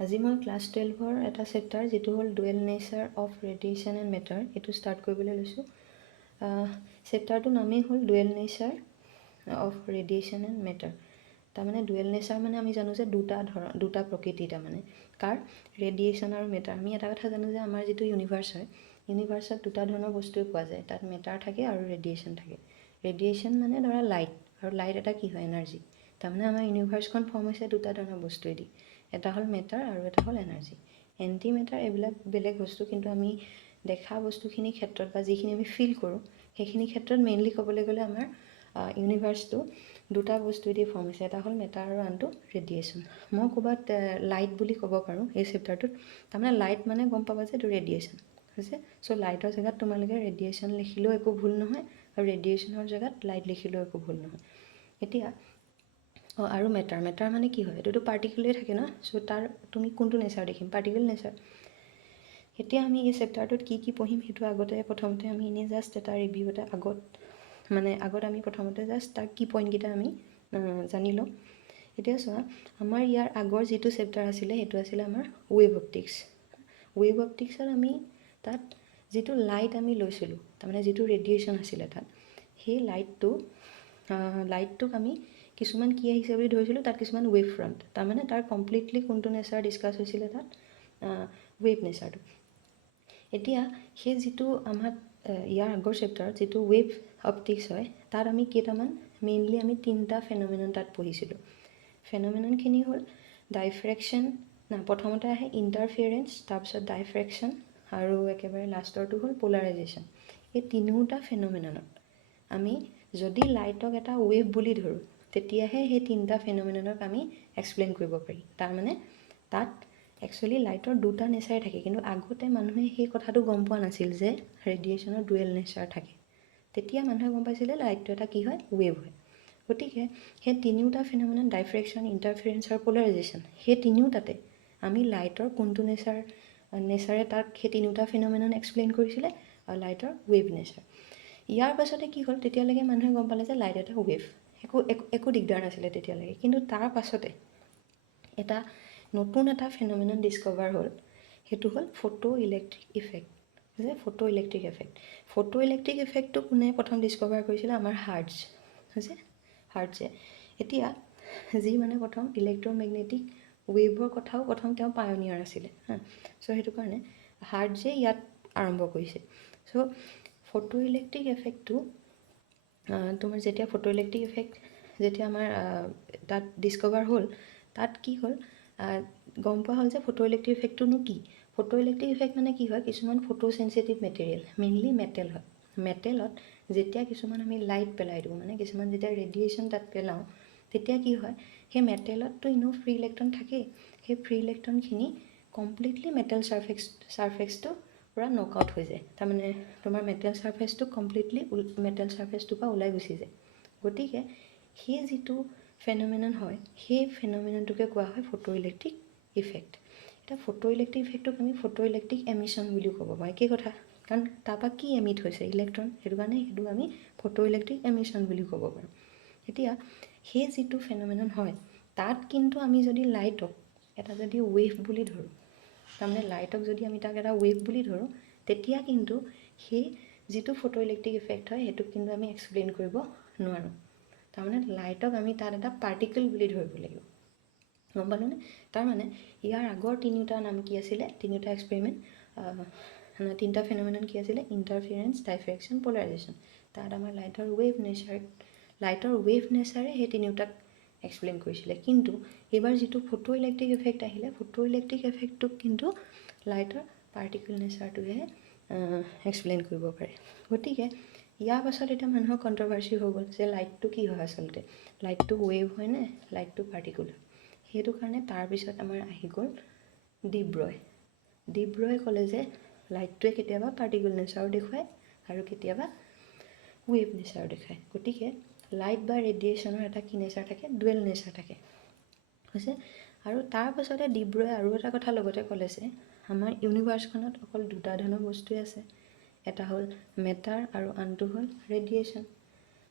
আজি মই ক্লাছ 12ৰ এটা চেপ্টাৰ যিটো হ'ল dual nature of radiation and matter এইটো ষ্টাৰ্ট কৰিবলৈ লৈছোঁ। চেপ্টাৰটোৰ নামেই হ'ল dual nature of radiation and matter. তাৰমানে ডুৱেল নেচাৰ মানে আমি জানো যে দুটা প্ৰকৃতি, তাৰমানে কাৰ ৰেডিয়েশ্যন আৰু মেটাৰ। আমি এটা কথা জানো যে আমাৰ যিটো ইউনিভাৰ্চ হয়, ইউনিভাৰ্চত দুটা ধৰণৰ বস্তুৱে পোৱা যায়, তাত মেটাৰ থাকে আৰু ৰেডিয়েশ্যন থাকে। ৰেডিয়েশ্যন মানে ধৰা লাইট, আৰু লাইট এটা কি হয়, এনাৰ্জি। তাৰমানে আমাৰ ইউনিভাৰ্চখন ফৰ্ম হৈছে দুটা ধৰণৰ বস্তুৱেদি, এটা হ'ল মেটাৰ আৰু এটা হ'ল এনাৰ্জি। এণ্টি মেটাৰ এইবিলাক বেলেগ বস্তু, কিন্তু আমি দেখা বস্তুখিনিৰ ক্ষেত্ৰত বা যিখিনি আমি ফিল কৰোঁ সেইখিনি ক্ষেত্ৰত মেইনলি ক'বলৈ গ'লে আমাৰ ইউনিভাৰ্চটো দুটা বস্তুৱেদি ফৰ্ম হৈছে, এটা হ'ল মেটাৰ আৰু আনটো ৰেডিয়েশ্যন। মই ক'ৰবাত লাইট বুলি ক'ব পাৰোঁ এই চেপ্টাৰটোত। তাৰমানে লাইট মানে গম পাবা যে এইটো ৰেডিয়েশ্যন হৈছে। চ' লাইটৰ জেগাত তোমালোকে ৰেডিয়েশ্যন লিখিলেও একো ভুল নহয়, আৰু ৰেডিয়েশ্যনৰ জেগাত লাইট লিখিলেও একো ভুল নহয়। এতিয়া আৰু মেটাৰ মানে কি হয়, এইটোতো পাৰ্টিকুলেই থাকে ন। চ' তাৰ তুমি কোনটো নেচাৰ দেখিম, পাৰ্টিকুল নেচাৰ। এতিয়া আমি এই চেপ্টাৰটোত কি পঢ়িম সেইটো প্ৰথমতে আমি এনেই জাষ্ট এটা ৰিভিউ এটা আগত আমি প্ৰথমতে জাষ্ট তাৰ কি পইণ্টকেইটা আমি জানি লওঁ। এতিয়া চোৱা, আমাৰ ইয়াৰ আগৰ যিটো চেপ্টাৰ আছিলে সেইটো আছিলে আমাৰ ৱেভ অপটিক্স। ৱেভ অপটিক্সত আমি তাত যিটো লাইট আমি লৈছিলোঁ, তাৰমানে যিটো ৰেডিয়েশ্যন আছিলে তাত, সেই লাইটটোক আমি কিছুমান কি আহিছে বুলি ধৰিছিলোঁ, তাত কিছুমান ৱেভ ফ্ৰণ্ট। তাৰমানে তাৰ কমপ্লিটলি কোনটো নেচাৰ ডিছকাছ হৈছিলে তাত, ৱেভ নেচাৰটো। এতিয়া সেই যিটো আমাৰ ইয়াৰ আগৰ চেপ্টাৰত যিটো ৱেভ অপটিক্স হয়, তাত আমি মেইনলি আমি 3টা ফেন'মেনন তাত পঢ়িছিলোঁ। ফেন'মেননখিনি হ'ল ডাইফ্ৰেকশ্যন, প্ৰথমতে আহে ইণ্টাৰফিয়েৰেঞ্চ, তাৰপিছত ডাইফ্ৰেকশ্যন, আৰু একেবাৰে লাষ্টৰটো হ'ল পোলাৰাইজেশ্যন। এই তিনিওটা ফেন'মেননত আমি যদি লাইটক এটা ৱেভ বুলি ধৰোঁ, তেতিয়াহে সেই 3টা ফেন'মেননক আমি এক্সপ্লেইন কৰিব পাৰি। তাৰমানে তাত একচুৱেলি লাইটৰ দুটা নেচাৰ থাকে, কিন্তু আগতে মানুহে সেই কথাটো গম পোৱা নাছিল যে ৰেডিয়েশ্যনৰ ডুৱেল নেচাৰ থাকে। তেতিয়া মানুহে গম পাইছিলে লাইটটো এটা কি হয়, ৱেভ হয়। গতিকে সেই তিনিওটা ফেন'মেনন, ডাইফ্ৰেকশ্যন, ইণ্টাৰফিয়েৰেঞ্চ আৰু পোলাৰাইজেশ্যন, সেই তিনিওটাতে আমি লাইটৰ কোনটো নেচাৰে তাক সেই তিনিওটা ফেন'মেনন এক্সপ্লেইন কৰিছিলে, আৰু লাইটৰ ৱেভ নেচাৰ। ইয়াৰ পাছতে কি হ'ল, তেতিয়ালৈকে মানুহে গম পালে যে লাইট এটা ৱেভ, একো দিগদাৰ নাছিলে তেতিয়ালৈকে। কিন্তু তাৰ পাছতে নতুন এটা ফেন'মেনন ডিছকভাৰ হ'ল, সেইটো হ'ল photo electric effect. Photo electric ইফেক্টটো কোনে প্ৰথম ডিছকভাৰ কৰিছিলে, আমাৰ হাৰ্টছে। এতিয়া যি মানে প্ৰথম ইলেক্ট্ৰমেগনেটিক ৱেভৰ কথাও প্ৰথম তেওঁ পায়নিয়াৰ আছিলে। চ' সেইটো কাৰণে হাৰ্টছে ইয়াত আৰম্ভ কৰিছে। চ' ফটো ইলেক্ট্ৰিক এফেক্টটো তোমাৰ যেতিয়া ফটো ইলেক্ট্ৰিক এফেক্ট যেতিয়া আমাৰ তাত ডিছকভাৰ হ'ল, তাত কি হ'ল, গম পোৱা হ'ল যে ফটো ইলেক্ট্ৰিক ইফেক্টটোনো কি। ফটো ইলেক্ট্ৰিক ইফেক্ট মানে কি হয়, কিছুমান photo sensitive material, mainly metal হয়। মেটেলত যেতিয়া কিছুমান আমি লাইট পেলাই দিওঁ, মানে কিছুমান যেতিয়া ৰেডিয়েশ্যন তাত পেলাওঁ, তেতিয়া কি হয়, সেই মেটেলততো এনেও ফ্ৰী ইলেক্ট্ৰন থাকেই। সেই ফ্ৰী ইলেক্ট্ৰনখিনি কমপ্লিটলি মেটেল ছাৰফেচটো পূৰা নক আউট হৈ যায়। তাৰমানে তোমাৰ মেটেল ছাৰফেচটো কমপ্লিটলি মেটেল ছাৰফেচটোৰ পৰা ওলাই গুচি যায়। গতিকে সেই যিটো ফেন'মেনন হয়, সেই ফেন'মেননটোকে কোৱা হয় ফটো ইলেক্ট্ৰিক ইফেক্ট। এতিয়া ফটো ইলেক্ট্ৰিক ইফেক্টটোক আমি ফটো ইলেক্ট্ৰিক এমিশ্যন বুলিও ক'ব পাৰোঁ, একেই কথা। কাৰণ তাৰপৰা কি এমিট হৈছে, ইলেক্ট্ৰন, সেইটো কাৰণে সেইটো আমি ফটো ইলেক্ট্ৰিক এমিশ্যন বুলিও ক'ব পাৰোঁ। এতিয়া সেই যিটো ফেন'মেনন হয়, তাত কিন্তু আমি যদি লাইটক এটা যদি ৱেভ বুলি ধৰোঁ, তাৰমানে লাইটক যদি আমি তাক এটা ৱেভ বুলি ধৰোঁ, তেতিয়া কিন্তু সেই যিটো ফটো ইলেক্ট্ৰিক ইফেক্ট হয়, সেইটোক কিন্তু আমি এক্সপ্লেইন কৰিব নোৱাৰোঁ। তাৰমানে লাইটক আমি তাত এটা পাৰ্টিকল বুলি ধৰিব লাগিব, গম পালোনে। তাৰমানে ইয়াৰ আগৰ তিনিওটা নাম কি আছিলে, তিনিওটা এক্সপেৰিমেণ্ট, 3টা ফেন'মেনন কি আছিলে, ইণ্টাৰফিয়েৰেঞ্চ, ডাইফ্ৰেকশ্যন, পোলাৰাইজেশ্যন। তাত আমাৰ লাইটৰ ৱেভ নেচাৰে সেই তিনিওটাক এক্সপ্লেইন কৰিছিলে। কিন্তু এইবাৰ যিটো ফটো ইলেক্ট্ৰিক এফেক্ট আহিলে, ফটো ইলেক্ট্ৰিক এফেক্টটোক কিন্তু লাইটৰ পাৰ্টিকল নেচাৰটোহে এক্সপ্লেইন কৰিব পাৰে। গতিকে ইয়াৰ পাছত এতিয়া মানুহৰ কণ্ট্ৰভাৰ্চি হৈ গ'ল যে লাইটটো কি হয় আচলতে, লাইটটো ৱেভ হয়নে, লাইটটো পাৰ্টিকুল হয়। সেইটো কাৰণে তাৰপিছত আমাৰ আহি গ'ল ডিব্ৰয়ে ক'লে যে লাইটটোৱে কেতিয়াবা পাৰ্টিকুল নেচাৰো দেখুৱায় আৰু কেতিয়াবা ৱেভ নেচাৰো দেখুৱায়। গতিকে লাইট বা ৰেডিয়েশ্যনৰ এটা কি নেচাৰ থাকে, ডুৱেল নেচাৰ থাকে হৈছে। আৰু তাৰপাছতে ডিব্ৰয়ে আৰু এটা কথা লগতে ক'লে যে আমাৰ ইউনিভাৰ্চখনত অকল দুটা ধৰণৰ বস্তুৱে আছে, এটা হ'ল মেটাৰ আৰু আনটো হ'ল ৰেডিয়েশ্যন।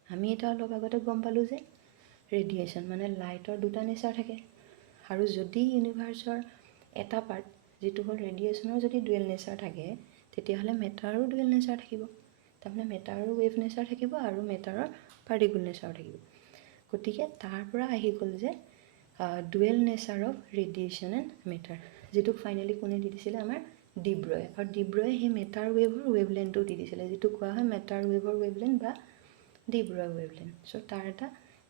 আমি এটা অলপ আগতে গম পালোঁ যে ৰেডিয়েশ্যন মানে লাইটৰ দুটা নেচাৰ থাকে। আৰু যদি ইউনিভাৰ্চৰ এটা পাৰ্ট যিটো হ'ল ৰেডিয়েশ্যনৰ যদি ডুৱেল নেচাৰ থাকে তেতিয়াহ'লে মেটাৰো ডুৱেল নেচাৰ থাকিব। তাৰমানে মেটাৰৰ ৱেভ নেচাৰ থাকিব আৰু মেটাৰৰ পাৰ্টিকুল নেচাৰ থাকিব। গতিকে তাৰ পৰা আহি গ'ল যে dual nature of radiation and matter, যিটোক ফাইনেলি কোনে দি দিছিলে আমাৰ ডিব্ৰয়ে। আৰু ডিব্ৰয়ে সেই মেটাৰ ৱেভৰ ৱেভলেনটো দি দিছিলে, যিটো কোৱা হয় মেটাৰ ৱেভৰ ৱেভলেন বা ডিব্ৰয় ৱেভলেন। চ' তাৰ এটা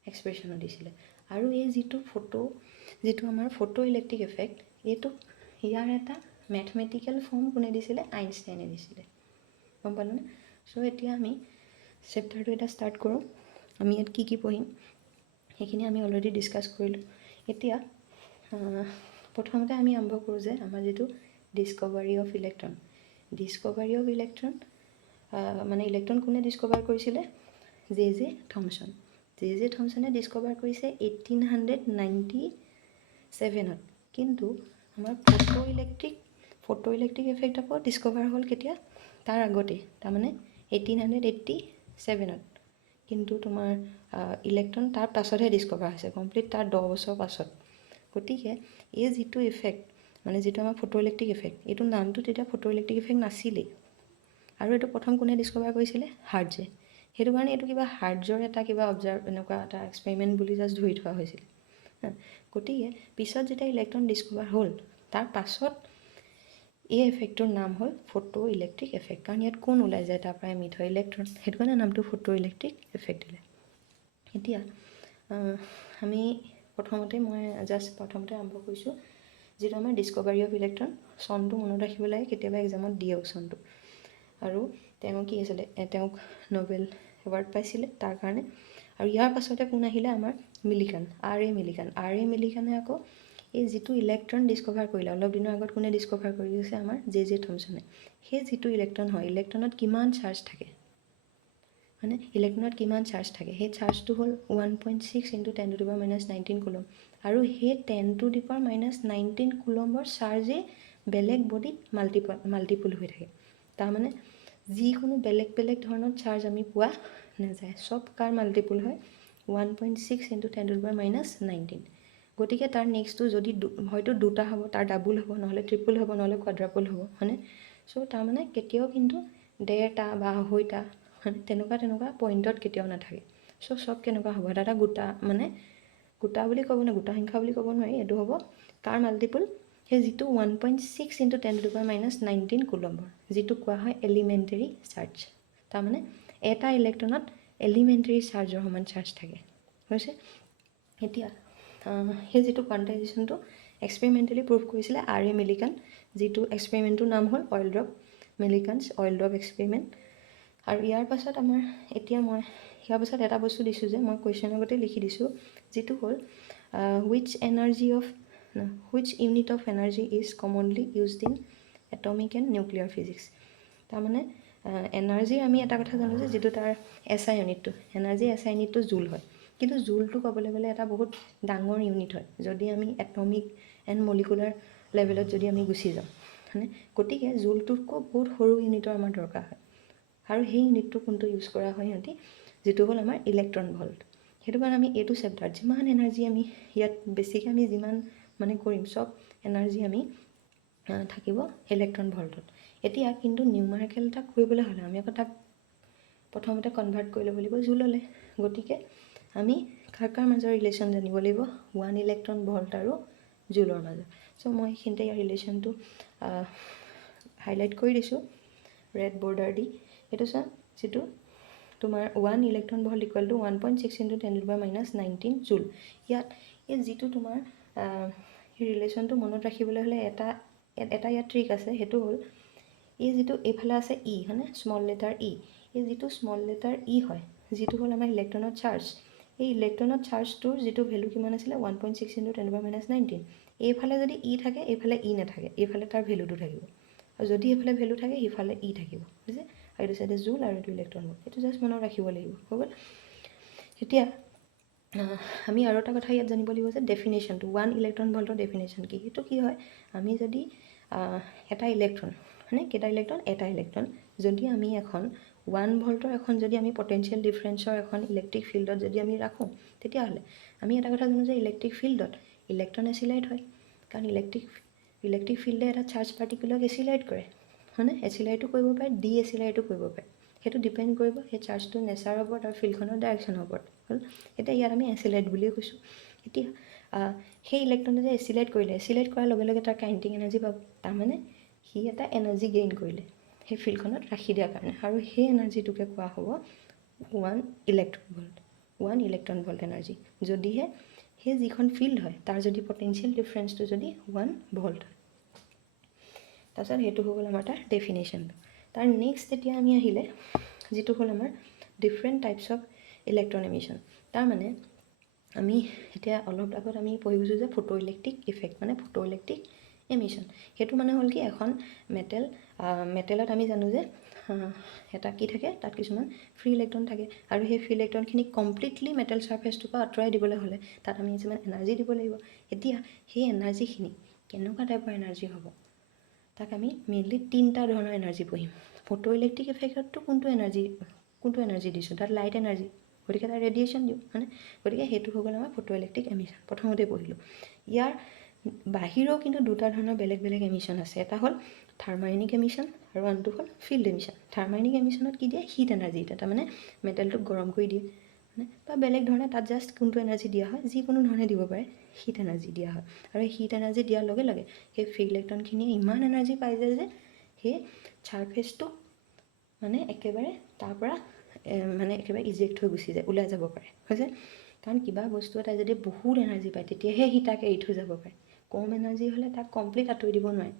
এক্সপ্ৰেশ্যনো দিছিলে। আৰু এই যিটো আমাৰ ফটো ইলেক্ট্ৰিক এফেক্ট, ইয়াৰ এটা মেথমেটিকেল ফৰ্ম কোনে দিছিলে? আইনষ্টাইনে দিছিলে। গম পালোনে? চ' এতিয়া আমি চেপ্টাৰটো এটা ষ্টাৰ্ট কৰোঁ। আমি ইয়াত কি কি পঢ়িম সেইখিনি আমি অলৰেডি ডিছকাছ কৰিলোঁ। এতিয়া প্ৰথমতে আমি আৰম্ভ কৰোঁ যে আমাৰ যিটো discovery of electron. Discovery of electron মানে ইলেক্ট্ৰন কোনে ডিস্কভাৰ কৰিছিলে? J Thomson. জে থমছনে ডিস্কভাৰ কৰিছে 1897। কিন্তু আমাৰ ফটো ইলেক্ট্ৰিক এফেক্ট আকৌ ডিস্কভাৰ হ'ল কেতিয়া? তাৰ আগতে, তাৰমানে 1887। কিন্তু তোমাৰ ইলেক্ট্ৰন তাৰ পাছতহে ডিস্কভাৰ হৈছে, কমপ্লিট তাৰ 10 বছৰ পাছত। গতিকে এই যিটো ইফেক্ট মানে যিটো আমাৰ ফটো ইলেক্ট্ৰিক ইফেক্ট, এইটো নামটো তেতিয়া ফটো ইলেক্ট্ৰিক ইফেক্ট নাছিলেই। আৰু এইটো প্ৰথম কোনে ডিস্কভাৰ কৰিছিলে? হাৰ্টজে। সেইটো কাৰণে এইটো কিবা হাৰ্টজৰ এটা কিবা এনেকুৱা এটা এক্সপেৰিমেণ্ট বুলি জাষ্ট ধৰি থোৱা হৈছিল। গতিকে পিছত যেতিয়া ইলেক্ট্ৰন ডিস্কভাৰ হ'ল, তাৰ পাছত এই এফেক্টটোৰ নাম হ'ল ফটো ইলেক্ট্ৰিক এফেক্ট। কাৰণ ইয়াত কোন ওলাই যায়? তাৰ পৰা এমিট হয় ইলেক্ট্ৰন। সেইটো কাৰণে নামটো ফটো ইলেক্ট্ৰিক এফেক্ট দিলে। এতিয়া আমি মই প্ৰথমতে আৰম্ভ কৰিছোঁ যিটো আমাৰ ডিস্কভাৰী অফ ইলেক্ট্ৰন। চনটো মনত ৰাখিব লাগে, কেতিয়াবা এক্সামত দিয়েও চনটো। আৰু তেওঁ কি আছিলে? তেওঁক নোবেল এৱাৰ্ড পাইছিলে তাৰ কাৰণে। আৰু ইয়াৰ পাছতে কোন আহিলে? আমাৰ মিলিকান, আৰ এ মিলিকানে আকৌ এই যিটো ইলেক্ট্ৰন ডিস্কভাৰ কৰিলে অলপ দিনৰ আগত, কোনে ডিস্কভাৰ কৰি গৈছে? আমাৰ জে থমছনে। সেই যিটো ইলেক্ট্ৰন হয়, ইলেক্ট্ৰনত কিমান চাৰ্জ থাকে, মানে ইলেক্ট্ৰনত কিমান চাৰ্জ থাকে, সেই চাৰ্জটো হ'ল 1.6 × 10⁻⁻19 কুলম। আৰু সেই 10⁻⁻19 কুলমৰ চাৰ্জেই বেলেগ বডিত মাল্টিপুল হৈ থাকে। তাৰমানে যিকোনো বেলেগ ধৰণৰ চাৰ্জ আমি পোৱা নাযায়, চব কাৰ মাল্টিপুল হয়? 1.6 × 10⁻⁻19। গতিকে তাৰ নেক্সটটো যদি হয়তো দুটা হ'ব, তাৰ ডাবুল হ'ব, নহ'লে ট্ৰিপুল হ'ব, নহ'লে কোৱাড্ৰাপুল হ'ব, হয়নে? চ' তাৰমানে কেতিয়াও কিন্তু 1.5টা বা 2.5টা তেনেকুৱা পইণ্টত কেতিয়াও নাথাকে। চ' চব কেনেকুৱা হ'ব? এটা গোটা, মানে গোটা বুলি ক'ব নোৱাৰি, গোটা সংখ্যা বুলি ক'ব নোৱাৰি। এইটো হ'ব কাৰ মাল্টিপুল? সেই যিটো 1.6 × 10⁻⁻19 কুলমৰ, যিটো কোৱা হয় এলিমেণ্টেৰী চাৰ্জ। তাৰমানে এটা ইলেক্ট্ৰনত এলিমেণ্টেৰী চাৰ্জৰ সমান চাৰ্জ থাকে, হৈছে? এতিয়া সেই যিটো কোৱাণ্টাইজেশ্যনটো এক্সপেৰিমেণ্টেলি প্ৰুভ কৰিছিলে আৰ এ মিলিকান, যিটো এক্সপেৰিমেণ্টটোৰ নাম হ'ল মিলিকানছ অইল ড্ৰপ এক্সপেৰিমেণ্ট। আৰু ইয়াৰ পাছত ইয়াৰ পাছত এটা বস্তু দিছোঁ যে মই কুৱেশ্যনৰ আগতে লিখি দিছোঁ, যিটো হ'ল which unit of energy is commonly used in atomic and nuclear physics. তাৰমানে এনাৰ্জিৰ আমি এটা কথা জানো যে যিটো তাৰ SI ইউনিটটো, এনাৰ্জি SI ইউনিটটো জুল হয়। কিন্তু জুলটো ক'বলৈ গ'লে এটা বহুত ডাঙৰ ইউনিট হয় যদি আমি এটমিক এণ্ড মলিকুলাৰ লেভেলত যদি আমি গুচি যাওঁ, হয়নে? গতিকে জুলটোতকৈ বহুত সৰু ইউনিটৰ আমাৰ দৰকাৰ হয়। আৰু সেই ইউনিটটো কোনটো ইউজ কৰা হয় যিটো হ'ল আমাৰ ইলেক্ট্ৰন ভল্ট। সেইটো কাৰণে আমি এইটো চেপ্টাৰত যিমান এনাৰ্জি আমি ইয়াত বেছিকৈ আমি যিমান কৰিম, চব এনাৰ্জি আমি থাকিব ইলেক্ট্ৰন ভল্টত। এতিয়া কিন্তু নিউমাৰিকেল এটা কৰিবলৈ হ'লে আমি আকৌ তাক প্ৰথমতে কনভাৰ্ট কৰি ল'ব লাগিব জুললৈ। গতিকে আমি কাৰ মাজৰ ৰিলেশ্যন জানিব লাগিব? 1 ইলেক্ট্ৰন ভল্ট আৰু জুলৰ মাজত। চ' মই এইখিনিতে ইয়াৰ ৰিলেশ্যনটো হাইলাইট কৰি দিছোঁ ৰেড বৰ্ডাৰ দি। এইটো চোৱা, যিটো তোমাৰ 1 ইলেক্ট্ৰন ভল্ট ইকুৱেল টু 1.6 × 10⁻⁻19 জুল। ইয়াত এই যিটো তোমাৰ ৰিলেশ্যনটো মনত ৰাখিবলৈ হ'লে এটা ইয়াত ট্ৰিক আছে। সেইটো হ'ল এই যিটো এইফালে আছে ই, হয়নে? স্মল লেটাৰ ই। এই যিটো স্মল লেটাৰ ই হয়, যিটো হ'ল আমাৰ ইলেক্ট্ৰনৰ চাৰ্জ, এই ইলেক্ট্ৰনৰ চাৰ্জটোৰ যিটো ভেলু কিমান আছিলে? 1.6 × 10⁻⁻19। এইফালে যদি ই থাকে, এইফালে ই নাথাকে, এইফালে তাৰ ভেলুটো থাকিব। আৰু যদি এইফালে ভেলু থাকে, সিফালে ই থাকিব, বুজিছে? আৰু এইটো চাইডে জুল আৰু এইটো ইলেক্ট্ৰন ভল্ট। এইটো জাষ্ট মনত ৰাখিব লাগিব, হৈ গ'ল? এতিয়া আমি আৰু এটা কথা ইয়াত জানিব লাগিব যে ডেফিনেশ্যনটো 1 ইলেক্ট্ৰন ভল্টৰ ডেফিনেশ্যন কি? সেইটো কি হয়? আমি যদি এটা ইলেক্ট্ৰন, হয়নে? কেইটা ইলেক্ট্ৰন? এটা ইলেক্ট্ৰন। যদি আমি 1 ভল্টৰ যদি আমি পটেঞ্চিয়েল ডিফাৰেঞ্চৰ ইলেক্ট্ৰিক ফিল্ডত যদি আমি ৰাখোঁ, তেতিয়াহ'লে আমি এটা কথা জানো যে ইলেক্ট্ৰিক ফিল্ডত ইলেক্ট্ৰন এচিলাৰেট হয়। কাৰণ ইলেক্ট্ৰিক ইলেক্ট্ৰিক ফিল্ডে এটা চাৰ্জ পাৰ্টিকুলক এচিলাৰেট কৰে, হয়নে? এচিলাৰেটো কৰিব পাৰে, ডি এচিলাৰেটো কৰিব পাৰে। সেইটো ডিপেণ্ড কৰিব সেই চাৰ্জটো নেচাৰৰ ওপৰত আৰু ফিল্ডখনৰ ডাইৰেকশ্যনৰ ওপৰত হ'ল। এতিয়া ইয়াত আমি এচিলাৰেট বুলিয়ে কৈছোঁ। এতিয়া সেই ইলেক্ট্ৰনটো যে এচিলেট কৰিলে, এচিলেট কৰাৰ লগে লগে তাৰ কাইনেটিক এনাৰ্জি পাব, তাৰমানে সি এটা এনাৰ্জি গেইন কৰিলে সেই ফিল্ডখনত ৰাখি দিয়াৰ কাৰণে, আৰু সেই এনাৰ্জিটোকে কোৱা হ'ব 1 electron volt, 1 electron volt energy. যদিহে সেই যিখন ফিল্ড হয় তাৰ যদি পটেঞ্চিয়েল ডিফাৰেঞ্চটো যদি 1 ভল্ট হয়। তাৰপিছত সেইটো হৈ গ'ল আমাৰ তাৰ ডেফিনেশ্যনটো। তাৰ নেক্সট এতিয়া আমি আহিলে যিটো হ'ল আমাৰ different types of electron emission. তাৰমানে আমি এতিয়া অলপ আগত আমি পঢ়িছোঁ যে ফটো ইলেক্ট্ৰিক ইফেক্ট মানে ফটো ইলেক্ট্ৰিক এমিশ্যন। সেইটো মানে হ'ল কি, এখন মেটেলত আমি জানো যে এটা কি থাকে, তাত কিছুমান ফ্ৰী ইলেক্ট্ৰন থাকে, আৰু সেই ফ্ৰী ইলেক্ট্ৰনখিনি কমপ্লিটলি মেটেল ছাৰ্ফেচটোৰ পৰা আঁতৰাই দিবলৈ হ'লে তাত আমি কিছুমান এনাৰ্জি দিব লাগিব। এতিয়া সেই এনাৰ্জিখিনি কেনেকুৱা টাইপৰ এনাৰ্জি হ'ব, তাক আমি মেইনলি 3টা ধৰণৰ এনাৰ্জি পঢ়িম। ফটো ইলেক্ট্ৰিক ইফেক্টতটো কোনটো এনাৰ্জি দিছোঁ, তাত লাইট এনাৰ্জি, গতিকে তাত ৰেডিয়েশ্যন দিওঁ, হয়নে? গতিকে সেইটো হৈ গ'ল আমাৰ ফটো ইলেক্ট্ৰিক এমিশ্যন, প্ৰথমতে পঢ়িলোঁ। ইয়াৰ বাহিৰেও কিন্তু 2টা ধৰণৰ বেলেগ বেলেগ এমিশ্যন আছে। এটা হ'ল থাৰ্মাইনিক এমিশ্যন আৰু আনটো হ'ল ফিল্ড এমিশ্যন। থাৰ্মাইনিক এমিশ্যনত কি দিয়ে, হিট এনাৰ্জি দিয়ে, তাৰমানে মেটেলটোক গৰম কৰি দিয়ে, মানে বা বেলেগ ধৰণে তাত জাষ্ট কোনটো এনাৰ্জি দিয়া হয়, যিকোনো ধৰণে দিব পাৰে, হিট এনাৰ্জি দিয়া হয়। আৰু এই হিট এনাৰ্জি দিয়াৰ লগে লগে সেই ফ্ৰী ইলেক্ট্ৰনখিনিয়ে ইমান এনাৰ্জি পাই যায় যে সেই ছাৰ্ফেচটো মানে একেবাৰে তাৰ পৰা মানে একেবাৰে ইজেক্ট হৈ গুচি যায়, ওলাই যাব পাৰে, হৈছে? কাৰণ কিবা বস্তু এটা যদি বহুত এনাৰ্জি পায় তেতিয়াহে সি তাক এৰি থৈ যাব পাৰে। কম এনাৰ্জি হ'লে তাক কমপ্লিট আঁতৰি দিব নোৱাৰে,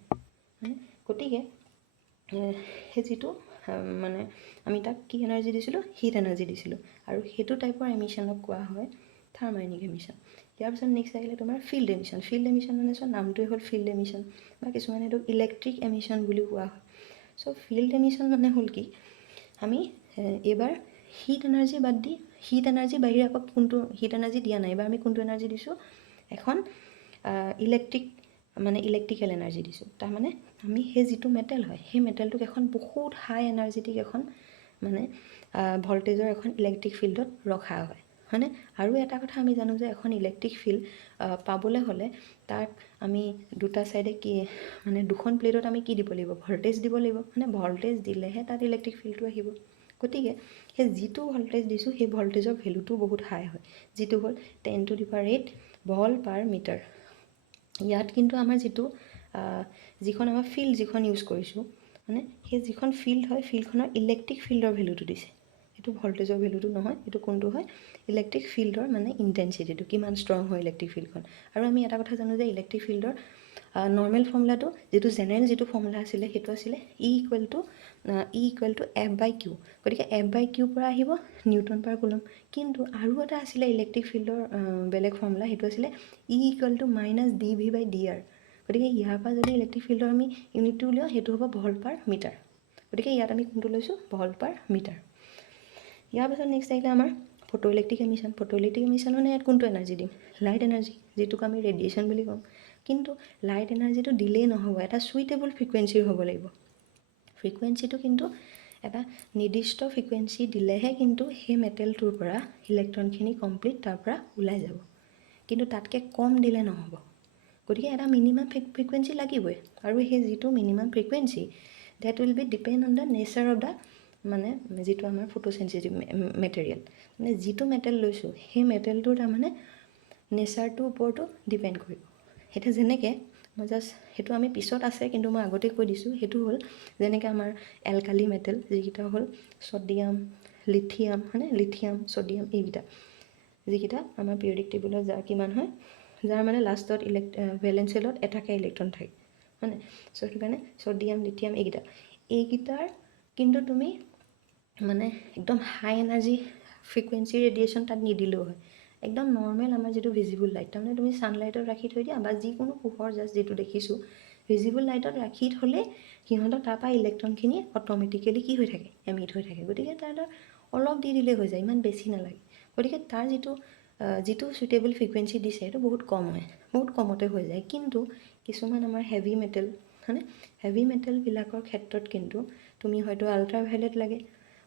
গতিকে সেই যিটো মানে আমি তাক কি এনাৰ্জি দিছিলোঁ, হিট এনাৰ্জি দিছিলোঁ, আৰু সেইটো টাইপৰ এমিশ্যনক কোৱা হয় থাৰ্মাইনিক এমিশ্যন। ইয়াৰ পিছত নেক্সট আহিলে তোমাৰ ফিল্ড এমিশ্যন। ফিল্ড এমিশ্যন মানে নামটোৱে হ'ল ফিল্ড এমিশ্যন, বা কিছুমানে এইটো ইলেক্ট্ৰিক এমিশ্যন বুলিও কোৱা হয়। চ' ফিল্ড এমিশ্যন মানে হ'ল কি, আমি এইবাৰ হিট এনাৰ্জি বাদ দি, হিট এনাৰ্জি বাহিৰে আকৌ কোনটো হিট এনাৰ্জি দিয়া নাই, এইবাৰ আমি কোনটো এনাৰ্জি দিছোঁ, এখন ইলেক্ট্ৰিকেল এনাৰ্জি দিছোঁ। তাৰমানে আমি সেই যিটো মেটেল হয় সেই মেটেলটোক এখন বহুত হাই এনাৰ্জেটিক এখন মানে ভল্টেজৰ এখন ইলেক্ট্ৰিক ফিল্ডত ৰখা হয়, হয়নে? আৰু এটা কথা আমি জানো যে এখন ইলেক্ট্ৰিক ফিল্ড পাবলৈ হ'লে তাক আমি 2টা ছাইডে কি মানে 2খন প্লেটত আমি কি দিব লাগিব, ভল্টেজ দিব লাগিব, মানে ভল্টেজ দিলেহে তাত ইলেক্ট্ৰিক ফিল্ডটো আহিব। গতিকে সেই যিটো ভল্টেজ দিছোঁ সেই ভল্টেজৰ ভেলুটো বহুত হাই হয়, যিটো হ'ল 10⁸ ভল পাৰ মিটাৰ। ইয়াত কিন্তু আমাৰ যিখন আমাৰ ফিল্ড যিখন ইউজ কৰিছোঁ, মানে সেই যিখন ফিল্ড হয় ফিল্ডখনৰ ইলেক্ট্ৰিক ফিল্ডৰ ভেলুটো দিছে, এইটো ভল্টেজৰ ভেলুটো নহয়, এইটো কোনটো হয়, ইলেক্ট্ৰিক ফিল্ডৰ মানে ইণ্টেনচিটিটো, কিমান ষ্ট্ৰং হয় ইলেক্ট্ৰিক ফিল্ডখন। আৰু আমি এটা কথা জানো যে ইলেক্ট্ৰিক ফিল্ডৰ নৰ্মেল ফৰ্মুলাটো যিটো জেনেৰেল যিটো ফৰ্মুলা আছিলে সেইটো আছিলে E ইকুৱেল টু F/Q। গতিকে F/Q পৰা আহিব নিউটন পাৰ কুলম। কিন্তু আৰু এটা আছিলে ইলেক্ট্ৰিক ফিল্ডৰ বেলেগ ফৰ্মুলা, সেইটো আছিলে E ইকুৱেল টু -dV/dr। গতিকে ইয়াৰ পৰা যদি ইলেক্ট্ৰিক ফিল্ডৰ আমি ইউনিটটো উলিয়াওঁ সেইটো হ'ব ভল্ট পাৰ মিটাৰ। গতিকে ইয়াত আমি কোনটো লৈছোঁ, ভল্ট পাৰ মিটাৰ। ইয়াৰ পিছত নেক্সট আহিলে আমাৰ photo electric emission. Photo electric emission মানে ইয়াত কোনটো এনাৰ্জি দিম, লাইট এনাৰ্জি, যিটোক আমি ৰেডিয়েশ্যন বুলি কওঁ। কিন্তু লাইট এনাৰ্জিটো দিলেই নহ'ব, এটা চুইটেবল ফ্ৰিকুৱেঞ্চিৰ হ'ব লাগিব। ফ্ৰিকুৱেঞ্চিটো কিন্তু এটা নিৰ্দিষ্ট ফ্ৰিকুৱেঞ্চি দিলেহে কিন্তু সেই মেটেলটোৰ পৰা ইলেক্ট্ৰনখিনি কমপ্লিট তাৰ পৰা ওলাই যাব, কিন্তু তাতকৈ কম দিলে নহ'ব। গতিকে এটা মিনিমাম ফ্ৰিকুৱেঞ্চি লাগিবই, আৰু সেই যিটো minimum frequency that will be depend on the nature of the মানে যিটো আমাৰ ফটোচেনচিটিভ মেটেৰিয়েল, মানে যিটো মেটেল লৈছোঁ সেই মেটেলটোৰ তাৰমানে নেচাৰটোৰ ওপৰতো ডিপেণ্ড কৰিব। এতিয়া যেনেকৈ মই জাষ্ট সেইটো আমি পিছত আছে কিন্তু মই আগতে কৈ দিছোঁ, সেইটো হ'ল যেনেকৈ আমাৰ এলকালি মেটেল যিকেইটা হ'ল ছডিয়াম, লিথিয়াম, হয়নে? লিথিয়াম, ছডিয়াম, এইকেইটা যিকেইটা আমাৰ পিৰিয়ডিক টেবুলত যাৰ কিমান হয়, যাৰ মানে লাষ্টত ভেলেন্স শেলত এটাকে ইলেক্ট্ৰন থাকে, হয়নে? চ' সেইটো কাৰণে ছডিয়াম, লিথিয়াম এইকেইটাৰ কিন্তু তুমি মানে একদম হাই এনাৰ্জি ফ্ৰিকুৱেঞ্চি ৰেডিয়েশ্যন তাত নিদিলেও হয়। একদম নৰ্মেল আমাৰ যিটো ভিজিবল লাইট, তাৰমানে তুমি ছানলাইটত ৰাখি থৈ দিয়া বা যিকোনো পোহৰ জাষ্ট যিটো দেখিছোঁ ভিজিবল লাইটত ৰাখি থ'লে সিহঁতৰ তাৰপৰা ইলেক্ট্ৰনখিনি অট'মেটিকেলি কি হৈ থাকে, এমিট হৈ থাকে। গতিকে তাৰ অলপ দি দিলেই হৈ যায়, ইমান বেছি নালাগে। গতিকে তাৰ যিটো চুইটেবল ফ্ৰিকুৱেঞ্চি দিছে সেইটো বহুত কম হয়, বহুত কমতে হৈ যায়। কিন্তু কিছুমান আমাৰ হেভি মেটেল, হয়নে? হেভি মেটেলবিলাকৰ ক্ষেত্ৰত কিন্তু তুমি হয়তো আল্ট্ৰাভায়লেট লাগে,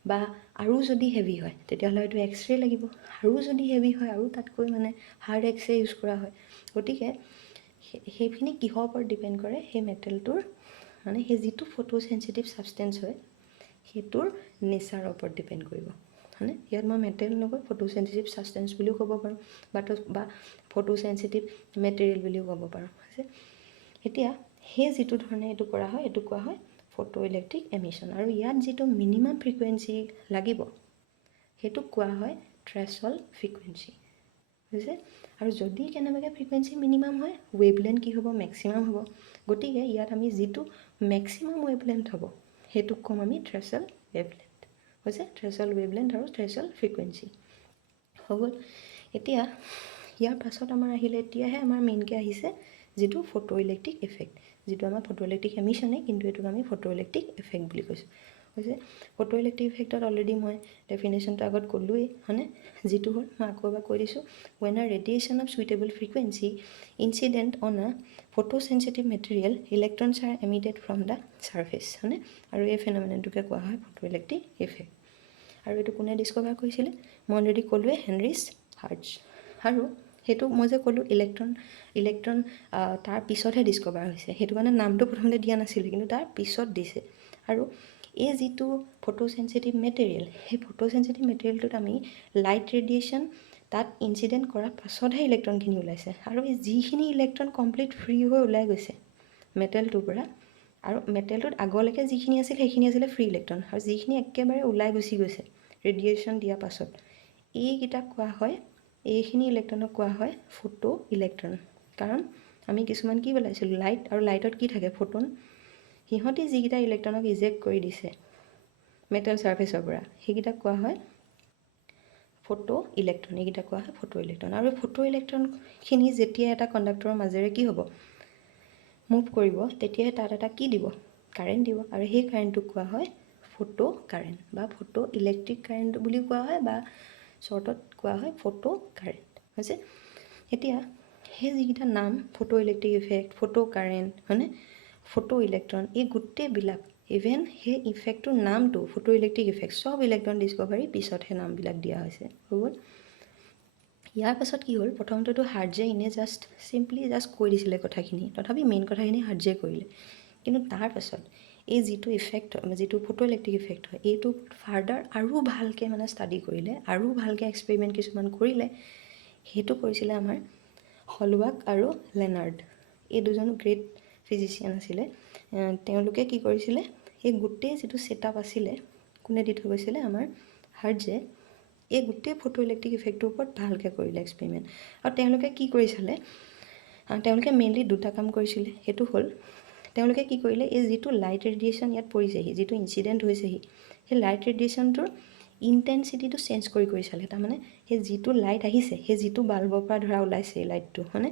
বা আৰু যদি হেভি হয় তেতিয়াহ'লে হয়তো এক্সৰে লাগিব, আৰু যদি হেভি হয় আৰু তাতকৈ মানে হাৰ্ড এক্সৰে ইউজ কৰা হয়। গতিকে সেইখিনি কিহৰ ওপৰত ডিপেণ্ড কৰে, সেই মেটেলটোৰ মানে সেই যিটো ফটো চেঞ্চিটিভ ছাবষ্টেঞ্চ হয় সেইটোৰ নেচাৰৰ ওপৰত ডিপেণ্ড কৰিব হয়নে। ইয়াত মই মেটেল নকয় ফটো চেঞ্চিটিভ ছাবষ্টেঞ্চ বুলিও ক'ব পাৰোঁ বা ফটো চেঞ্চিটিভ মেটেৰিয়েল বুলিও ক'ব পাৰোঁ হৈছে। এতিয়া সেই যিটো ধৰণে এইটো কৰা হয় এইটো কোৱা হয় ফটো ইলেক্ট্ৰিক এমিশ্যন, আৰু ইয়াত যিটো মিনিমাম ফ্ৰিকুৱেঞ্চি লাগিব সেইটোক কোৱা হয় থ্ৰেছহল্ড ফ্ৰিকুৱেঞ্চি হৈছে। আৰু যদি কেনেবাকৈ ফ্ৰিকুৱেঞ্চি মিনিমাম হয় ৱেভলেন্থ কি হ'ব, মেক্সিমাম হ'ব। গতিকে ইয়াত আমি যিটো মেক্সিমাম ৱেভলেন্থ হ'ব সেইটোক ক'ম আমি থ্ৰেছহল্ড ৱেভলেন্থ হৈছে, থ্ৰেছহল্ড ৱেভলেন্থ আৰু থ্ৰেছহল্ড ফ্ৰিকুৱেঞ্চি হৈ গ'ল। এতিয়া ইয়াৰ পাছত আমাৰ আহিলে এতিয়াহে আমাৰ মেইনকৈ আহিছে যিটো ফটো ইলেক্ট্ৰিক ইফেক্ট, যিটো আমাৰ ফটো ইলেক্ট্ৰিক এমিশ্যনে, কিন্তু এইটোক আমি ফটো ইলেক্ট্ৰিক ইফেক্ট বুলি কৈছোঁ হৈছে। ফটো ইলেক্ট্ৰিক ইফেক্টত অলৰেডি মই ডেফিনেশ্যনটো আগত ক'লোৱেই হয়নে, যিটো হ'ল মই আকৌ এবাৰ কৈ দিছোঁ, when a radiation of suitable frequency incident on a photosensitive material, electrons are emitted from the surface হয়নে। আৰু এই ফেন'মেননটোকে কোৱা হয় ফটো ইলেক্ট্ৰিক ইফেক্ট। আৰু এইটো কোনে ডিছকভাৰ কৰিছিলে, মই অলৰেডি ক'লোৱে হেনৰিচ হাৰ্টজ। আৰু সেইটো মই যে ক'লোঁ ইলেক্ট্ৰন তাৰ পিছতহে ডিছকভাৰ হৈছে, সেইটো কাৰণে নামটো প্ৰথমতে দিয়া নাছিলে কিন্তু তাৰ পিছত দিছে। আৰু এই যিটো ফটো চেঞ্চিটিভ মেটেৰিয়েল, সেই ফটো চেঞ্চিটিভ মেটেৰিয়েলটোত আমি লাইট ৰেডিয়েশ্যন তাত ইনচিডেণ্ট কৰাৰ পাছতহে ইলেক্ট্ৰনখিনি ওলাইছে। আৰু এই যিখিনি ইলেক্ট্ৰন কমপ্লিট ফ্ৰী হৈ ওলাই গৈছে মেটেলটোৰ পৰা, আৰু মেটেলটোত আগলৈকে যিখিনি আছিল সেইখিনি আছিলে ফ্ৰী ইলেক্ট্ৰন, আৰু যিখিনি একেবাৰে ওলাই গুচি গৈছে ৰেডিয়েশ্যন দিয়াৰ পাছত এইকেইটাক কোৱা হয়, এইখিনি ইলেক্ট্ৰনক কোৱা হয় ফটো ইলেক্ট্ৰন। কাৰণ আমি কিছুমান কি পেলাইছিলোঁ লাইট, আৰু লাইটত কি থাকে ফটোন, সিহঁতি যিকেইটা ইলেক্ট্ৰনক ইজেক্ট কৰি দিছে মেটেল ছাৰ্ফেচৰ পৰা সেইকেইটাক কোৱা হয় ফটো ইলেক্ট্ৰন, এইকেইটা কোৱা হয় ফটো ইলেক্ট্ৰন। আৰু ফটো ইলেক্ট্ৰনখিনি যেতিয়া এটা কণ্ডাক্টৰৰ মাজেৰে কি হ'ব মুভ কৰিব তেতিয়াহে তাত এটা কি দিব, কাৰেণ্ট দিব, আৰু সেই কাৰেণ্টটোক কোৱা হয় ফটো কাৰেণ্ট বা ফটো ইলেক্ট্ৰিক কাৰেণ্ট বুলিও কোৱা হয়, বা শ্বৰ্টত কোৱা হয় ফটো কাৰেণ্ট হৈছে। এতিয়া সেই যিকেইটা নাম photo electric effect, photo current হয়নে, ফটো ইলেক্ট্ৰন, এই গোটেইবিলাক ইভেন সেই ইফেক্টটোৰ নামটো ফটো ইলেক্ট্ৰিক ইফেক্ট চব ইলেক্ট্ৰন ডিছকভাৰী পিছতহে নামবিলাক দিয়া হৈছে হৈ গ'ল। ইয়াৰ পাছত কি হ'ল, প্ৰথমতেতো হাৰ্টজে ইনে চিম্পলি কৈ দিছিলে কথাখিনি, তথাপি মেইন কথাখিনি হাৰ্টজে কৰিলে। কিন্তু তাৰ পাছত এই যিটো ইফেক্ট যিটো ফটো ইলেক্ট্ৰিক ইফেক্ট হয় এইটো ফাৰ্ডাৰ আৰু ভালকৈ মানে ষ্টাডি কৰিলে, আৰু ভালকৈ এক্সপেৰিমেণ্ট কিছুমান কৰিলে। সেইটো কৰিছিলে আমাৰ হলৱাক আৰু লেনাৰ্ড, এই দুজন গ্ৰেট ফিজিচিয়ান আছিলে। তেওঁলোকে কি কৰিছিলে, এই গোটেই যিটো ছেটআপ আছিলে কোনে দি থৈ গৈছিলে, আমাৰ হাৰ্টজে এই গোটেই ফটো ইলেক্ট্ৰিক ইফেক্টটোৰ ওপৰত ভালকৈ কৰিলে এক্সপেৰিমেণ্ট। আৰু তেওঁলোকে কি কৰি চালে, তেওঁলোকে মেইনলি দুটা কাম কৰিছিলে। সেইটো হ'ল তেওঁলোকে কি কৰিলে, এই যিটো লাইট ৰেডিয়েশ্যন ইয়াত পৰিছেহি, যিটো ইনচিডেণ্ট হৈছেহি, সেই লাইট ৰেডিয়েশ্যনটোৰ ইনটেনচিটিটো চেঞ্জ কৰি চালে। তাৰমানে সেই যিটো লাইট আহিছে, সেই যিটো বাল্বৰ পৰা ধৰা ওলাইছে এই লাইটটো মানে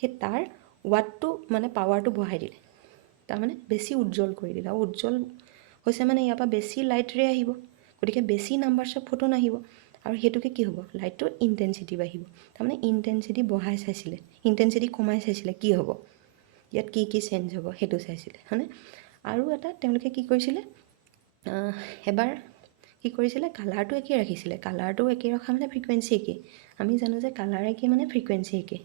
সেই তাৰ ৱাটটো মানে পাৱাৰটো বঢ়াই দিলে, তাৰমানে বেছি উজ্জ্বল কৰি দিলে। আৰু উজ্জ্বল হৈছে মানে ইয়াৰ পৰা বেছি লাইট ৰে আহিব, গতিকে বেছি নাম্বাৰ্ছ অফ ফটোন আহিব, আৰু সেইটোকে কি হ'ব লাইটটোৰ ইনটেনচিটি বাঢ়িব। তাৰমানে ইনটেনচিটি বঢ়াই চাইছিলে, ইনটেনচিটি কমাই চাইছিলে কি হ'ব, ইয়াত কি কি চেঞ্জ হ'ব সেইটো চাইছিলে হয়নে। আৰু এটা তেওঁলোকে কি কৰিছিলে, এবাৰ কি কৰিছিলে, কালাৰটো একেই ৰাখিছিলে। কালাৰটো একেই ৰখা মানে ফ্ৰিকুৱেঞ্চি একেই, আমি জানো যে কালাৰ একেই মানে ফ্ৰিকুৱেঞ্চি একেই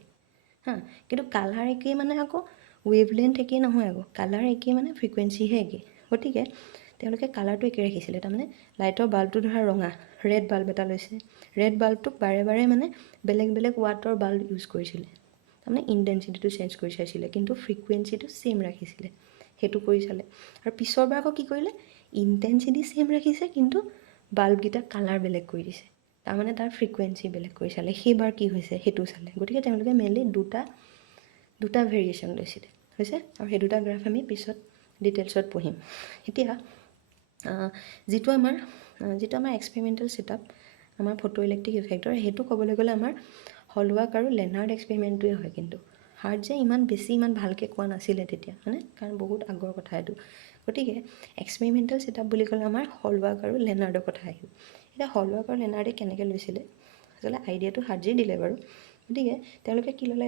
কিন্তু কালাৰ একেই মানে আকৌ ৱেভলেন্থ একেই নহয়, আকৌ কালাৰ একেই মানে ফ্ৰিকুৱেঞ্চিহে একেই। গতিকে তেওঁলোকে কালাৰটো একেই ৰাখিছিলে। তাৰমানে লাইটৰ বাল্বটো ধৰা ৰঙা, ৰেড বাল্ব এটা লৈছে, ৰেড বাল্বটোক বাৰে বাৰে মানে বেলেগ বেলেগ ৱাটৰ বাল্ব ইউজ কৰিছিলে, তাৰমানে ইনটেনচিটিটো চেঞ্জ কৰি চাইছিলে, কিন্তু ফ্ৰিকুৱেঞ্চিটো ছেইম ৰাখিছিলে। সেইটো কৰি চালে, আৰু পিছৰবাৰ আকৌ কি কৰিলে, ইনটেনচিটি ছেইম ৰাখিছে কিন্তু বাল্বকেইটা কালাৰ বেলেগ কৰি দিছে, তাৰমানে তাৰ ফ্ৰিকুৱেঞ্চি বেলেগ কৰি চালে। সেইবাৰ কি হৈছে সেইটো চালে। গতিকে তেওঁলোকে মেইনলি দুটা ভেৰিয়েশ্যন লৈছিলে হৈছে, আৰু সেই দুটা গ্ৰাফ আমি পিছত ডিটেইলছত পঢ়িম। এতিয়া যিটো আমাৰ এক্সপেৰিমেণ্টেল ছেটআপ আমাৰ ফটো ইলেক্ট্ৰিক ইফেক্টৰ, সেইটো ক'বলৈ গ'লে আমাৰ হলৱাক আৰু লেনাৰ্ড এক্সপেৰিমেণ্টটোৱে হয়। কিন্তু হাৰ্টজে ইমান ভালকৈ কোৱা নাছিলে তেতিয়া হয়নে, কাৰণ বহুত আগৰ কথা এইটো। গতিকে এক্সপেৰিমেণ্টেল ছেটআপ বুলি ক'লে আমাৰ হলৱাক আৰু লেনাৰ্ডৰ কথা আহিব। এতিয়া হলৱাক আৰু লেনাৰ্ডে কেনেকৈ লৈছিলে, আচলতে আইডিয়াটো হাৰ্টজেই দিলে বাৰু। গতিকে তেওঁলোকে কি ল'লে,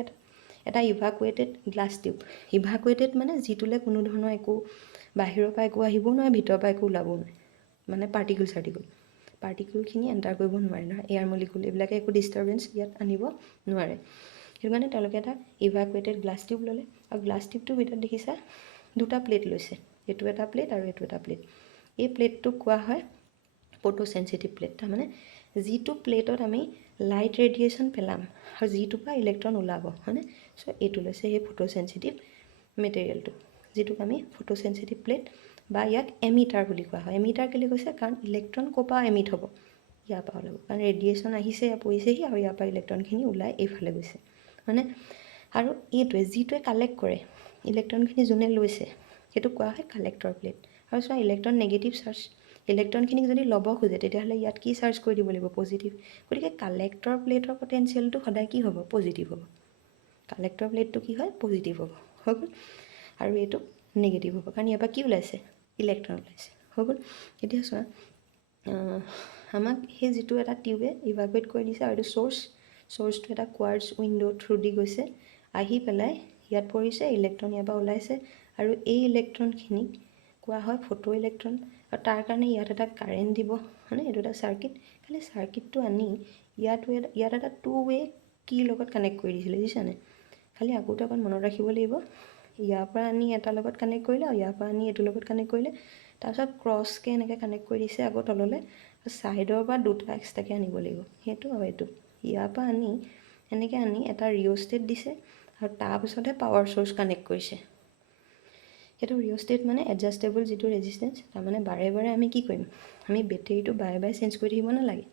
এটা ইভাকুৱেটেড গ্লাছ টিউব, ইভাকুৱেটেড মানে যিটোলৈ কোনো ধৰণৰ একো বাহিৰৰ পৰা একো আহিবও নোৱাৰে, ভিতৰৰ পৰা একো ওলাবও নোৱাৰে, মানে পাৰ্টিকুলখিনি এণ্টাৰ কৰিব নোৱাৰে নহয়, এয়াৰ মলিকুল এইবিলাকে একো ডিষ্টাৰ্বেঞ্চ ইয়াত আনিব নোৱাৰে। সেইটো কাৰণে তেওঁলোকে এটা ইভাকুৱেটেড গ্লাছ টিউব ল'লে আৰু গ্লাছ টিউবটোৰ ভিতৰত দেখিছা দুটা প্লেট লৈছে, এইটো এটা প্লেট আৰু এইটো এটা প্লেট। এই প্লেটটোক কোৱা হয় ফটো চেঞ্চিটিভ প্লেট। তাৰমানে যিটো প্লেটত আমি লাইট ৰেডিয়েশ্যন পেলাম আৰু যিটোৰ পৰা ইলেক্ট্ৰন ওলাব হয়নে, চ' এইটো লৈছে সেই ফটো চেঞ্চিটিভ মেটেৰিয়েলটো, যিটোক আমি ফটো চেঞ্চিটিভ প্লেট বা ইয়াক এমিটাৰ বুলি কোৱা হয়। এমিটাৰ কেলৈ কৈছে, কাৰণ ইলেক্ট্ৰন ক'ৰ পৰা এমিট হ'ব, ইয়াৰ পৰা ওলাব, কাৰণ ৰেডিয়েশ্যন আহিছে ইয়াৰ পৰিছেহি আৰু ইয়াৰ পৰা ইলেক্ট্ৰনখিনি ওলাই এইফালে গৈছে হয়নে। আৰু এইটোৱে যিটোৱে কালেক্ট কৰে ইলেক্ট্ৰনখিনি যোনে লৈছে সেইটো কোৱা হয় কালেক্টৰ প্লেট। আৰু চোৱা ইলেক্ট্ৰন নেগেটিভ চাৰ্জ, ইলেক্ট্ৰনখিনিক যদি ল'ব খোজে তেতিয়াহ'লে ইয়াত কি চাৰ্জ কৰি দিব লাগিব, পজিটিভ। গতিকে কালেক্টৰ প্লেটৰ পটেঞ্চিয়েলটো সদায় কি হ'ব, পজিটিভ হ'ব। কালেক্টৰ প্লেটটো কি হয়, পজিটিভ হ'ব, হৈ গ'ল। আৰু এইটো নেগেটিভ হ'ব, কাৰণ ইয়াৰ পৰা কি ওলাইছে, ইলেক্ট্ৰন ওলাইছে, হৈ গ'ল। এতিয়া চোৱা আমাক সেই যিটো এটা টিউবে ইভাকুৱেট কৰি দিছে আৰু এইটো চ'ৰ্চটো এটা কোৱাৰ্টজ উইণ্ডো থ্ৰু দি গৈছে, আহি পেলাই ইয়াত পৰিছে, ইলেক্ট্ৰন ইয়াৰ পৰা ওলাইছে আৰু এই ইলেক্ট্ৰনখিনিক কোৱা হয় ফটো ইলেক্ট্ৰন। আৰু তাৰ কাৰণে ইয়াত এটা কাৰেণ্ট দিব হয়নে, এইটো এটা চাৰ্কিট। খালি চাৰ্কিটটো আনি ইয়াত এটা টু ৱে কিৰ লগত কানেক্ট কৰি দিছিলে, বুজিছানে। খালি আকৌতো অকণ মনত ৰাখিব লাগিব, ইয়াৰ পৰা আনি এটাৰ লগত কানেক্ট কৰিলে আৰু ইয়াৰ পৰা আনি এইটোৰ লগত কানেক্ট কৰিলে, তাৰপিছত ক্ৰছকৈ এনেকৈ কানেক্ট কৰি দিছে আকৌ তললৈ, ছাইডৰ পৰা দুটা এক্সট্ৰাকৈ আনিব লাগিব, সেইটো আৰু এইটো ইয়াৰ পৰা আনি এনেকৈ আনি এটা ৰিঅ'ষ্টেট দিছে আৰু তাৰপিছতহে পাৱাৰ চ'ৰ্চ কানেক্ট কৰিছে। সেইটো ৰিঅ'ষ্টেট মানে এডজাষ্টেবল যিটো ৰেজিষ্টেঞ্চ, তাৰমানে বাৰে বাৰে আমি কি কৰিম, আমি বেটেৰীটো বাৰে বাৰে চেঞ্জ কৰি থাকিব নালাগে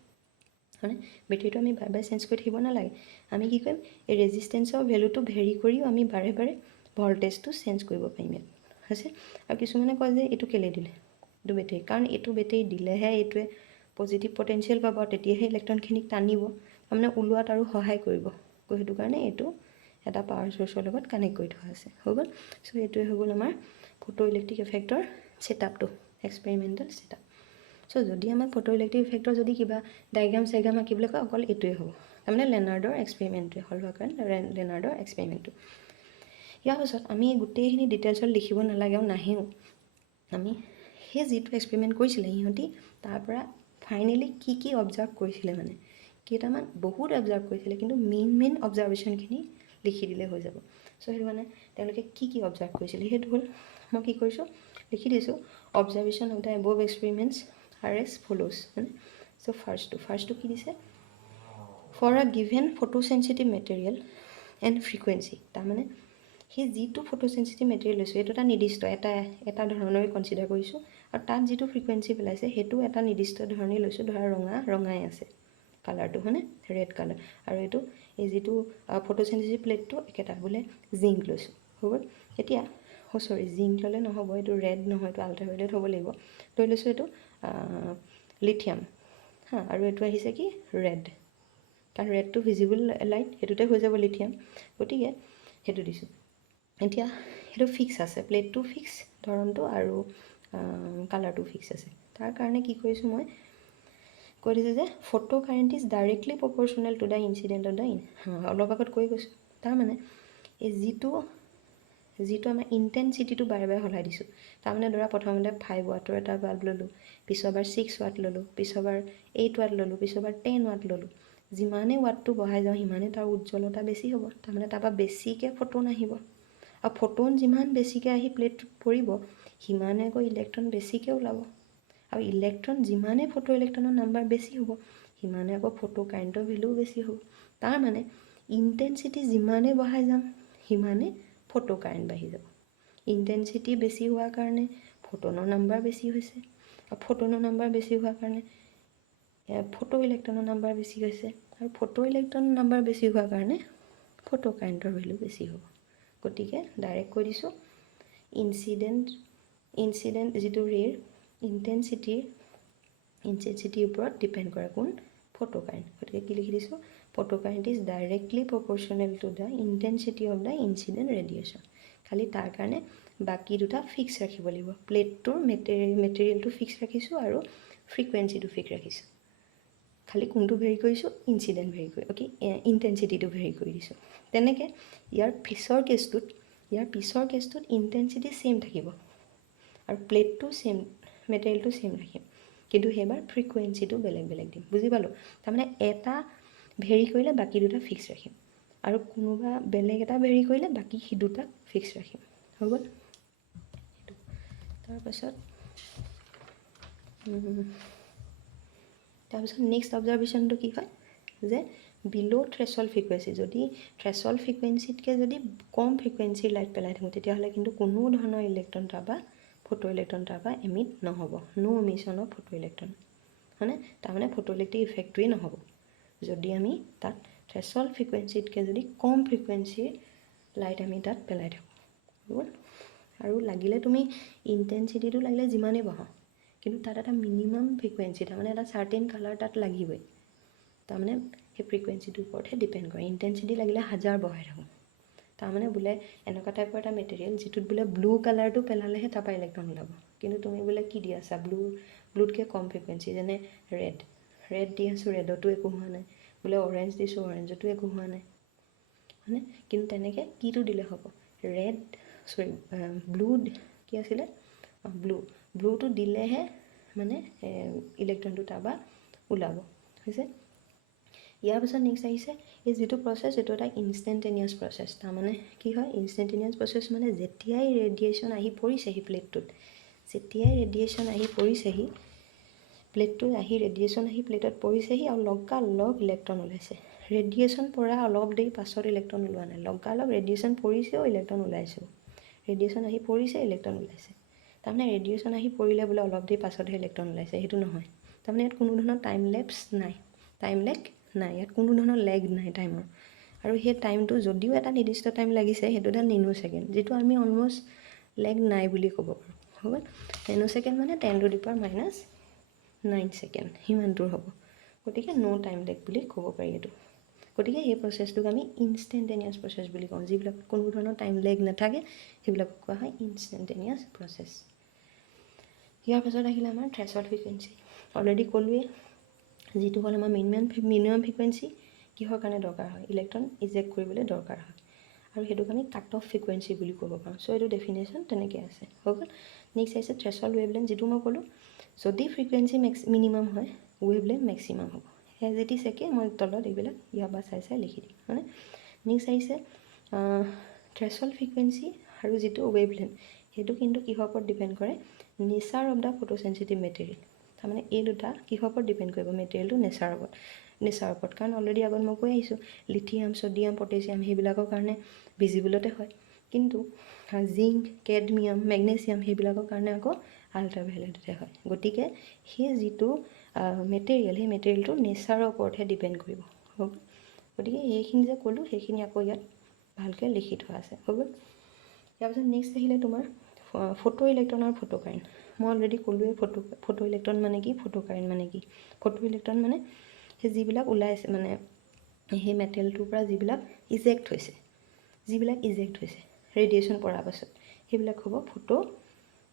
হয়নে, বেটেৰীটো আমি বাৰে বাৰে চেঞ্জ কৰি থাকিব নালাগে। আমি কি কৰিম, এই ৰেজিষ্টেঞ্চৰ ভেলুটো ভেৰি কৰিও আমি বাৰে বাৰে ভল্টেজটো চেঞ্জ কৰিব পাৰিম ইয়াত হৈছে। আৰু কিছুমানে কয় যে এইটো কেলৈ দিলে, এইটো বেটেৰী, কাৰণ এইটো বেটেৰী দিলেহে এইটোৱে পজিটিভ পটেঞ্চিয়েল পাব, তেতিয়াহে ইলেক্ট্ৰনখিনিক টানিব, তাৰমানে ওলোৱাত আৰু সহায় কৰিব। সেইটো কাৰণে এইটো এটা পাৱাৰ চ'ৰ্চৰ লগত কানেক্ট কৰি থোৱা আছে, হৈ গ'ল। চ' এইটোৱে হৈ গ'ল আমাৰ ফটো ইলেক্ট্ৰিক এফেক্টৰ ছেটআপটো, এক্সপেৰিমেণ্টেল ছেটআপ। চ' যদি আমাক ফটো ইলেক্ট্ৰিক এফেক্টৰ যদি কিবা ডায়েগ্ৰাম চাইগ্ৰাম আঁকিবলৈ কয়, অকল এইটোৱে হ'ব, তাৰমানে লেনাৰ্ডৰ এক্সপেৰিমেণ্টটোৱে সল্ভ হোৱাৰ কাৰণে লেনাৰ্ডৰ এক্সপেৰিমেণ্টটো। ইয়াৰ পাছত আমি গোটেইখিনি ডিটেইলছত লিখিব নালাগেও নাহেও, আমি সেই যিটো এক্সপেৰিমেণ্ট কৰিছিলে সিহঁতি তাৰ পৰা ফাইনেলি কি কি অবজাৰ্ভ কৰিছিলে, মানে কেইটামান বহুত অবজাৰ্ভ কৰিছিলে, কিন্তু মেইন অবজাৰ্ভেশ্যনখিনি লিখি দিলে হৈ যাব। চ' সেইটো মানে তেওঁলোকে কি কি অবজাৰ্ভ কৰিছিলে সেইটো হ'ল, মই কি কৰিছোঁ লিখি দিছোঁ, observation of the above experiments are as follows মানে। চ' ফাৰ্ষ্টটো কি দিছে, for a given photo sensitive material and frequency, তাৰমানে সেই যিটো ফটো চেঞ্চিটিভ মেটেৰিয়েল লৈছোঁ এইটো এটা নিৰ্দিষ্ট এটা ধৰণৰে কনচিডাৰ কৰিছোঁ, আৰু তাত যিটো ফ্ৰিকুৱেঞ্চি পেলাইছে সেইটো এটা নিৰ্দিষ্ট ধৰণে লৈছোঁ, ধৰা ৰঙাই আছে কালাৰটো হয়নে, ৰেড কালাৰ, আৰু এইটো এই যিটো ফটো চেঞ্চিটিভ প্লেটটো একেটা বোলে জিংক লৈছোঁ, হৈ গ'ল। এতিয়া জিংক ল'লে নহ'ব, এইটো ৰেড নহয়, এইটো আল্ট্ৰাভায়লেট হ'ব লাগিব। লৈ লৈছোঁ এইটো লিথিয়াম হা, আৰু এইটো আহিছে কি ৰেড, কাৰণ ৰেডটো ভিজিবল লাইট, সেইটোতে হৈ যাব লিথিয়াম, গতিকে সেইটো দিছোঁ। এতিয়া সেইটো ফিক্স আছে, প্লেটটো ফিক্স ধৰণটো আৰু কালাৰটো ফিক্স আছে। তাৰ কাৰণে কি কৰিছোঁ মই কৈ দিছোঁ যে photo current is directly proportional to the incident of the অলপ আগত কৈ গৈছোঁ। তাৰমানে এই যিটো আমাৰ ইণ্টেনচিটিটো বাৰে বাৰে সলাই দিছোঁ, তাৰমানে ধৰা প্ৰথমতে 5 ৱাটৰ এটা বাল্ব ল'লোঁ, পিছৰবাৰ 6 ৱাট ল'লোঁ, পিছৰবাৰ 8 ৱাট ল'লোঁ, পিছৰবাৰ 10 ৱাট ল'লোঁ। যিমানে ৱাটটো বঢ়াই যাওঁ সিমানে তাৰ উজ্জ্বলতা বেছি হ'ব, তাৰমানে তাৰপৰা বেছিকৈ ফটোন আহিব, আৰু ফটোন যিমান বেছিকৈ আহি প্লেটটোত পৰিব সিমানে আকৌ ইলেক্ট্ৰন বেছিকৈ ওলাব, আৰু ইলেক্ট্ৰন যিমানে ফটো ইলেক্ট্ৰনৰ নাম্বাৰ বেছি হ'ব সিমানে আকৌ ফটো কাৰেণ্টৰ ভেলুও বেছি হ'ব। তাৰমানে ইণ্টেনচিটি যিমানে বঢ়াই যাম সিমানে ফটো কাৰেণ্ট বাঢ়ি যাব। ইণ্টেনচিটি বেছি হোৱাৰ কাৰণে ফটোনৰ নাম্বাৰ বেছি হৈছে, আৰু ফটোনৰ নাম্বাৰ বেছি হোৱাৰ কাৰণে ফটো ইলেক্ট্ৰনৰ নাম্বাৰ বেছি হৈছে, আৰু ফটো ইলেক্ট্ৰনৰ নাম্বাৰ বেছি হোৱাৰ কাৰণে ফটো কাৰেণ্টৰ ভেলু বেছি হ'ব। গতিকে ডাইৰেক্ট কৈ দিছোঁ, ইনচিডেণ্ট যিটো ৰেৰ ইণ্টেনচিটিৰ ওপৰত ডিপেণ্ড কৰে কোন, ফটো কাৰেণ্ট। গতিকে কি লিখি দিছোঁ, photo current is directly proportional to the intensity of the incident radiation. খালি তাৰ কাৰণে বাকী দুটা ফিক্স ৰাখিব লাগিব, প্লেটটোৰ মেটেৰিয়েলটো ফিক্স ৰাখিছোঁ আৰু ফ্ৰিকুৱেঞ্চিটো ফিক্স ৰাখিছোঁ। খালি কোনটো ভেৰি কৰিছোঁ, ইনচিডেণ্ট ভেৰি কৰি ইণ্টেনচিটিটো ভেৰি কৰি দিছোঁ। তেনেকৈ ইয়াৰ পিছৰ কেছটোত ইণ্টেনচিটি ছেইম থাকিব আৰু প্লেটটো ছেইম, মেটেৰিয়েলটো ছেইম ৰাখিম, কিন্তু সেইবাৰ ফ্ৰিকুৱেঞ্চিটো বেলেগ দিম, বুজি পালোঁ। তাৰমানে এটা ভেৰি কৰিলে বাকী দুটা ফিক্স ৰাখিম, আৰু কোনোবা বেলেগ এটা ভেৰি কৰিলে বাকী সি দুটাক ফিক্স ৰাখিম হৈ গ'ল সেইটো তাৰপাছত নেক্সট অবজাৰভেশ্যনটো কি হয় যে বিল' থ্ৰেছল ফ্ৰিকুৱেঞ্চি যদি থ্ৰেছল ফ্ৰিকুৱেঞ্চিতকৈ যদি কম ফ্ৰিকুৱেঞ্চিৰ লাইট পেলাই থাকোঁ তেতিয়াহ'লে কিন্তু কোনো ধৰণৰ ইলেক্ট্ৰন তাৰ পৰা ফটো ইলেক্ট্ৰন তাৰ পৰা এমিট নহ'ব নো এমিশ্যন অফ ফটো ইলেক্ট্ৰন হয়নে তাৰমানে ফটো ইলেক্ট্ৰিক ইফেক্টটোৱেই নহ'ব যদি আমি তাত থ্ৰেছল ফ্ৰিকুৱেঞ্চিতকৈ যদি কম ফ্ৰিকুৱেঞ্চিৰ লাইট আমি তাত পেলাই থাকোঁ আৰু লাগিলে তুমি ইণ্টেনচিটিটো লাগিলে যিমানেই বহাওঁ কিন্তু তাত এটা মিনিমাম ফ্ৰিকুৱেঞ্চি তাৰমানে এটা চাৰ্টেইন কালাৰ তাত লাগিবই তাৰমানে সেই ফ্ৰিকুৱেঞ্চিটোৰ ওপৰতহে ডিপেণ্ড কৰে ইণ্টেনচিটি লাগিলে 1000 বহাই থাকোঁ তাৰমানে বোলে এনেকুৱা টাইপৰ এটা মেটেৰিয়েল যিটোত বোলে ব্লু কালাৰটো পেলালেহে তাৰপৰা ইলেক্ট্ৰন ওলাব কিন্তু তুমি বোলে কি দি আছা ব্লুতকৈ কম ফ্ৰিকুৱেঞ্চি যেনে ৰেড দি আছোঁ ৰেডতো একো হোৱা নাই বোলে অৰেঞ্জ দিছোঁ অৰেঞ্জতো একো হোৱা নাই হয়নে কিন্তু তেনেকৈ কিটো দিলে হ'ব ব্লু কি আছিলে ব্লুটো দিলেহে মানে ইলেক্ট্ৰনটো তাৰপৰা ওলাব হৈছে ইয়াৰ পিছত নেক্সট আহিছে এই যিটো প্ৰচেছ এইটো এটা ইনষ্টেণ্টেনিয়াছ প্ৰচেছ তাৰমানে কি হয় ইনষ্টেণ্টেনিয়াছ প্ৰচেছ মানে যেতিয়াই ৰেডিয়েশ্যন আহি পৰিছেহি প্লেটটোত যেতিয়াই ৰেডিয়েশ্যন আহি পৰিছেহি প্লেটটো আহি ৰেডিয়েশ্যন আহি প্লেটত পৰিছেহি আৰু লগালগ ইলেক্ট্ৰন ওলাইছে ৰেডিয়েশ্যন পৰা অলপ দেৰি পাছত ইলেক্ট্ৰন ওলোৱা নাই লগালগ ৰেডিয়েশ্যন পৰিছেও ইলেক্ট্ৰন ওলাইছেও ৰেডিয়েশ্যন আহি পৰিছে ইলেক্ট্ৰন ওলাইছে তাৰমানে ৰেডিয়েশ্যন আহি পৰিলে বোলে অলপ দেৰি পাছতহে ইলেক্ট্ৰন ওলাইছে সেইটো নহয় তাৰমানে ইয়াত কোনো ধৰণৰ টাইম লেগ নাই ইয়াত কোনো ধৰণৰ লেগ নাই টাইমৰ আৰু সেই টাইমটো যদিও এটা নিৰ্দিষ্ট টাইম লাগিছে সেইটো এটা নেনো ছেকেণ্ড যিটো আমি অলমষ্ট লেগ নাই বুলি ক'ব পাৰোঁ হ'ব নেনো ছেকেণ্ড মানে 10⁻৯ ছেকেণ্ড সিমানটোৰ হ'ব গতিকে ন' টাইম লেগ বুলি ক'ব পাৰি এইটো গতিকে এই প্ৰচেছটোক আমি ইনষ্টেণ্টেনিয়াছ প্ৰচেছ বুলি কওঁ যিবিলাক কোনো ধৰণৰ টাইম লেগ নাথাকে সেইবিলাকক কোৱা হয় ইনষ্টেণ্টেনিয়াছ প্ৰচেছ ইয়াৰ পাছত আহিলে আমাৰ থ্ৰেছল ফ্ৰিকুৱেঞ্চি অলৰেডি ক'লোৱেই যিটো হ'ল আমাৰ মিনিমাম ফ্ৰিকুৱেঞ্চি কিহৰ কাৰণে দৰকাৰ হয় ইলেক্ট্ৰন ইজেক্ট কৰিবলৈ দৰকাৰ হয় আৰু সেইটোক আমি কাট অফ ফ্ৰিকুৱেঞ্চি বুলি ক'ব পাৰোঁ চ' এইটো ডেফিনেশ্যন তেনেকৈ আছে হৈ গ'ল নেক্সট আহিছে থ্ৰেছল ৱেভলেন্থ যিটো মই ক'লোঁ যদি ফ্ৰিকুৱেঞ্চি মিনিমাম হয় ৱেভলেন্থ মেক্সিমাম হ'ব এজ ইট ইজ একে মই তলত এইবিলাক ইয়াৰ পৰা চাই লিখি দিম মানে নেক্সট আহিছে থ্ৰেছল ফ্ৰিকুৱেঞ্চি আৰু যিটো ৱেভলেন্থ সেইটো কিন্তু কিহৰ ওপৰত ডিপেণ্ড কৰে নেচাৰ অফ দ্য ফটোচেনচিটিভ মেটেৰিয়েল তাৰমানে এই দুটা কিহৰ ওপৰত ডিপেণ্ড কৰিব মেটেৰিয়েলটো নেচাৰৰ ওপৰত কাৰণ অলৰেডি আগত মই কৈ আহিছোঁ লিথিয়াম ছ'ডিয়াম পটেছিয়াম সেইবিলাকৰ কাৰণে ভিজিবলতে হয় কিন্তু জিংক কেডমিয়াম মেগনেছিয়াম সেইবিলাকৰ কাৰণে আকৌ আল্ট্ৰাভায়লেটতে হয় গতিকে সেই যিটো মেটেৰিয়েল সেই মেটেৰিয়েলটো নেচাৰৰ ওপৰতহে ডিপেণ্ড কৰিব হ'ব গতিকে এইখিনি যে ক'লোঁ সেইখিনি আকৌ ইয়াত ভালকৈ লিখি থোৱা আছে হ'ব ইয়াৰ পিছত নেক্সট আহিলে তোমাৰ ফটো ইলেক্ট্ৰন আৰু ফটো কাৰেণ্ট মই অলৰেডি ক'লোৱেই ফটো ইলেক্ট্ৰন মানে কি ফটো কাৰেণ্ট মানে কি ফটো ইলেক্ট্ৰন মানে সেই যিবিলাক ওলাইছে মানে সেই মেটেৰিয়েলটোৰ পৰা যিবিলাক ইজেক্ট হৈছে ৰেডিয়েশ্যন পৰাৰ পাছত সেইবিলাক হ'ব ফটো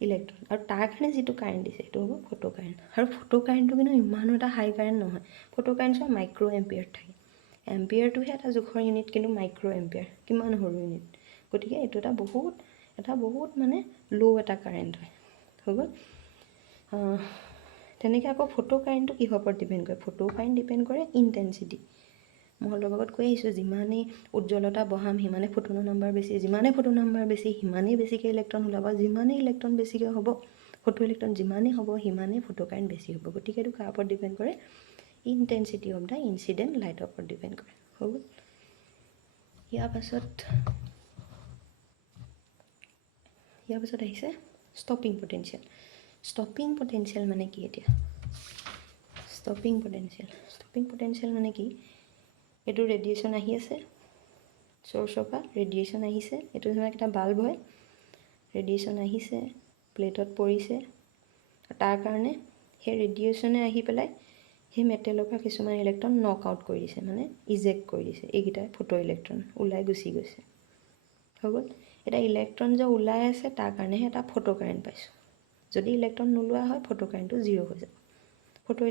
ইলেক্ট্ৰন আৰু তাৰ কাৰণে যিটো কাৰেণ্ট দিছে সেইটো হ'ব ফটো কাৰেণ্ট আৰু ফটো কাৰেণ্টটো কিন্তু ইমানো এটা হাই কাৰেণ্ট নহয় ফটো কাৰেণ্ট চোৱা মাইক্ৰ' এম্পিয়াৰ থাকে এম্পিয়াৰটোহে এটা জোখৰ ইউনিট কিন্তু মাইক্ৰ' এম্পিয়াৰ কিমান সৰু ইউনিট গতিকে এইটো এটা বহুত মানে ল' এটা কাৰেণ্ট হয় হৈ গ'ল তেনেকৈ আকৌ ফটো কাৰেণ্টটো কিহৰ ওপৰত ডিপেণ্ড কৰে ফটো কাৰেণ্ট ডিপেণ্ড কৰে ইণ্টেনচিটি মই অলপ আগত কৈ আহিছোঁ যিমানেই উজ্জ্বলতা বঢ়াম সিমানেই ফটোনৰ নাম্বাৰ বেছি যিমানেই ফটো নাম্বাৰ বেছি সিমানেই বেছিকৈ ইলেক্ট্ৰন ওলাব যিমানেই ইলেক্ট্ৰন বেছিকৈ হ'ব ফটো ইলেক্ট্ৰন যিমানেই হ'ব সিমানেই ফটো কাৰেণ্ট বেছি হ'ব গতিকে এইটো কাৰ ওপৰত ডিপেণ্ড কৰে ইণ্টেনচিটি অফ দ্য ইনচিডেণ্ট লাইটৰ ওপৰত ডিপেণ্ড কৰে হ'ব ইয়াৰ পাছত আহিছে ষ্টপিং পটেনচিয়েল মানে কি এতিয়া ষ্টপিং পটেনচিয়েল মানে কি এইটো ৰেডিয়েশ্যন আহি আছে চ'ৰ্চৰ পৰা ৰেডিয়েশ্যন আহিছে এইটো ধৰক এটা বাল্ব হয় ৰেডিয়েশ্যন আহিছে প্লেটত পৰিছে তাৰ কাৰণে সেই ৰেডিয়েশ্যনে আহি পেলাই সেই মেটেৰিয়েলৰ পৰা কিছুমান ইলেক্ট্ৰন নক আউট কৰি দিছে মানে ইজেক্ট কৰি দিছে এইকেইটা ফটো ইলেক্ট্ৰন ওলাই গুচি গৈছে হৈ গ'ল এটা ইলেক্ট্ৰন যে ওলাই আছে তাৰ কাৰণেহে এটা ফটো কাৰেণ্ট পাইছোঁ যদি ইলেক্ট্ৰন নোলোৱা হয় ফটো কাৰেণ্টটো জিৰ' হৈ যাব ফটো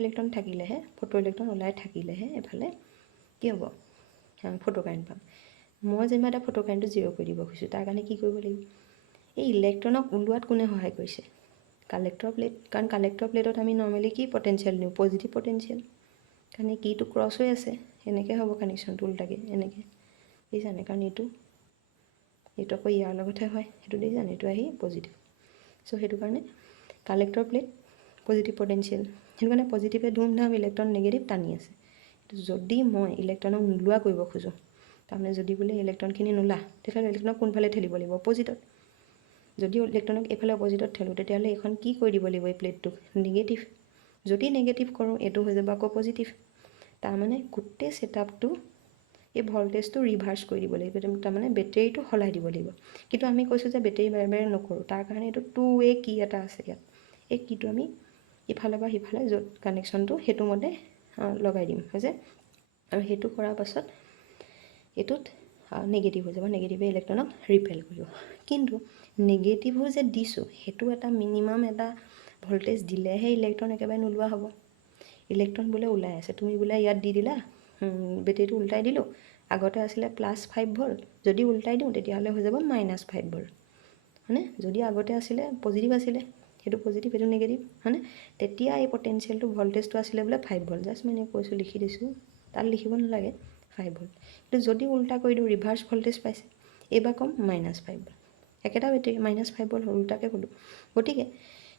ইলেক্ট্ৰন ওলাই থাকিলেহে এফালে কি হ'ব ফটো কাৰেণ্ট পাম মই যেনিবা এটা ফটো কাৰেণ্টটো জিৰ' কৰি দিব খুজিছোঁ তাৰ কাৰণে কি কৰিব লাগিব এই ইলেক্ট্ৰনক ওলোৱাত কোনে সহায় কৰিছে কালেক্টৰ প্লেট কাৰণ কালেক্টৰ প্লেটত আমি নৰ্মেলি কি পটেনচিয়েল দিওঁ পজিটিভ পটেনচিয়েল কাৰণে কিটো ক্ৰছ হৈ আছে এনেকৈ হ'ব কানেকশ্যনটো উল্টাকৈ এনেকৈ দেখিছানে, কাৰণ এইটো আকৌ ইয়াৰ লগতহে হয়, সেইটো দেখিছানে, এইটো আহি পজিটিভ। চ' সেইটো কাৰণে কালেক্টৰ প্লেট পজিটিভ পটেঞ্চিয়েল, সেইটো কাৰণে পজিটিভে ধুমধাম ইলেক্ট্ৰন নেগেটিভ টানি আছে। যদি মই ইলেক্ট্ৰনক নোলোৱা কৰিব খোজোঁ, তাৰমানে যদি বোলে ইলেক্ট্ৰনখিনি নোলা, তেতিয়াহ'লে ইলেক্ট্ৰনক কোনফালে ঠেলিব লাগিব, অপজিটত। যদি ইলেক্ট্ৰনক এইফালে অপজিটত ঠেলোঁ, তেতিয়াহ'লে এইখন কি কৰি দিব লাগিব, এই প্লেটটোক নিগেটিভ। যদি নিগেটিভ কৰোঁ, এইটো হৈ যাব আকৌ পজিটিভ। তাৰমানে গোটেই ছেটআপটো এই ভল্টেজটো ৰিভাৰ্চ কৰি দিব লাগিব, তাৰমানে বেটেৰীটো সলাই দিব লাগিব। কিন্তু আমি কৈছোঁ যে বেটেৰী বাৰে বাৰে নকৰোঁ, তাৰ কাৰণে এইটো 2-ৱে কি এটা আছে ইয়াত। এই কিটো আমি ইফালৰ পৰা সিফালে য'ত কানেকশ্যনটো সেইটো মতে লগাই দিম, হৈছে। আৰু সেইটো কৰাৰ পাছত এইটোত নিগেটিভ হৈ যাব, নিগেটিভে ইলেক্ট্ৰনক ৰিপেল কৰিব। কিন্তু নিগেটিভো যে দিছোঁ, সেইটো এটা মিনিমাম এটা ভল্টেজ দিলেহে ইলেক্ট্ৰন একেবাৰে নোলোৱা হ'ব। ইলেক্ট্ৰন বোলে ওলাই আছে, তুমি বোলে ইয়াত দি দিলা, বেটেৰীটো উল্টাই দিলোঁ, আগতে আছিলে +5 ভল্ট, যদি উল্টাই দিওঁ তেতিয়াহ'লে হৈ যাব -5 ভল্ট, হয়নে। যদি আগতে আছিলে পজিটিভ আছিলে, সেইটো পজিটিভ, সেইটো নিগেটিভ, হয়নে। তেতিয়া এই পটেঞ্চিয়েলটো ভল্টেজটো আছিলে বোলে 5 ভল্ট, জাষ্ট মই কৈছোঁ, লিখি দিছোঁ, তাত লিখিব নালাগে 5 ভল্ট। কিন্তু যদি উল্টা কৰি দিওঁ, ৰিভাৰ্চ ভল্টেজ পাইছে, এইবাৰ ক'ম -5 ভল্ট, একেটা বেটেৰী -5 ভল্ট উল্টাকৈ ক'লোঁ। গতিকে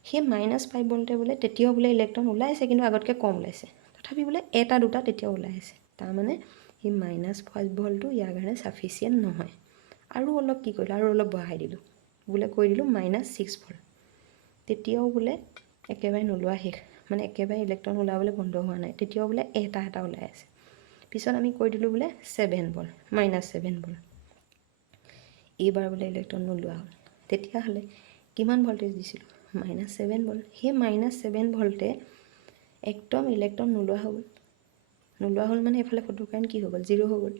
সেই -5 ভল্টে বোলে তেতিয়াও বোলে ইলেক্ট্ৰন ওলাইছে, কিন্তু আগতকৈ কম ওলাইছে, তথাপি বোলে এটা দুটা তেতিয়াও ওলাই আছে। তাৰমানে সেই -5 ভল্টটো ইয়াৰ কাৰণে ছাফিচিয়েণ্ট নহয়। আৰু অলপ কি কৰিলোঁ, আৰু অলপ বঢ়াই দিলোঁ, বোলে কৰি দিলোঁ -6 ভল্ট, তেতিয়াও বোলে একেবাৰে নোলোৱা শেষ, মানে একেবাৰে ইলেক্ট্ৰন ওলাবলৈ বন্ধ হোৱা নাই, তেতিয়াও বোলে এটা ওলাই আছে। পিছত আমি কৈ দিলোঁ বোলে 7 ভল্ট, -7 ভল্ট, এইবাৰ বোলে ইলেক্ট্ৰন নোলোৱা হ'ল। তেতিয়াহ'লে কিমান ভল্টেজ দিছিলোঁ, -7 ভল্ট। সেই -7 ভল্টে একদম ইলেক্ট্ৰন নোলোৱা হৈ গ'ল। নোলোৱা হ'ল মানে এইফালে ফটো কাৰেণ্ট কি হৈ গ'ল, 0 হৈ গ'ল।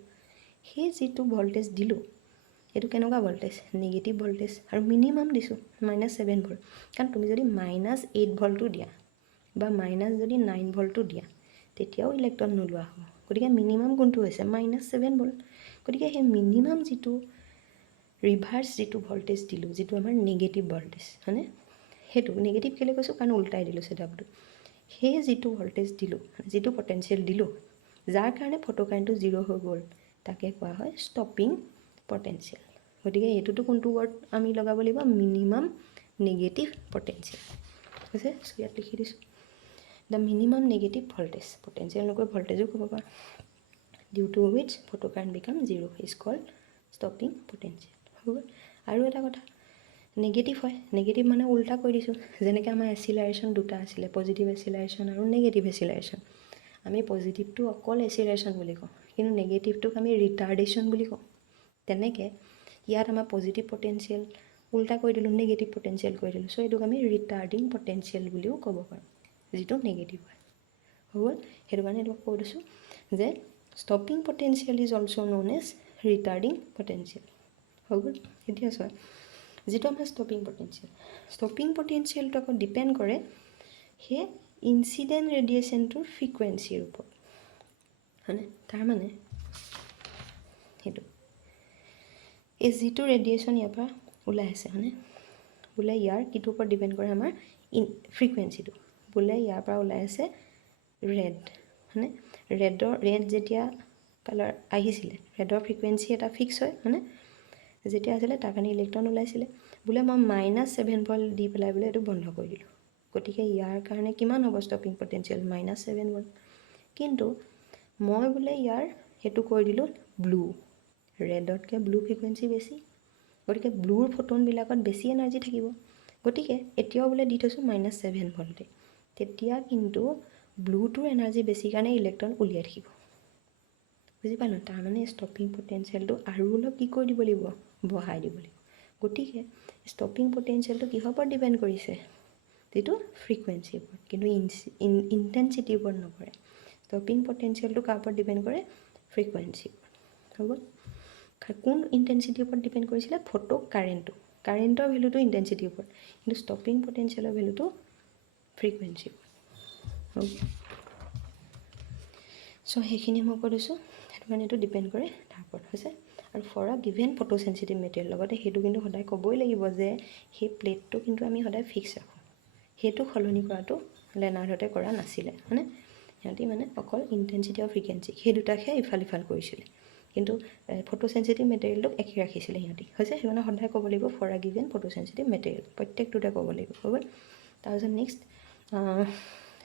সেই যিটো ভল্টেজ দিলোঁ, এইটো কেনেকুৱা ভল্টেজ, নিগেটিভ ভল্টেজ, আৰু মিনিমাম দিছোঁ -7 ভল্ট। কাৰণ তুমি যদি -8 ভল্টো দিয়া বা যদি -9 ভল্টো দিয়া, তেতিয়াও ইলেক্ট্ৰন নোলোৱা হ'ব। গতিকে মিনিমাম কোনটো হৈছে, -7 ভল্ট। গতিকে সেই মিনিমাম যিটো ৰিভাৰ্চ যিটো ভল্টেজ দিলোঁ, যিটো আমাৰ নিগেটিভ ভল্টেজ, হয়নে, সেইটো নিগেটিভ কেলৈ কৈছোঁ, কাৰণ উল্টাই দিলোঁ ছেটআপটো। সেই যিটো ভল্টেজ দিলোঁ, যিটো পটেঞ্চিয়েল দিলোঁ, যাৰ কাৰণে ফটো কাৰেণ্টটো 0 হৈ গ'ল, তাকে কোৱা হয় ষ্টপিং পটেঞ্চিয়েল। গতিকে এইটোতো কোনটো ৱৰ্ড আমি লগাব লাগিব, মিনিমাম নিগেটিভ পটেঞ্চিয়েল, হৈছে। ইয়াত লিখি দিছোঁ, the minimum negative voltage, potential নকৈ ভল্টেজো ক'ব পাৰোঁ, due to which photo current become 0 is called stopping potential, হৈ গ'ল। আৰু এটা কথা, নিগেটিভ হয়, নিগেটিভ মানে উল্টা কৰি দিছোঁ। যেনেকৈ আমাৰ এচিলাৰেশ্যন দুটা আছিলে, পজিটিভ এচিলাৰেশ্যন আৰু নিগেটিভ এচিলাৰেশ্যন। আমি পজিটিভটো অকল এচিলাৰেশ্যন বুলি কওঁ, কিন্তু নিগেটিভটোক আমি ৰিটাৰ্ডেশ্যন বুলি কওঁ। তেনেকৈ ইয়াত আমাৰ পজিটিভ পটেঞ্চিয়েল উল্টা কৰি দিলোঁ, নিগেটিভ পটেঞ্চিয়েল কৰি দিলোঁ, চ' এইটোক আমি ৰিটাৰ্ডিং পটেঞ্চিয়েল বুলিও ক'ব পাৰোঁ, যিটো নিগেটিভ হয়, হৈ গ'ল। সেইটো কাৰণে এইটো কৈ দিছোঁ যে stopping potential is also' known as retarding potential, হৈ গ'ল। এতিয়া চোৱা, যিটো আমাৰ ষ্টপিং পটেঞ্চিয়েলটো আকৌ ডিপেণ্ড কৰে সেই ইনচিডেণ্ট ৰেডিয়েশ্যনটোৰ ফ্ৰিকুৱেঞ্চিৰ ওপৰত, হয়নে। তাৰমানে সেইটো এই যিটো ৰেডিয়েশ্যন ইয়াৰ পৰা ওলাই আছে, হয়নে, বোলে ইয়াৰ কিটোৰ ওপৰত ডিপেণ্ড কৰে, আমাৰ ফ্ৰিকুৱেঞ্চিটো। বোলে ইয়াৰ পৰা ওলাই আছে ৰেড, হয়নে, ৰেড যেতিয়া কালাৰ আহিছিলে, ৰেডৰ ফ্ৰিকুৱেঞ্চি এটা ফিক্স হয়, হয়নে, যেতিয়া আছিলে তাৰ কাৰণে ইলেক্ট্ৰন ওলাইছিলে। বোলে মই -7 ভল্ট দি পেলাই বোলে এইটো বন্ধ কৰি দিলোঁ, গতিকে ইয়াৰ কাৰণে কিমান হ'ব ষ্টপিং পটেঞ্চিয়েল, -7 ভল্ট। কিন্তু মই বোলে ইয়াৰ সেইটো কৰি দিলোঁ ব্লু, ৰেডতকৈ ব্লু ফ্ৰিকুৱেঞ্চি বেছি, গতিকে ব্লুৰ ফটোনবিলাকত বেছি এনাৰ্জি থাকিব। গতিকে এতিয়াও বোলে দি থৈছোঁ -7 ভল্টে, তেতিয়া কিন্তু ব্লুটোৰ এনাৰ্জি বেছি কাৰণে ইলেক্ট্ৰন উলিয়াই থাকিব, বুজি পালোঁ। তাৰমানে ষ্টপিং পটেঞ্চিয়েলটো আৰু অলপ কি কৰি দিব লাগিব, বঢ়াই দিব লাগিব। গতিকে ষ্টপিং পটেঞ্চিয়েলটো কিহৰ ওপৰত ডিপেণ্ড কৰিছে, যিটো ফ্ৰিকুৱেঞ্চিৰ ওপৰত, কিন্তু ইণ্টেনচিটিৰ ওপৰত নকৰে। ষ্টপিং পটেঞ্চিয়েলটো কাৰ ওপৰত ডিপেণ্ড কৰে, ফ্ৰিকুৱেঞ্চিৰ ওপৰত, হৈ গ'ল। কোন ইণ্টেনচিটিৰ ওপৰত ডিপেণ্ড কৰিছিলে, ফটো কাৰেণ্টৰ ভেলুটো ইণ্টেনচিটিৰ ওপৰত, কিন্তু ষ্টপিং পটেঞ্চিয়েলৰ ভেলুটো ফ্ৰিকুৱেঞ্চিৰ ওপৰত, হৈ গ'ল। চ' সেইখিনি মই কৈ দিছোঁ, সেইটো কাৰণে এইটো ডিপেণ্ড কৰে তাৰ ওপৰত, হৈছে। আৰু for a given photo sensitive material, লগতে সেইটো কিন্তু সদায় ক'বই লাগিব যে সেই প্লেটটো কিন্তু আমি সদায় ফিক্স ৰাখোঁ, সেইটো সলনি কৰাটো লেনাৰ্ডহঁতে কৰা নাছিলে, হয়নে। সিহঁতি মানে অকল ইণ্টেনচিটি আৰু ফ্ৰিকুৱেঞ্চি সেই দুটাকহে ইফাল সিফাল কৰিছিলে, কিন্তু ফটো চেঞ্চিটিভ মেটেৰিয়েলটোক একে ৰাখিছিলে সিহঁতি হৈছে সেইকাৰণে সদায় ক'ব লাগিব for a given photo sensitive material প্ৰত্যেকটোতে ক'ব লাগিব হৈ গ'ল তাৰপিছত নেক্সট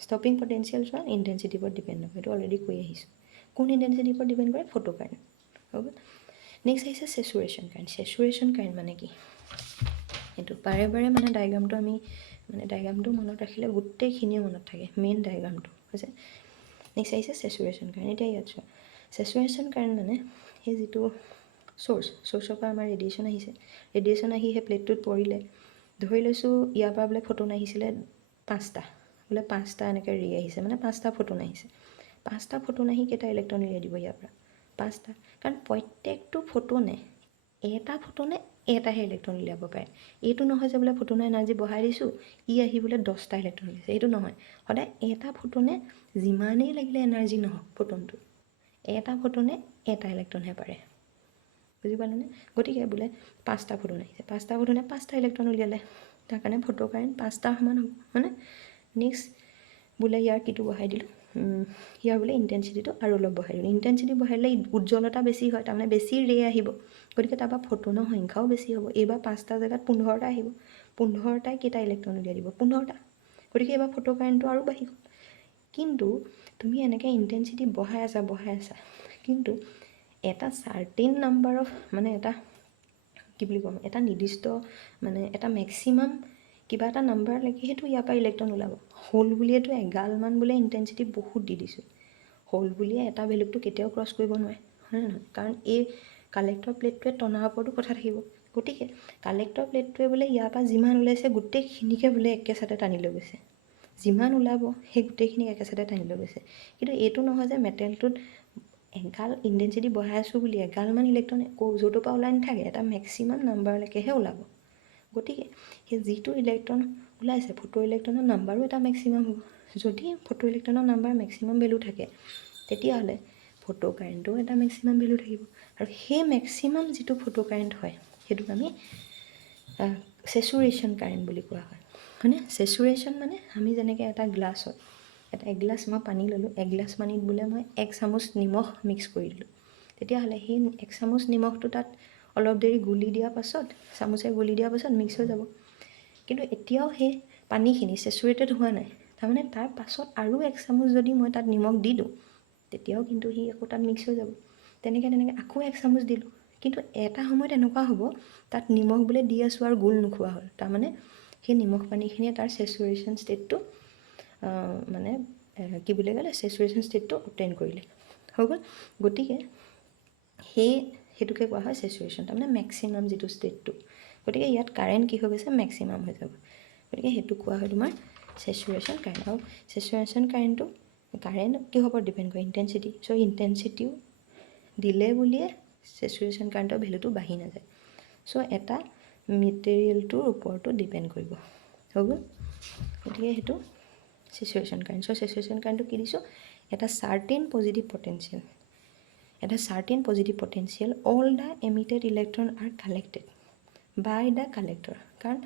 ষ্টপিং পটেঞ্চিয়েল চোৱা ইণ্টেনচিটিভত ডিপেণ্ড নকৰে এইটো অলৰেডি কৈ আহিছোঁ কোন ইণ্টেনচিটিভত ডিপেণ্ড কৰে ফটো কাৰেণ্ট হৈ গ'ল নেক্সট আহিছে চেচুৰেশ্যন কাৰেণ্ট মানে কি এইটো বাৰে বাৰে মানে ডায়েগ্ৰামটো আমি মানে ডায়েগ্ৰামটো মনত ৰাখিলে গোটেইখিনিয়ে মনত থাকে মেইন ডায়েগ্ৰামটো হৈছে নেক্সট আহিছে চেচুৰেশ্যন কাৰেণ্ট এতিয়া ইয়াত চোৱা চেচুৰেশ্যন কাৰেণ্ট মানে সেই যিটো চ'ৰ্চৰ পৰা আমাৰ ৰেডিয়েশ্যন আহিছে ৰেডিয়েশ্যন আহি সেই প্লেটটোত পৰিলে ধৰি লৈছোঁ ইয়াৰ পৰা বোলে ফটোন আহিছিলে 5টা বোলে 5টা এনেকৈ ৰে আহিছে মানে 5টা ফটোন আহিছে 5টা ফটোন আহি কেইটা ইলেক্ট্ৰন উলিয়াই দিব ইয়াৰ পৰা 5টা কাৰণ প্ৰত্যেকটো ফটোনে এটা ফটোনে এটাহে ইলেক্ট্ৰন উলিয়াব পাৰে এইটো নহয় যে বোলে ফটোনৰ এনাৰ্জি বঢ়াই দিছোঁ ই আহি বোলে 10টা ইলেক্ট্ৰন উলিয়াইছে এইটো নহয় সদায় এটা ফটোনে যিমানেই লাগিলে এনাৰ্জি নহওক ফটোনটো এটা ফটোনে এটা ইলেক্ট্ৰনহে পাৰে বুজি পালেনে গতিকে বোলে 5টা ফটোন আহিছে 5টা ফটোনে 5টা ইলেক্ট্ৰন উলিয়ালে তাৰ কাৰণে ফটো কাৰেণ্ট 5টাৰ সমান হ'ব হয়নে নেক্সট বোলে ইয়াৰ কিটো বঢ়াই দিলোঁ ইয়াৰ বোলে ইণ্টেনচিটিটো আৰু অলপ বঢ়াই দিলোঁ ইণ্টেনচিটি বঢ়াই দিলে উজ্জ্বলতা বেছি হয় তাৰমানে বেছি ৰে আহিব গতিকে তাৰপৰা ফটোনৰ সংখ্যাও বেছি হ'ব এইবাৰ 5টা জেগাত 15টা আহিব 15টাই কেইটা ইলেক্ট্ৰন উলিয়াই দিব 15টা গতিকে এইবাৰ ফটো কাৰেণ্টটো আৰু বাঢ়ি গ'ল কিন্তু তুমি এনেকৈ ইণ্টেনচিটি বঢ়াই আছা কিন্তু এটা চাৰ্টেইন নাম্বাৰ অফ মানে এটা কি বুলি ক'ম এটা নিৰ্দিষ্ট মানে এটা মেক্সিমাম কিবা এটা নাম্বাৰলৈকে সেইটো ইয়াৰ পৰা ইলেক্ট্ৰন ওলাব হোল বুলিয়েতো এগালমান বোলে ইণ্টেনচিটি বহুত দি দিছোঁ হোল বুলিয়ে এটা ভেলুটো কেতিয়াও ক্ৰছ কৰিব নোৱাৰে হয় নহয় কাৰণ এই কালেক্টৰ প্লেটটোৱে টনাৰ ওপৰতো কথা থাকিব গতিকে কালেক্টৰ প্লেটটোৱে বোলে ইয়াৰ পৰা যিমান ওলাইছে গোটেইখিনিকে বোলে একেচাতে টানি লৈ গৈছে যিমান ওলাব সেই গোটেইখিনিক একেচাতে টানি লৈ গৈছে কিন্তু এইটো নহয় যে মেটেলটোত এগাল ইণ্টেনচিটি বঢ়াই আছোঁ বুলি এগালমান ইলেক্ট্ৰন য'টোৰ পৰা ওলাই নাথাকে এটা মেক্সিমাম নাম্বাৰলৈকেহে ওলাব গতিকে সেই যিটো ইলেক্ট্ৰন ওলাইছে ফটো ইলেক্ট্ৰনৰ নাম্বাৰো এটা মেক্সিমাম হ'ব যদি ফটো ইলেক্ট্ৰনৰ নাম্বাৰ মেক্সিমাম ভেলু থাকে তেতিয়াহ'লে ফটো কাৰেণ্টও এটা মেক্সিমাম ভেলু থাকিব আৰু সেই মেক্সিমাম যিটো ফটো কাৰেণ্ট হয় সেইটোক আমি চেচুৰেশ্যন কাৰেণ্ট বুলি কোৱা হয় হয়নে চেচুৰেশ্যন মানে আমি যেনেকৈ এটা গ্লাছত এটা এগিলাচ মই পানী ল'লোঁ এগিলাচ পানীত বোলে মই 1 চামুচ নিমখ মিক্স কৰি দিলোঁ তেতিয়াহ'লে সেই 1 চামুচ নিমখটো তাত অলপ দেৰি গুলি দিয়াৰ পাছত চামুচে গুলি দিয়াৰ পাছত মিক্স হৈ যাব কিন্তু এতিয়াও সেই পানীখিনি চেচুৰেটেড হোৱা নাই তাৰমানে তাৰ পাছত আৰু 1 চামুচ যদি মই তাত নিমখ দি দিওঁ তেতিয়াও কিন্তু সি আকৌ তাত মিক্স হৈ যাব তেনেকৈ আকৌ 1 চামুচ দিলোঁ কিন্তু এটা সময়ত এনেকুৱা হ'ব তাত নিমখ বোলে দি আছোঁ আৰু গোল নোখোৱা হ'ল তাৰমানে সেই নিমখ পানীখিনিয়ে তাৰ চেচুৰেশ্যন ষ্টেটটো মানে কি বুলি ক'লে চেচুৰেশ্যন ষ্টেটটো অবটেইন কৰিলে হৈ গ'ল গতিকে সেইটোকে কোৱা হয় চেচুৰেশ্যন তাৰমানে মেক্সিমাম যিটো ষ্টেটটো গতিকে ইয়াত কাৰেণ্ট কি হৈ গৈছে মেক্সিমাম হৈ যাব গতিকে সেইটো কোৱা হয় তোমাৰ চেচুৰেশ্যন কাৰেণ্ট আৰু চেচুৰেশ্যন কাৰেণ্ট কিহৰ ওপৰত ডিপেণ্ড কৰে ইণ্টেনচিটি চ' ইণ্টেনচিটিও দিলে বুলিয়ে চেচুৰেশ্যন কাৰেণ্টৰ ভেলুটো বাঢ়ি নাযায় চ' এটা মেটেৰিয়েলটোৰ ওপৰতো ডিপেণ্ড কৰিব হৈ গ'ল গতিকে সেইটো চেচুৰেশ্যন কাৰেণ্ট চ' চেচুৰেশ্যন কাৰেণ্টটো কি দিছোঁ এটা certain positive potential all the emitted electron are collected by the collector কাৰণ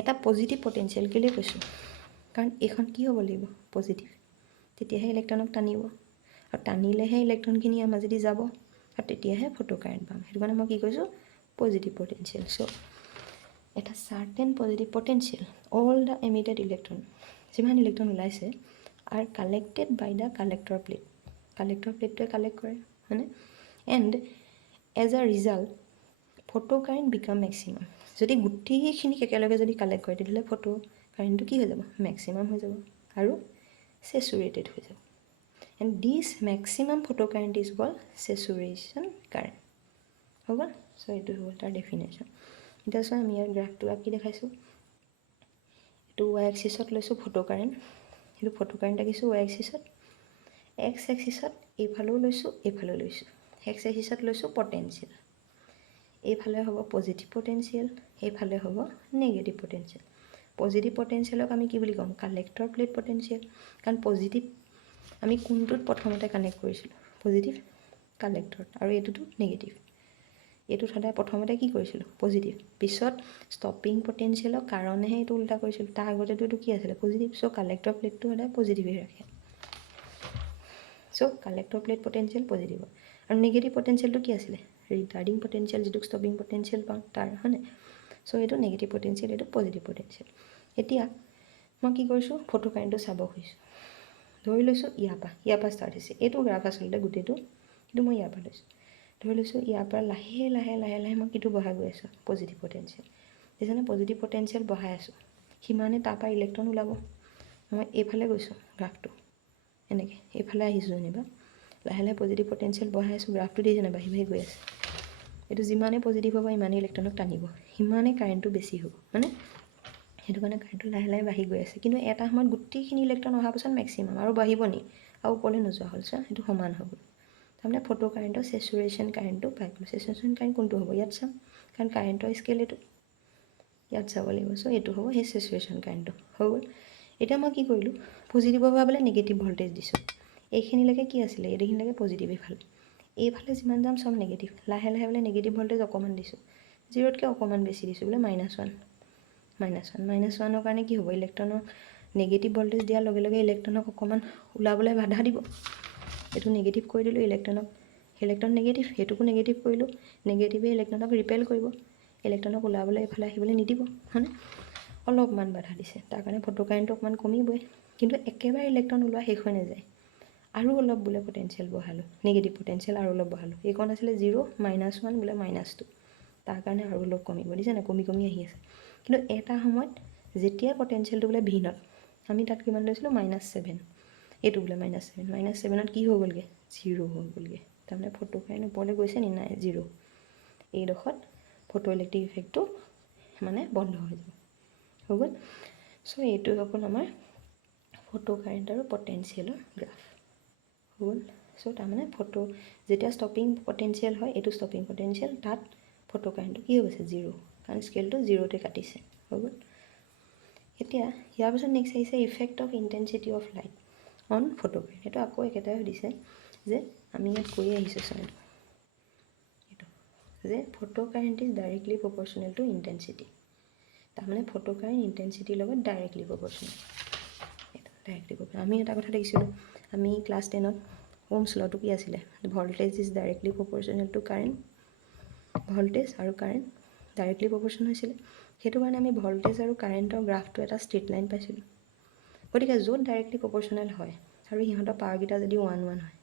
এটা পজিটিভ পটেঞ্চিয়েল কেলৈ কৈছোঁ কাৰণ এইখন কি হ'ব লাগিব পজিটিভ তেতিয়াহে ইলেক্ট্ৰনক টানিব আৰু টানিলেহে ইলেক্ট্ৰনখিনি আমাৰ যদি যাব আৰু তেতিয়াহে ফটো কাৰেণ্ট পাম সেইটো কাৰণে মই কি কৈছোঁ পজিটিভ পটেঞ্চিয়েল চ' এটা certain positive potential all the emitted electron যিমান ইলেক্ট্ৰন ওলাইছে are collected by the collector প্লেটটোৱে কালেক্ট কৰে হয়নে and as a result photo current become maximum যদি গোটেইখিনিক একেলগে যদি কালেক্ট কৰে তেতিয়াহ'লে ফটো কাৰেণ্টটো কি হৈ যাব মেক্সিমাম হৈ যাব আৰু চেচুৰেটেড হৈ যাব and this maximum photo current is call saturation current হৈ গ'ল চ' এইটো হ'ল তাৰ ডেফিনেশ্যন এতিয়া চোৱা আমি ইয়াৰ গ্ৰাফটো আঁকি দেখাইছোঁ এইটো ৱাই এক্সিছত লৈছোঁ ফটো কাৰেণ্ট সেইটো ফটো কাৰেণ্ট আঁকিছোঁ ৱাই এক্সিছত এক্স এক্সিছত এইফালেও লৈছোঁ এক্স এক্সিছত লৈছোঁ পটেঞ্চিয়েল এইফালে হ'ব পজিটিভ পটেঞ্চিয়েল এইফালে হ'ব নেগেটিভ পটেঞ্চিয়েল পজিটিভ পটেঞ্চিয়েলক আমি কি বুলি ক'ম কালেক্টৰ প্লেট পটেঞ্চিয়েল কাৰণ পজিটিভ আমি কোনটোত প্ৰথমতে কানেক্ট কৰিছিলোঁ পজিটিভ কালেক্টৰত আৰু এইটোতো নেগেটিভ এইটোত সদায় প্ৰথমতে কি কৰিছিলোঁ পজিটিভ পিছত ষ্টপিং পটেঞ্চিয়েলৰ কাৰণেহে এইটো উল্টা কৰিছিলোঁ তাৰ আগতেতো এইটো কি আছিলে পজিটিভ চ' কালেক্টৰ প্লেটটো সদায় পজিটিভে ৰাখে চ' কালেক্টৰ প্লেট পটেঞ্চিয়েল পজিটিভ আৰু নেগেটিভ পটেঞ্চিয়েলটো কি আছিলে ৰিটাৰ্ডিং পটেঞ্চিয়েল যিটোক ষ্টপিং পটেঞ্চিয়েল পাওঁ তাৰ হয়নে চ' এইটো নেগেটিভ পটেঞ্চিয়েল এইটো পজিটিভ পটেঞ্চিয়েল এতিয়া মই কি কৰিছোঁ ফটো কাৰেণ্টটো চাব খুজিছোঁ ধৰি লৈছোঁ ইয়াৰ পৰা ষ্টাৰ্ট হৈছে এইটো গ্ৰাফ আচলতে গোটেইটো কিন্তু মই ইয়াৰ পৰা লৈছোঁ ধৰি লৈছোঁ ইয়াৰ পৰা লাহে লাহে মই কিটো বঢ়াই গৈ আছোঁ পজিটিভ পটেঞ্চিয়েল যেনে পজিটিভ পটেঞ্চিয়েল বঢ়াই আছোঁ সিমানে তাৰপৰা ইলেক্ট্ৰন ওলাব মই এইফালে গৈছোঁ গ্ৰাফটো এনেকৈ এইফালে আহিছোঁ যেনিবা লাহে লাহে পজিটিভ পটেঞ্চিয়েল বঢ়াই আছোঁ গ্ৰাফটো দি যেনে বাঢ়ি গৈ আছে এইটো যিমানেই পজিটিভ হ'ব ইমানেই ইলেক্ট্ৰনক টানিব সিমানেই কাৰেণ্টটো বেছি হ'ব মানে সেইটো কাৰণে কাৰেণ্টটো লাহে লাহে বাঢ়ি গৈ আছে কিন্তু এটা সময়ত গোটেইখিনি ইলেক্ট্ৰন অহাৰ পাছত মেক্সিমাম আৰু বাঢ়িব নি আৰু ওপৰলৈ নোযোৱা হ'ল চোৱা সেইটো সমান হ'ব তাৰমানে ফটো কাৰেণ্টৰ চেচুৰেশ্যন কাৰেণ্টটো পাই গ'লোঁ চেচুৰেশ্যন কাৰেণ্ট কোনটো হ'ব ইয়াত চাম কাৰণ কাৰেণ্টৰ স্কেল এইটো ইয়াত চাব লাগিব চ' এইটো হ'ব সেই চেচুৰেশ্যন কাৰেণ্টটো হৈ গ'ল এতিয়া মই কি কৰিলোঁ পজিটিভৰ পৰা বোলে নিগেটিভ ভল্টেজ দিছোঁ এইখিনিলৈকে কি আছিলে এইখিনিলৈকে পজিটিভ এইফালে যিমান যাম চব নিগেটিভ লাহে লাহে বোলে নিগেটিভ ভল্টেজ অকণমান দিছোঁ 0তকৈ অকণমান বেছি দিছোঁ বোলে -1 -1 কাৰণে কি হ'ব ইলেক্ট্ৰনৰ নিগেটিভ ভল্টেজ দিয়াৰ লগে লগে ইলেক্ট্ৰনক অকণমান ওলাবলৈ বাধা দিব এইটো নিগেটিভ কৰি দিলোঁ ইলেক্ট্ৰন নিগেটিভ সেইটোকো নিগেটিভ কৰিলোঁ নিগেটিভে ইলেক্ট্ৰনক ৰিপেল কৰিব ইলেক্ট্ৰনক ওলাবলৈ এইফালে আহিবলৈ নিদিব হয়নে অলপমান বাধা দিছে তাৰ কাৰণে ফটো কাৰেণ্টটো অকণমান কমিবই কিন্তু একেবাৰে ইলেক্ট্ৰন ওলোৱা শেষ হৈ নাযায় আৰু অলপ বোলে পটেঞ্চিয়েল বঢ়ালোঁ নিগেটিভ পটেঞ্চিয়েল আৰু অলপ বঢ়ালোঁ এইকণ আছিলে 0 -1 বোলে -2 তাৰ কাৰণে আৰু অলপ কমিব দিছে নাই কমি আহি আছে কিন্তু এটা সময়ত যেতিয়া পটেঞ্চিয়েলটো বোলে ভিনত আমি তাত কিমান লৈছিলোঁ -7 এইটো বোলে -7 কি হৈ গ'লগৈ 0 হৈ গ'লগৈ তাৰমানে ফটো কাৰেণ্ট ওপৰলৈ গৈছে নি নাই 0 এইডোখৰত ফটো ইলেক্ট্ৰিক ইফেক্টটো মানে বন্ধ হৈ যাব হৈ গ'ল চ' এইটো হৈ গ'ল আমাৰ ফটো কাৰেণ্ট আৰু পটেঞ্চিয়েলৰ গ্ৰাফ হ'ল চ' তাৰমানে ফটো যেতিয়া ষ্টপিং পটেঞ্চিয়েল হয় এইটো ষ্টপিং পটেঞ্চিয়েল তাত ফটো কাৰেণ্টটো কি হৈ গৈছে 0 কাৰণ স্কেলটো 0তে কাটিছে হৈ গ'ল এতিয়া ইয়াৰ পিছত নেক্সট আহিছে effect of intensity of light on photo current সেইটো আকৌ একেটাই সুধিছে যে আমি ইয়াত কৰি আহিছোঁ চোন এইটো যে photo current is directly proportional to intensity তাৰমানে ফটো কাৰেণ্ট ইণ্টেনচিটিৰ লগত ডাইৰেক্টলি প্ৰপৰ্চনেল এইটো ডাইৰেক্টলি প্ৰপৰ্চনেল আমি এটা কথা দেখিছিলোঁ আমি ক্লাছ 10ত ওমছ লটো কি আছিলে voltage is directly proportional to current voltage আৰু কাৰেণ্ট ডাইৰেক্টলি প্ৰপৰ্চন হৈছিলে সেইটো কাৰণে আমি ভল্টেজ আৰু কাৰেণ্টৰ গ্ৰাফটো এটা ষ্ট্ৰেইট লাইন পাইছিলোঁ গতিকে য'ত ডাইৰেক্টলি প্ৰপৰ্চনেল হয় আৰু সিহঁতৰ পাৱাৰকেইটা যদি 1 1 হয়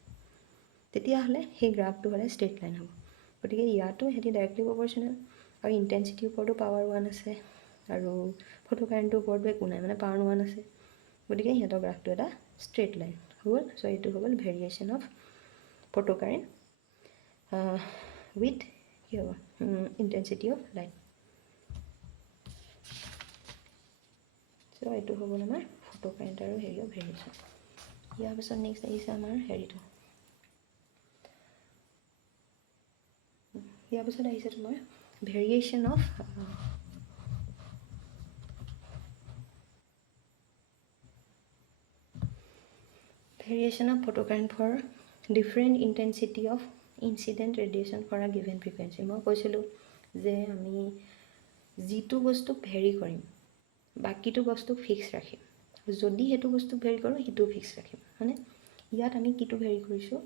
তেতিয়াহ'লে সেই গ্ৰাফটো হ'লে ষ্ট্ৰেইট লাইন হ'ব গতিকে ইয়াতো সিহঁতি ডাইৰেক্টলি প্ৰপৰ্চনেল আৰু ইণ্টেনচিটিৰ ওপৰতো পাৱাৰ 1 আছে আৰু ফটো কাৰেণ্টৰ ওপৰতো একো নাই মানে পাৱাৰ 1 আছে গতিকে সিহঁতৰ গ্ৰাফটো এটা ষ্ট্ৰেইট লাইন হ'ল চ' এইটো হৈ গ'ল variation of photo current with কি হ'ব ইণ্টেনচিটি অফ লাইট চ' এইটো হৈ গ'ল আমাৰ ফটো কাৰেণ্ট আৰু হেৰিয়ৰ ভেৰিয়েশ্যন ইয়াৰ পিছত নেক্সট আহিছে আমাৰ হেৰিটো ইয়াৰ পিছত আহিছে তোমাৰ variation of photo current for different intensity of incident radiation for a given frequency মই কৈছিলোঁ যে আমি যিটো বস্তু ভেৰি কৰিম বাকিটো বস্তু ফিক্স ৰাখিম যদি সেইটো বস্তু ভেৰি কৰোঁ সেইটো ফিক্স ৰাখিম মানে ইয়াত আমি কিটো ভেৰি কৰিছোঁ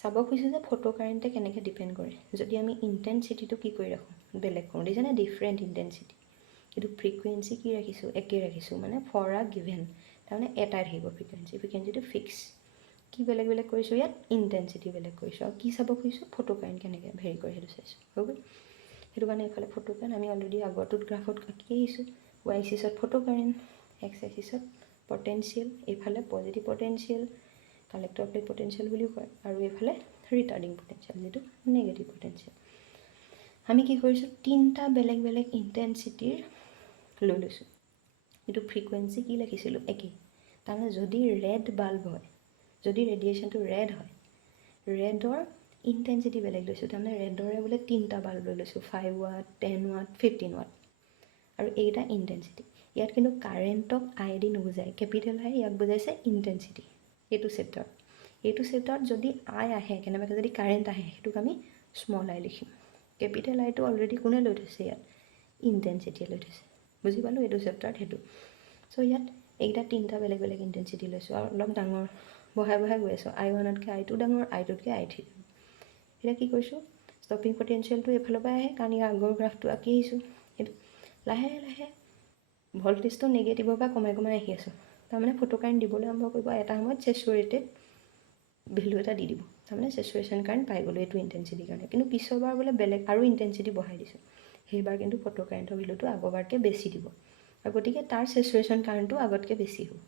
চাব খুজিছোঁ যে ফটো কাৰেণ্টে কেনেকৈ ডিপেণ্ড কৰে যদি আমি ইণ্টেনচিটিটো কি কৰি ৰাখোঁ বেলেগ কৰোঁ দেখিছেনে ডিফাৰেণ্ট ইণ্টেনচিটি কিন্তু ফ্ৰিকুৱেঞ্চি কি ৰাখিছোঁ একে ৰাখিছোঁ মানে ফৰ আ গিভেন তাৰমানে এটাই থাকিব ফ্ৰিকুৱেঞ্চিটো ফিক্স কি বেলেগ বেলেগ কৰিছোঁ ইয়াত ইণ্টেনচিটি বেলেগ কৰিছোঁ আৰু কি চাব খুজিছোঁ ফটো কাৰেণ্ট কেনেকৈ ভেৰি কৰে সেইটো চাইছোঁ হৈ গ'ল সেইটো কাৰণে এইফালে ফটো কাৰেণ্ট আমি অলৰেডি আগৰটোত গ্ৰাফত আঁকি আহিছোঁ ৱাই এক্সিছত ফটো কাৰেণ্ট এক্স এক্সিছত পটেঞ্চিয়েল এইফালে positive potential collector plate potential বুলিও কয় আৰু এইফালে ৰিটাৰ্ডিং পটেঞ্চিয়েল যিটো নেগেটিভ পটেঞ্চিয়েল আমি কি কৰিছোঁ তিনিটা বেলেগ বেলেগ ইণ্টেনচিটিৰ লৈ লৈছোঁ এইটো ফ্ৰিকুৱেঞ্চি কি লিখিছিলোঁ একেই তাৰমানে যদি ৰেড বাল্ব হয় যদি ৰেডিয়েশ্যনটো ৰেড হয় ৰেডৰ ইণ্টেনচিটি বেলেগ লৈছোঁ তাৰমানে ৰেডৰে বোলে তিনিটা বাল্ব লৈ লৈছোঁ 5 watt 10 watt 15 watt আৰু এইটা ইণ্টেনচিটি ইয়াত কিন্তু কাৰেণ্টক আই দি নুবুজায় কেপিটেল আই ইয়াক বুজাইছে ইণ্টেনচিটি এইটো চেপ্টাৰত যদি আই আহে কেনেবাকৈ যদি কাৰেণ্ট আহে সেইটোক আমি স্মল আই লিখিম কেপিটেল আইটো অলৰেডি কোনে লৈ থৈছে ইয়াত ইণ্টেনচিটিয়ে লৈ থৈছে বুজি পালোঁ এইটো চেপ্টাৰত সেইটো চ' ইয়াত এইকেইটা তিনিটা বেলেগ বেলেগ ইণ্টেনচিটি লৈছোঁ আৰু অলপ ডাঙৰ বহাই গৈ আছোঁ I1তকৈ I2 ডাঙৰ I2তকৈ I3 এতিয়া কি কৰিছোঁ, ষ্টপিং পটেঞ্চিয়েলটো এইফালৰ পৰা আহে, কাৰণ ইয়াৰ আগৰ গ্ৰাফটো আঁকি আহিছোঁ। সেইটো লাহে লাহে ভল্টেজটো নেগেটিভৰ পৰা কমাই কমাই আহি আছোঁ। তাৰমানে ফটো কাৰেণ্ট দিবলৈ আৰম্ভ কৰিব, এটা সময়ত চেচুৰেটেড ভেলু এটা দি দিব। তাৰমানে চেচুৰেশ্যন কাৰেণ্ট পাই গ'লোঁ এইটো ইণ্টেনচিটিৰ কাৰণে। কিন্তু পিছৰবাৰ বোলে বেলেগ আৰু ইণ্টেনচিটি বঢ়াই দিছোঁ, সেইবাৰ কিন্তু ফটো কাৰেণ্টৰ ভেলুটো আগৰবাৰতকৈ বেছি দিব, আৰু গতিকে তাৰ চেচুৰেশ্যন কাৰেণ্টটো আগতকৈ বেছি হ'ব।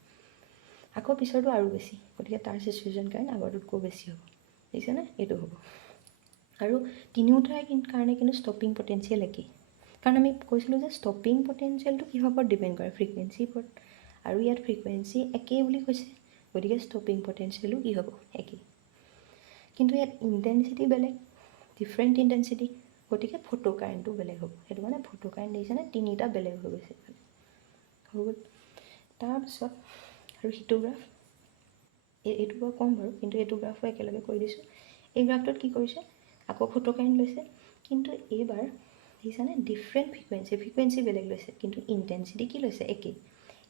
আকৌ পিছৰটো আৰু বেছি, গতিকে তাৰ চেচুৰেশ্যন কাৰেণ্ট আগৰটোতকৈ বেছি হ'ব। দেখিছেনে? এইটো হ'ব। আৰু তিনিওটাৰ কাৰণে কিন্তু ষ্টপিং পটেঞ্চিয়েল একেই, কাৰণ আমি কৈছিলোঁ যে ষ্টপিং পটেঞ্চিয়েলটো কিহৰ ওপৰত ডিপেণ্ড কৰে, ফ্ৰিকুৱেঞ্চিৰ ওপৰত, আৰু ইয়াত ফ্ৰিকুৱেঞ্চি একেই বুলি কৈছে, গতিকে ষ্টপিং পটেঞ্চিয়েলো কি হ'ব, একেই। কিন্তু ইয়াত ইণ্টেনচিটি বেলেগ, ডিফাৰেণ্ট ইণ্টেনচিটি, গতিকে ফটো কাৰেণ্টটো বেলেগ হ'ব। সেইটো কাৰণে ফটো কাৰেণ্ট দেখিছেনে, তিনিটা বেলেগ হৈ গৈছে, হৈ গ'ল। তাৰপিছত আৰু সিটো গ্ৰাফ, এইটো বাৰু কম বাৰু, কিন্তু এইটো গ্ৰাফো একেলগে কৰি দিছোঁ। এই গ্ৰাফটোত কি কৰিছে, আকৌ ফটো কাৰেণ্ট লৈছে, কিন্তু এইবাৰ দেখিছানে ডিফাৰেণ্ট ফ্ৰিকুৱেঞ্চি বেলেগ লৈছে, কিন্তু ইণ্টেনচিটি কি লৈছে, একেই।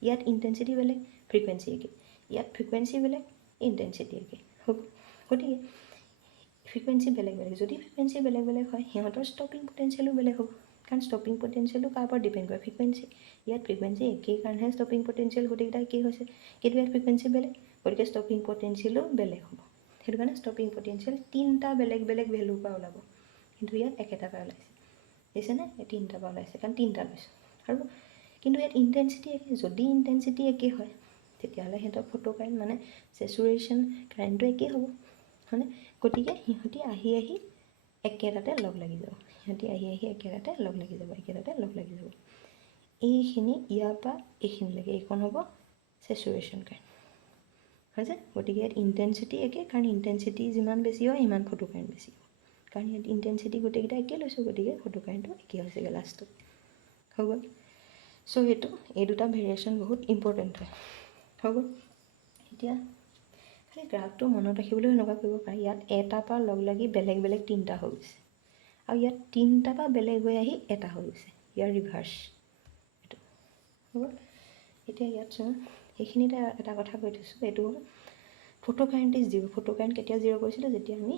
ইয়াত ইণ্টেনচিটি বেলেগ, ফ্ৰিকুৱেঞ্চি একেই, ইয়াত ফ্ৰিকুৱেঞ্চি বেলেগ, ইণ্টেনচিটি একেই। হ'ব, গতিকে ফ্ৰিকুৱেঞ্চি বেলেগ বেলেগ, যদি ফ্ৰিকুৱেঞ্চি বেলেগ বেলেগ হয় সিহঁতৰ ষ্টপিং পটেঞ্চিয়েলো বেলেগ হ'ব, কাৰণ ষ্টপিং পটেঞ্চিয়েলটো কাৰ ওপৰত ডিপেণ্ড কৰে, ফ্ৰিকুৱেঞ্চি। ইয়াত ফ্ৰিকুৱেঞ্চি একেই কাৰণেহে ষ্টপিং পটেঞ্চিয়েল গোটেইকেইটা একেই হৈছে, কিন্তু ইয়াত ফ্ৰিকুৱেঞ্চি বেলেগ, গতিকে ষ্টপিং পটেঞ্চিয়েলো বেলেগ হ'ব। সেইটো কাৰণে ষ্টপিং পটেঞ্চিয়েল তিনিটা বেলেগ বেলেগ ভেলুৰ পৰা ওলাব, কিন্তু ইয়াত একেটাৰ পৰা ওলাইছে, দেখিছেনে, এই তিনিটাৰ পৰা ওলাইছে, কাৰণ তিনিটা লৈছোঁ। আৰু কিন্তু ইয়াত ইণ্টেনচিটি একেই, যদি ইণ্টেনচিটি একেই হয় তেতিয়াহ'লে সিহঁতৰ ফটো কাৰেণ্ট মানে চেচুৰেশ্যন কাৰেণ্টটো একেই হ'ব, হয়নে? গতিকে সিহঁতি আহি আহি একেটাতে লগ লাগি যাব, একেটাতে লগ লাগি যাব। এইখিনি ইয়াৰ পৰা এইখিনিলৈকে এইখন হ'ব চেচুৰেশ্যন কাৰেণ্ট, হৈছে। গতিকে ইয়াত ইণ্টেনচিটি একেই, কাৰণ ইণ্টেনচিটি যিমান বেছি হয় সিমান ফটো কাৰেণ্ট বেছি হ'ব, কাৰণ ইয়াত ইণ্টেনচিটি গোটেইকেইটা একেই লৈছোঁ, গতিকে ফটো কাৰেণ্টটো একেই হৈছেগৈ লাষ্টত, হৈ গ'ল। চ' সেইটো এই দুটা ভেৰিয়েশ্যন বহুত ইম্পৰ্টেণ্ট হয়, হৈ গ'ল। এতিয়া খালি গ্ৰাফটো মনত ৰাখিবলৈ এনেকুৱা কৰিব পাৰি, ইয়াত এটাৰ পৰা লগ লাগি বেলেগ বেলেগ তিনিটা হৈ গৈছে, আৰু ইয়াত তিনিটাৰ পৰা বেলেগ হৈ আহি এটা হৈ গৈছে, ইয়াৰ ৰিভাৰ্চ এইটো, হৈ গ'ল। এতিয়া ইয়াত চোৱা, এইখিনিতে এটা কথা কৈ থৈছোঁ, এইটো হ'ল photo current is zero'. Photo current কেতিয়া জিৰ' কৰিছিলোঁ, যেতিয়া আমি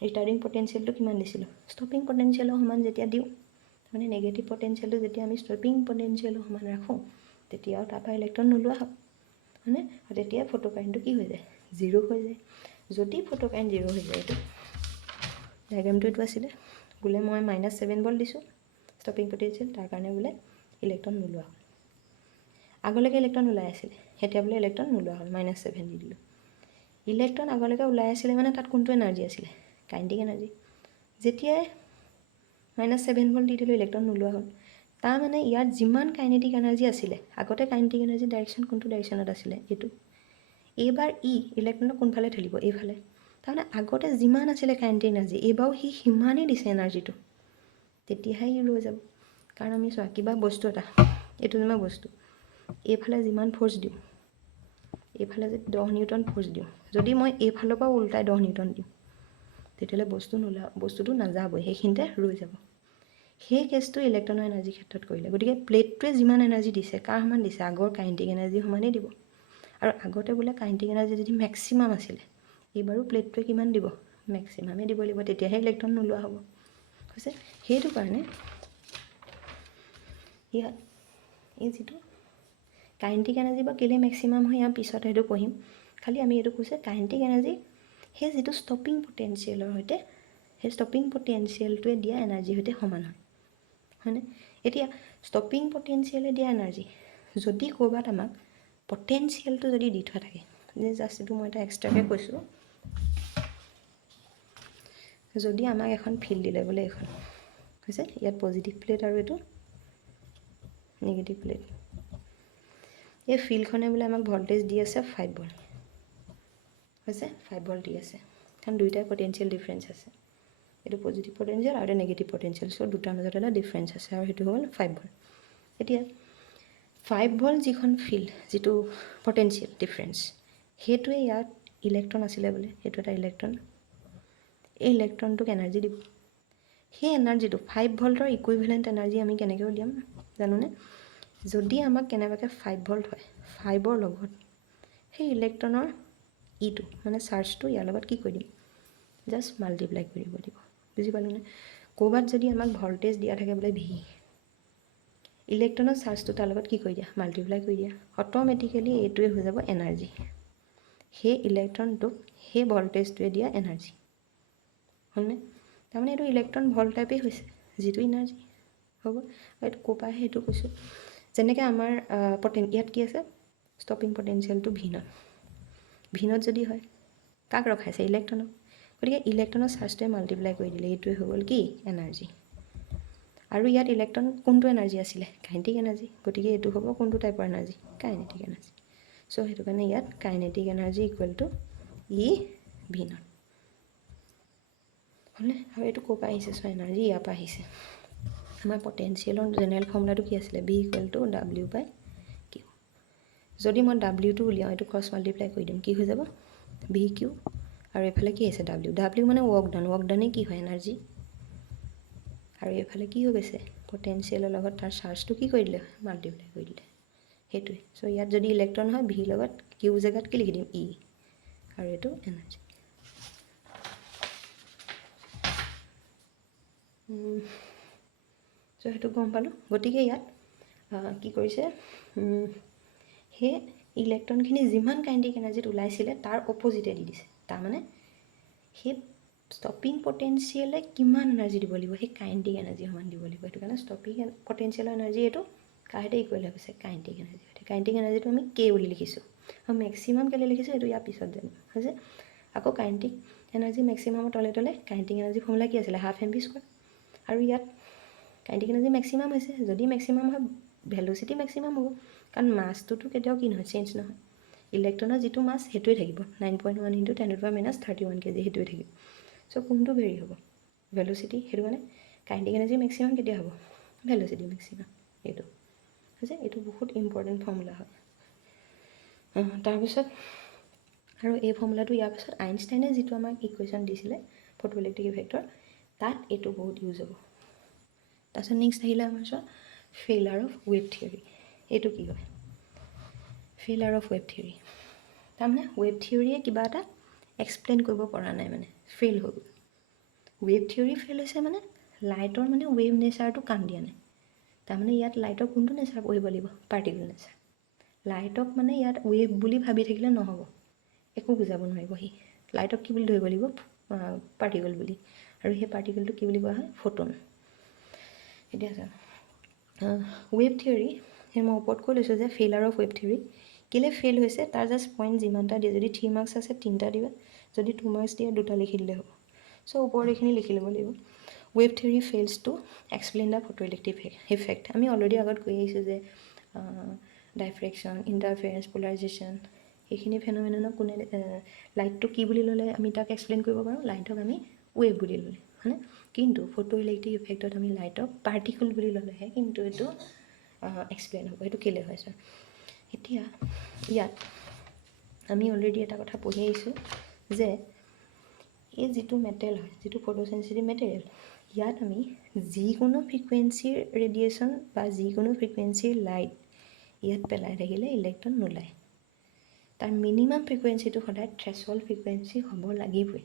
ৰিটাৰ্ডিং পটেঞ্চিয়েলটো কিমান দিছিলোঁ, ষ্টপিং পটেঞ্চিয়েলৰ সমান যেতিয়া দিওঁ, মানে নেগেটিভ পটেঞ্চিয়েলটো যেতিয়া আমি ষ্টপিং পটেঞ্চিয়েলৰ সমান ৰাখোঁ, তেতিয়া আৰু তাৰপৰা ইলেক্ট্ৰন নোলোৱা হয়, হয়নে? আৰু তেতিয়া ফটো কাৰেণ্টটো কি হৈ যায়, জিৰ' হৈ যায়। যদি ফটো কাৰেণ্ট জিৰ' হৈ যায়, এইটো ডায়েগ্ৰামটো এইটো আছিলে, বোলে মই -7 ভল্ট দিছোঁ ষ্টপিং পটেঞ্চিয়েল, তাৰ কাৰণে বোলে ইলেক্ট্ৰন নোলোৱা হ'ল। আগলৈকে ইলেক্ট্ৰন ওলাই আছিলে, এতিয়া বোলে ইলেক্ট্ৰন নোলোৱা হ'ল, -7 দি দিলোঁ। ইলেক্ট্ৰন আগলৈকে ওলাই আছিলে মানে তাত কোনটো এনাৰ্জি আছিলে, কাইনেটিক এনাৰ্জি। যেতিয়াই -7 ভল্ট দি দিলোঁ ইলেক্ট্ৰন নোলোৱা হ'ল, তাৰমানে ইয়াত যিমান কাইনেটিক এনাৰ্জি আছিলে, আগতে কাইনেটিক এনাৰ্জি ডাইৰেকশ্যন কোনটো ডাইৰেকশ্যনত আছিলে, এইটো। এইবাৰ ইলেক্ট্ৰনক কোনফালে ঠেলিব, এইফালে। তাৰমানে আগতে যিমান আছিলে কাইনেটিক এনাৰ্জি, এইবাৰো সি সিমানেই দিছে এনাৰ্জিটো, তেতিয়াহে ই ৰৈ যাব। কাৰণ আমি চোৱা, কিবা বস্তু এটা, এইটো যেনিবা বস্তু, এইফালে যিমান ফ'ৰ্চ দিওঁ, এইফালে যদি 10 নিউটন ফ'ৰ্চ দিওঁ, যদি মই এইফালৰ পৰা উল্টাই 10 নিউটন দিওঁ, তেতিয়াহ'লে বস্তুটো নাযাবই, সেইখিনিতে ৰৈ যাব। সেই কেছটো ইলেক্ট্ৰনৰ এনাৰ্জিৰ ক্ষেত্ৰত কৰিলে, গতিকে প্লেটটোৱে যিমান এনাৰ্জি দিছে, কাৰ সমান দিছে, আগৰ কাইনেটিক এনাৰ্জিৰ সমানেই দিব। আৰু আগতে বোলে কাইনেটিক এনাৰ্জি যদি মেক্সিমাম আছিলে, এইবাৰো প্লেটটোৱে কিমান দিব, মেক্সিমামেই দিব লাগিব, তেতিয়াহে ইলেক্ট্ৰন নোলোৱা হ'ব, হৈছে। সেইটো কাৰণে ইয়াত এই যিটো কাইনেটিক এনাৰ্জি বা কেলৈ মেক্সিমাম হয়, ইয়াৰ পিছত সেইটো পঢ়িম। খালি আমি এইটো কৈছে, কাইনেটিক এনাৰ্জি সেই যিটো ষ্টপিং পটেঞ্চিয়েলৰ সৈতে, সেই ষ্টপিং পটেঞ্চিয়েলটোৱে দিয়া এনাৰ্জিৰ সৈতে সমান হয়, হয়নে? এতিয়া ষ্টপিং পটেঞ্চিয়েলে দিয়া এনাৰ্জি, যদি ক'ৰবাত আমাক পটেঞ্চিয়েলটো যদি দি থোৱা থাকে, যে জাষ্ট এইটো মই এটা এক্সট্ৰাকৈ কৈছোঁ, যদি আমাক এখন ফিল্ড দিলে বোলে, এইখন হৈছে, ইয়াত পজিটিভ প্লেট আৰু এইটো নেগেটিভ প্লেট, এই ফিল্ডখনে বোলে আমাক ভল্টেজ দি আছে 5 ভল্ট, হৈছে, 5 ভল্ট দি আছে, কাৰণ দুইটাই পটেঞ্চিয়েল ডিফাৰেঞ্চ আছে, এইটো পজিটিভ পটেঞ্চিয়েল আৰু এটা নেগেটিভ পটেঞ্চিয়েল, চ' দুটাৰ মাজত এটা ডিফাৰেঞ্চ আছে, আৰু সেইটো হ'ল 5 ভল্ট। এতিয়া 5 ভল্ট যিখন ফিল্ড, যিটো পটেঞ্চিয়েল ডিফাৰেঞ্চ, সেইটোৱে ইয়াত ইলেক্ট্ৰন আছিলে বোলে, সেইটো এটা ইলেক্ট্ৰন, এই ইলেক্ট্ৰনটোক এনাৰ্জি দিব। সেই এনাৰ্জিটো 5 ভল্টৰ ইকুইভেলেণ্ট এনাৰ্জি আমি কেনেকৈ উলিয়াম জানোনে? যদি আমাক কেনেবাকৈ 5 ভল্ট হয়, 5ৰ লগত সেই ইলেক্ট্ৰনৰ ইটো মানে চাৰ্জটো ইয়াৰ লগত কি কৰি দিম, জাষ্ট মাল্টিপ্লাই কৰিব দিব। বুজি পালোনে? ক'ৰবাত যদি আমাক ভল্টেজ দিয়া থাকে বোলে ভি, ইলেক্ট্ৰনৰ চাৰ্জটো তাৰ লগত কি কৰি দিয়া, মাল্টিপ্লাই কৰি দিয়া, অট'মেটিকেলি এইটোৱে হৈ যাব এনাৰ্জি, সেই ইলেক্ট্ৰনটোক সেই ভল্টেজটোৱে দিয়া এনাৰ্জি, হ'লনে? তাৰমানে এইটো ইলেক্ট্ৰন ভল্ট টাইপেই হৈছে, যিটো এনাৰ্জি হ'ব। এইটো ক'ৰ পৰা আহে সেইটো কৈছোঁ। যেনেকৈ আমাৰ ইয়াত কি আছে, ষ্টপিং পটেঞ্চিয়েলটো ভিনত, ভিনত যদি হয় কাক ৰখাইছে, ইলেক্ট্ৰনক। গতিকে ইলেক্ট্ৰনৰ চাৰ্জটোৱে মাল্টিপ্লাই কৰি দিলে, এইটোৱে হৈ গ'ল কি, এনাৰ্জি। আৰু ইয়াত ইলেক্ট্ৰন কোনটো এনাৰ্জি আছিলে, কাইনেটিক এনাৰ্জি। গতিকে এইটো হ'ব কোনটো টাইপৰ এনাৰ্জি, কাইনেটিক এনাৰ্জি। চ' সেইটো কাৰণে ইয়াত kinetic energy equal to e V not, হ'লনে? আৰু এইটো ক'ৰ পৰা আহিছে, চ' এনাৰ্জি ইয়াৰ পৰা আহিছে। আমাৰ পটেঞ্চিয়েলৰ জেনেৰেল ফৰ্মুলাটো কি আছিলে, V equal to W by Q. যদি মই ডাব্লিউটো উলিয়াওঁ, এইটো ক্ৰছ মাল্টিপ্লাই কৰি দিম, কি হৈ যাব, ভি কিউ, আৰু এইফালে কি আছে ডাব্লিউ, ডাব্লিউ মানে ৱৰ্ক ডান, ৱৰ্ক ডানেই কি হয়, এনাৰ্জি। আৰু এইফালে কি হৈ গৈছে, পটেঞ্চিয়েলৰ লগত তাৰ চাৰ্জটো কি কৰি দিলে, মাল্টিপ্লাই কৰি দিলে, সেইটোৱে। চ' ইয়াত যদি ইলেক্ট্ৰন হয়, ভি লগত কিউ জেগাত কি লিখি দিম, ই, আৰু এইটো এনাৰ্জি। চ' সেইটো গম পালোঁ। গতিকে ইয়াত কি কৰিছে, সেই ইলেক্ট্ৰনখিনি যিমান কাইনেটিক এনাৰ্জিত ওলাইছিলে তাৰ অপজিটে দি দিছে। তাৰমানে সেই ষ্টপিং পটেঞ্চিয়েলে কিমান এনাৰ্জি দিব লাগিব, সেই কাইনেটিক এনাৰ্জি সমান দিব লাগিব। সেইটো কাৰণে ষ্টপিং পটেঞ্চিয়েলৰ এনাৰ্জি এইটো কাৰ সৈতে ইকুৱেল হৈ গৈছে, কাইনেটিক এনাৰ্জি সৈতে। কাইনেটিক এনাৰ্জিটো আমি কে বুলি লিখিছোঁ, আৰু মেক্সিমাম কেলৈ লিখিছোঁ এইটো ইয়াৰ পিছত জানিম, হৈছে। আকৌ কাইনেটিক এনাৰ্জি মেক্সিমামৰ তলে তলে কাইনেটিক এনাৰ্জি ফৰ্মুলা কি আছিলে, হাফ এম ভি স্কোৱাৰ। আৰু ইয়াত কাইনেটিক এনাৰ্জি মেক্সিমাম হৈছে, যদি মেক্সিমাম হয় ভেল'চিটি মেক্সিমাম হ'ব, কাৰণ মাছটোতো কেতিয়াও কি নহয়, চেঞ্জ নহয়। ইলেক্ট্ৰনৰ যিটো মাছ সেইটোৱে থাকিব, 9.1 × 10⁻³ kg, সেইটোৱে থাকিব। চ' কোনটো ভেৰি হ'ব, ভেল'চিটি। সেইটো কাৰণে কাইনেটিক এনাৰ্জি মেক্সিমাম কেতিয়া হ'ব, ভেল'চিটি মেক্সিমাম, এইটো হৈছে। এইটো বহুত ইম্পৰ্টেণ্ট ফৰ্মুলা হয়। তাৰপিছত আৰু এই ফৰ্মুলাটো ইয়াৰ পিছত আইনষ্টাইনে যিটো আমাক ইকুৱেশ্যন দিছিলে ফটোইলেক্ট্ৰিক ইফেক্টৰ, তাত এইটো বহুত ইউজ হ'ব। তাৰপিছত নেক্সট আহিলে আমাৰ ওচৰত ফেইলাৰ অফ ৱেভ থিয়ৰী। এইটো কি হয়, ফেইলাৰ অফ ৱেভ থিয়ৰী, তাৰমানে ৱেভ থিয়ৰীয়ে কিবা এটা এক্সপ্লেইন কৰিব পৰা নাই, মানে ফেইল হৈ গ'ল। ৱেভ থিয়ৰী ফেইল হৈছে মানে লাইটৰ মানে ৱেভ নেচাৰটো কাম দিয়া নাই। তাৰমানে ইয়াত লাইটৰ কোনটো নেচাৰ পঢ়িব লাগিব, পাৰ্টিকুল নেচাৰ। লাইটক মানে ইয়াত ৱেভ বুলি ভাবি থাকিলে নহ'ব, একো বুজাব নোৱাৰিব সি। লাইটক কি বুলি ধৰিব লাগিব, পাৰ্টিকল বুলি, আৰু সেই পাৰ্টিকলটো কি বুলি কোৱা হয়, ফটোন। এতিয়া চা, ৱেভ থিয়ৰী, সেই মই ওপৰত কৈ লৈছোঁ যে ফেইলাৰ অফ ৱেভ থিয়ৰী কেলৈ ফেইল হৈছে, তাৰ জাষ্ট পইণ্ট যিমানটা দিয়ে, যদি 3 মাৰ্কছ আছে 3টা দিবা, যদি 2 মাৰ্কছ দিয়ে 2টা লিখি দিলে হ'ব। চ' ওপৰত এইখিনি লিখি ল'ব লাগিব। Wave theory fails to explain the photoelectric effect. আমি অলৰেডি আগত কৈ আহিছোঁ যে ডাইফ্ৰেকশ্যন, ইণ্টাৰফেৰেঞ্চ, পোলাৰাইজেশ্যন, এইখিনি ফেন'মেননক কোনে, লাইটটো কি বুলি ল'লে আমি তাক এক্সপ্লেইন কৰিব পাৰোঁ, লাইটক আমি ৱেভ বুলি ল'লে, হয়নে? কিন্তু ফটোইলেক্ট্ৰিক ইফেক্টত আমি লাইটক পাৰ্টিকল বুলি ল'লেহে কিন্তু এইটো এক্সপ্লেইন হ'ব। সেইটো কেলৈ হয় ছাৰ, এতিয়া ইয়াত আমি অলৰেডি এটা কথা পঢ়ি আহিছোঁ যে এই যিটো মেটেৰিয়েল হয়, যিটো ফটোচেনচিটিভ মেটেৰিয়েল, ইয়াত আমি যিকোনো ফ্ৰিকুৱেঞ্চিৰ ৰেডিয়েশ্যন বা যিকোনো ফ্ৰিকুৱেঞ্চিৰ লাইট ইয়াত পেলাই থাকিলে ইলেক্ট্ৰন নোলায়। তাৰ মিনিমাম ফ্ৰিকুৱেঞ্চিটো সদায় থ্ৰেছহল্ড ফ্ৰিকুৱেঞ্চি হ'ব লাগিবই।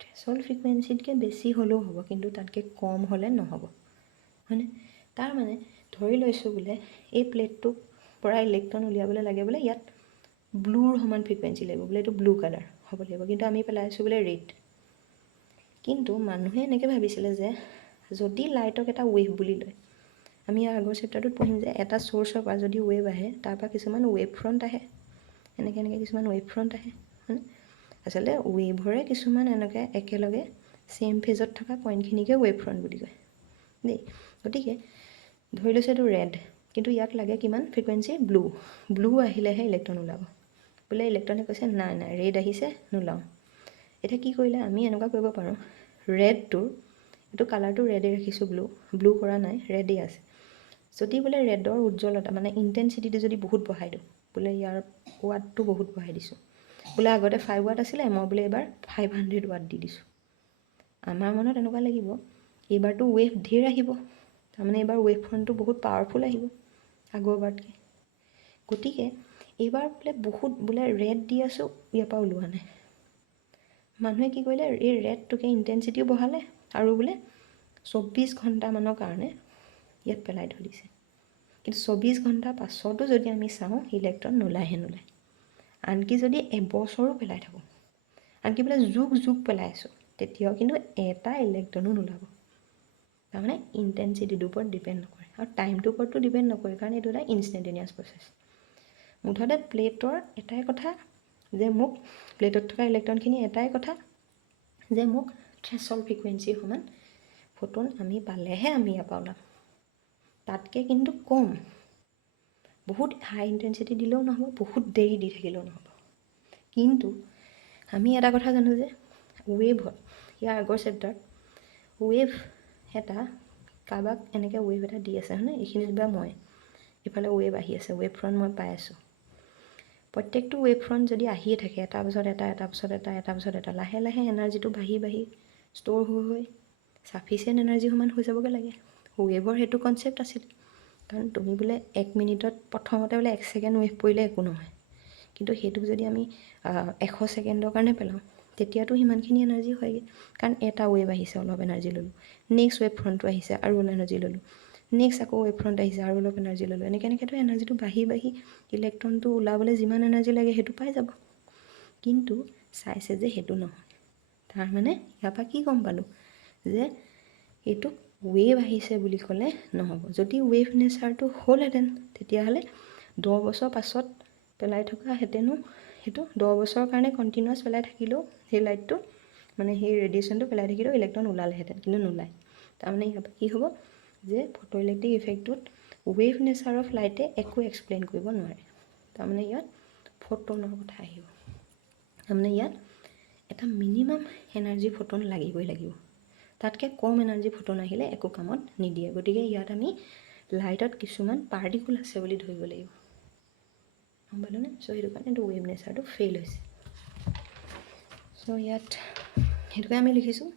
থ্ৰেছহল্ড ফ্ৰিকুৱেঞ্চিতকৈ বেছি হ'লেও হ'ব, কিন্তু তাতকৈ কম হ'লে নহ'ব, হয়নে? তাৰ মানে ধৰি লৈছোঁ বোলে এই প্লেটটোৰ পৰা ইলেক্ট্ৰন উলিয়াবলৈ লাগে বোলে ইয়াত ব্লুৰ সমান ফ্ৰিকুৱেঞ্চি লাগিব, বোলে এইটো ব্লু কালাৰ হ'ব লাগিব, কিন্তু আমি পেলাইছোঁ বোলে ৰেড। কিন্তু মানুহে এনেকৈ ভাবিছিলে যে যদি লাইটক এটা ৱেভ বুলি লয়, আমি ইয়াৰ আগৰ চেপ্টাৰটোত পঢ়িম যে এটা চ'ৰ্চৰ পৰা যদি ৱেভ আহে, তাৰপৰা কিছুমান ৱেভ ফ্ৰণ্ট আহে, এনেকৈ কিছুমান ৱেভ ফ্ৰণ্ট আহে, হয়নে? আচলতে ৱেভৰে কিছুমান এনেকৈ একেলগে ছেইম ফেজত থকা পইণ্টখিনিকে ৱেভ ফ্ৰণ্ট বুলি কয় দেই। গতিকে ধৰি লৈছোঁ এইটো ৰেড, কিন্তু ইয়াক লাগে কিমান ফ্ৰিকুৱেঞ্চি, ব্লু। ব্লু আহিলেহে ইলেক্ট্ৰন ওলাব। বোলে ইলেক্ট্ৰনে কৈছে নাই নাই ৰেড আহিছে, নোলাওঁ। এতিয়া কি কৰিলে আমি এনেকুৱা কৰিব পাৰোঁ, ৰেডটোৰ এইটো কালাৰটো ৰেডেই ৰাখিছোঁ, ব্লু কৰা নাই, ৰেডেই আছে। যদি বোলে ৰেডৰ উজ্জ্বলতা মানে ইণ্টেনচিটিটো যদি বহুত বঢ়াই দিওঁ, বোলে ইয়াৰ ৱাটটো বহুত বঢ়াই দিছোঁ, বোলে আগতে 5 ৱাট আছিলে, মই বোলে এবাৰ 500 ৱাট দি দিছোঁ, আমাৰ মনত এনেকুৱা লাগিব এইবাৰতো ৱেভ ধেৰ আহিব, তাৰমানে এইবাৰ ৱেভ ফ্ৰণ্টটো বহুত পাৱাৰফুল আহিব আগৰবাৰতকৈ। গতিকে এইবাৰ বোলে বহুত বোলে ৰেড দি আছোঁ, ইয়াৰ পৰা ওলোৱা নাই, মানুহে কি কৰিলে, এই ৰেডটোকে ইণ্টেনচিটিও বঢ়ালে আৰু বোলে 24 ঘণ্টামানৰ কাৰণে ইয়াত পেলাই থৈ দিছে। কিন্তু 24 ঘণ্টাৰ পাছতো যদি আমি চাওঁ ইলেক্ট্ৰন নোলায়হে নোলায়। আনকি যদি এবছৰো পেলাই থাকোঁ, আনকি বোলে যুগ পেলাই আছোঁ, তেতিয়াও কিন্তু এটা ইলেক্ট্ৰনো নোলাব। তাৰমানে ইণ্টেনচিটিটোৰ ওপৰত ডিপেণ্ড নকৰে আৰু টাইমটোৰ ওপৰতো ডিপেণ্ড নকৰে, কাৰণ এইটো এটা ইনষ্টেণ্টেনিয়াছ প্ৰচেছ। মুঠতে প্লেটৰ এটাই কথা যে মোক প্লেটত থকা ইলেক্ট্ৰনখিনি এটাই কথা যে মোক থ্ৰেছহল্ড ফ্ৰিকুৱেঞ্চিৰ সমান ফটোন আমি পালেহে আমি ইয়াৰ পৰা ওলাম। তাতকৈ কিন্তু কম, বহুত হাই ইণ্টেনচিটি দিলেও নহ'ব, বহুত দেৰি দি থাকিলেও নহ'ব। কিন্তু আমি এটা কথা জানো যে ৱেভত, ইয়াৰ আগৰ চেপ্টাৰত ৱেভ এটা কাৰোবাক এনেকৈ ৱেভ এটা দি আছে হয়নে, এইখিনিত বা মই ইফালে ৱেভ আহি আছে, ৱেভ ফ্ৰণ্ট মই পাই আছোঁ। প্ৰত্যেকটো ৱেভ ফ্ৰণ্ট যদি আহিয়ে থাকে এটাৰ পিছত এটা, এটাৰ পিছত এটা, এটাৰ পিছত এটা, লাহে লাহে এনাৰ্জিটো বাঢ়ি ষ্ট'ৰ হৈ ছাফিচিয়েণ্ট এনাৰ্জি সমান হৈ যাবগৈ লাগে। ৱেভৰ সেইটো কনচেপ্ট আছিল, কাৰণ তুমি বোলে 1 মিনিটত প্ৰথমতে বোলে 1 ছেকেণ্ড ৱেভ পৰিলে একো নহয়, কিন্তু সেইটোক যদি আমি 100 ছেকেণ্ডৰ কাৰণে পেলাওঁ তেতিয়াতো সিমানখিনি এনাৰ্জি হয়গৈ, কাৰণ এটা ৱেভ আহিছে অলপ এনাৰ্জি ল'লোঁ, নেক্সট ৱেভ ফ্ৰণ্টটো আহিছে আৰু এনাৰ্জি ল'লোঁ, নেক্সট আকৌ ৱেভ ফ্ৰণ্ট আহিছে আৰু অলপ এনাৰ্জি ল'লোঁ, এনেকৈ এনাৰ্জিটো বাঢ়ি ইলেক্ট্ৰনটো ওলাবলৈ যিমান এনাৰ্জি লাগে সেইটো পাই যাব। কিন্তু চাইছে যে সেইটো নহয়। তাৰমানে ইয়াৰ পৰা কি গম পালোঁ যে এইটোক ৱেভ আহিছে বুলি ক'লে নহ'ব। যদি ৱেভ নেচাৰটো হ'লহেঁতেন তেতিয়াহ'লে 10 বছৰ পাছত পেলাই থকা হেঁতেনো সেইটো 10 বছৰৰ কাৰণে কণ্টিনিউৱাছ পেলাই থাকিলেও সেই লাইটটো মানে সেই ৰেডিয়েশ্যনটো পেলাই থাকিলেও ইলেক্ট্ৰন ওলালেহেঁতেন, কিন্তু নোলায়। তাৰমানে ইয়াৰ পৰা কি হ'ব যে ফটো ইলেক্ট্ৰিক ইফেক্টটোত ৱেভ নেচাৰ অফ লাইটে একো এক্সপ্লেইন কৰিব নোৱাৰে। তাৰমানে ইয়াত ফটোনৰ কথা আহিব। তাৰমানে ইয়াত এটা মিনিমাম এনাৰ্জি ফটোন লাগিবই লাগিব, তাতকৈ কম এনাৰ্জি ফটোন আহিলে একো কামত নিদিয়ে। গতিকে ইয়াত আমি লাইটত কিছুমান পাৰ্টিকুল আছে বুলি ধৰিব লাগিব, গম পালোনে? চ' সেইটো কাৰণে এইটো ৱেভ নেচাৰটো ফেইল হৈছে। চ' ইয়াত সেইটোকে আমি লিখিছোঁ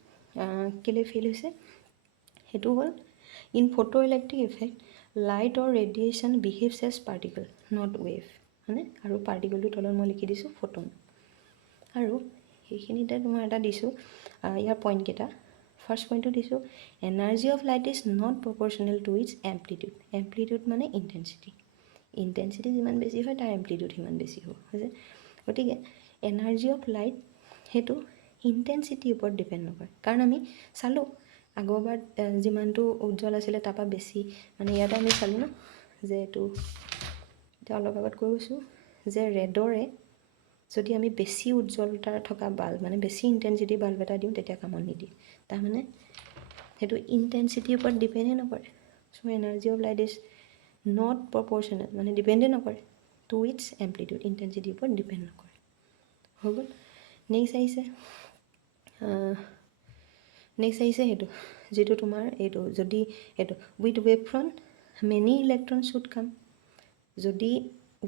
কেলৈ ফেইল হৈছে। সেইটো হ'ল in photo electric effect light or radiation behaves as particle not wave, হয়নে? আৰু পাৰ্টিকলটোৰ তলত মই লিখি দিছোঁ ফটোন। আৰু সেইখিনিতে মই এটা দিছোঁ ইয়াৰ পইণ্টকেইটা। ফাৰ্ষ্ট পইণ্টটো দিছোঁ energy of light is not proportional to its amplitude. Amplitude মানে ইণ্টেনচিটি। ইণ্টেনচিটি যিমান বেছি হয় তাৰ এম্প্লিটিউড সিমান বেছি হ'ব, হৈছে? গতিকে এনাৰ্জি অফ লাইট সেইটো ইণ্টেনচিটিৰ ওপৰত ডিপেণ্ড নকৰে, কাৰণ আমি চালোঁ আগৰবাৰ যিমানটো উজ্জ্বল আছিলে তাৰপৰা বেছি, মানে ইয়াতে আমি চালোঁ ন যে এইটো এতিয়া অলপ আগত কৈ গৈছোঁ যে ৰেডৰে যদি আমি বেছি উজ্জ্বলতাৰ থকা বাল্ব মানে বেছি ইণ্টেনচিটি বাল্ব এটা দিওঁ তেতিয়া কামত নিদিয়ে। তাৰমানে সেইটো ইণ্টেনচিটিৰ ওপৰত ডিপেণ্ডে নকৰে। So' energy of light is not proportional, মানে ডিপেণ্ডে নকৰে টু ইটছ এম্প্লিটিউড, ইণ্টেনচিটিৰ ওপৰত ডিপেণ্ড নকৰে। হৈ গ'ল। নেক্সট আহিছে সেইটো যিটো তোমাৰ এইটো যদি এইটো with wave front many electron should কাম। যদি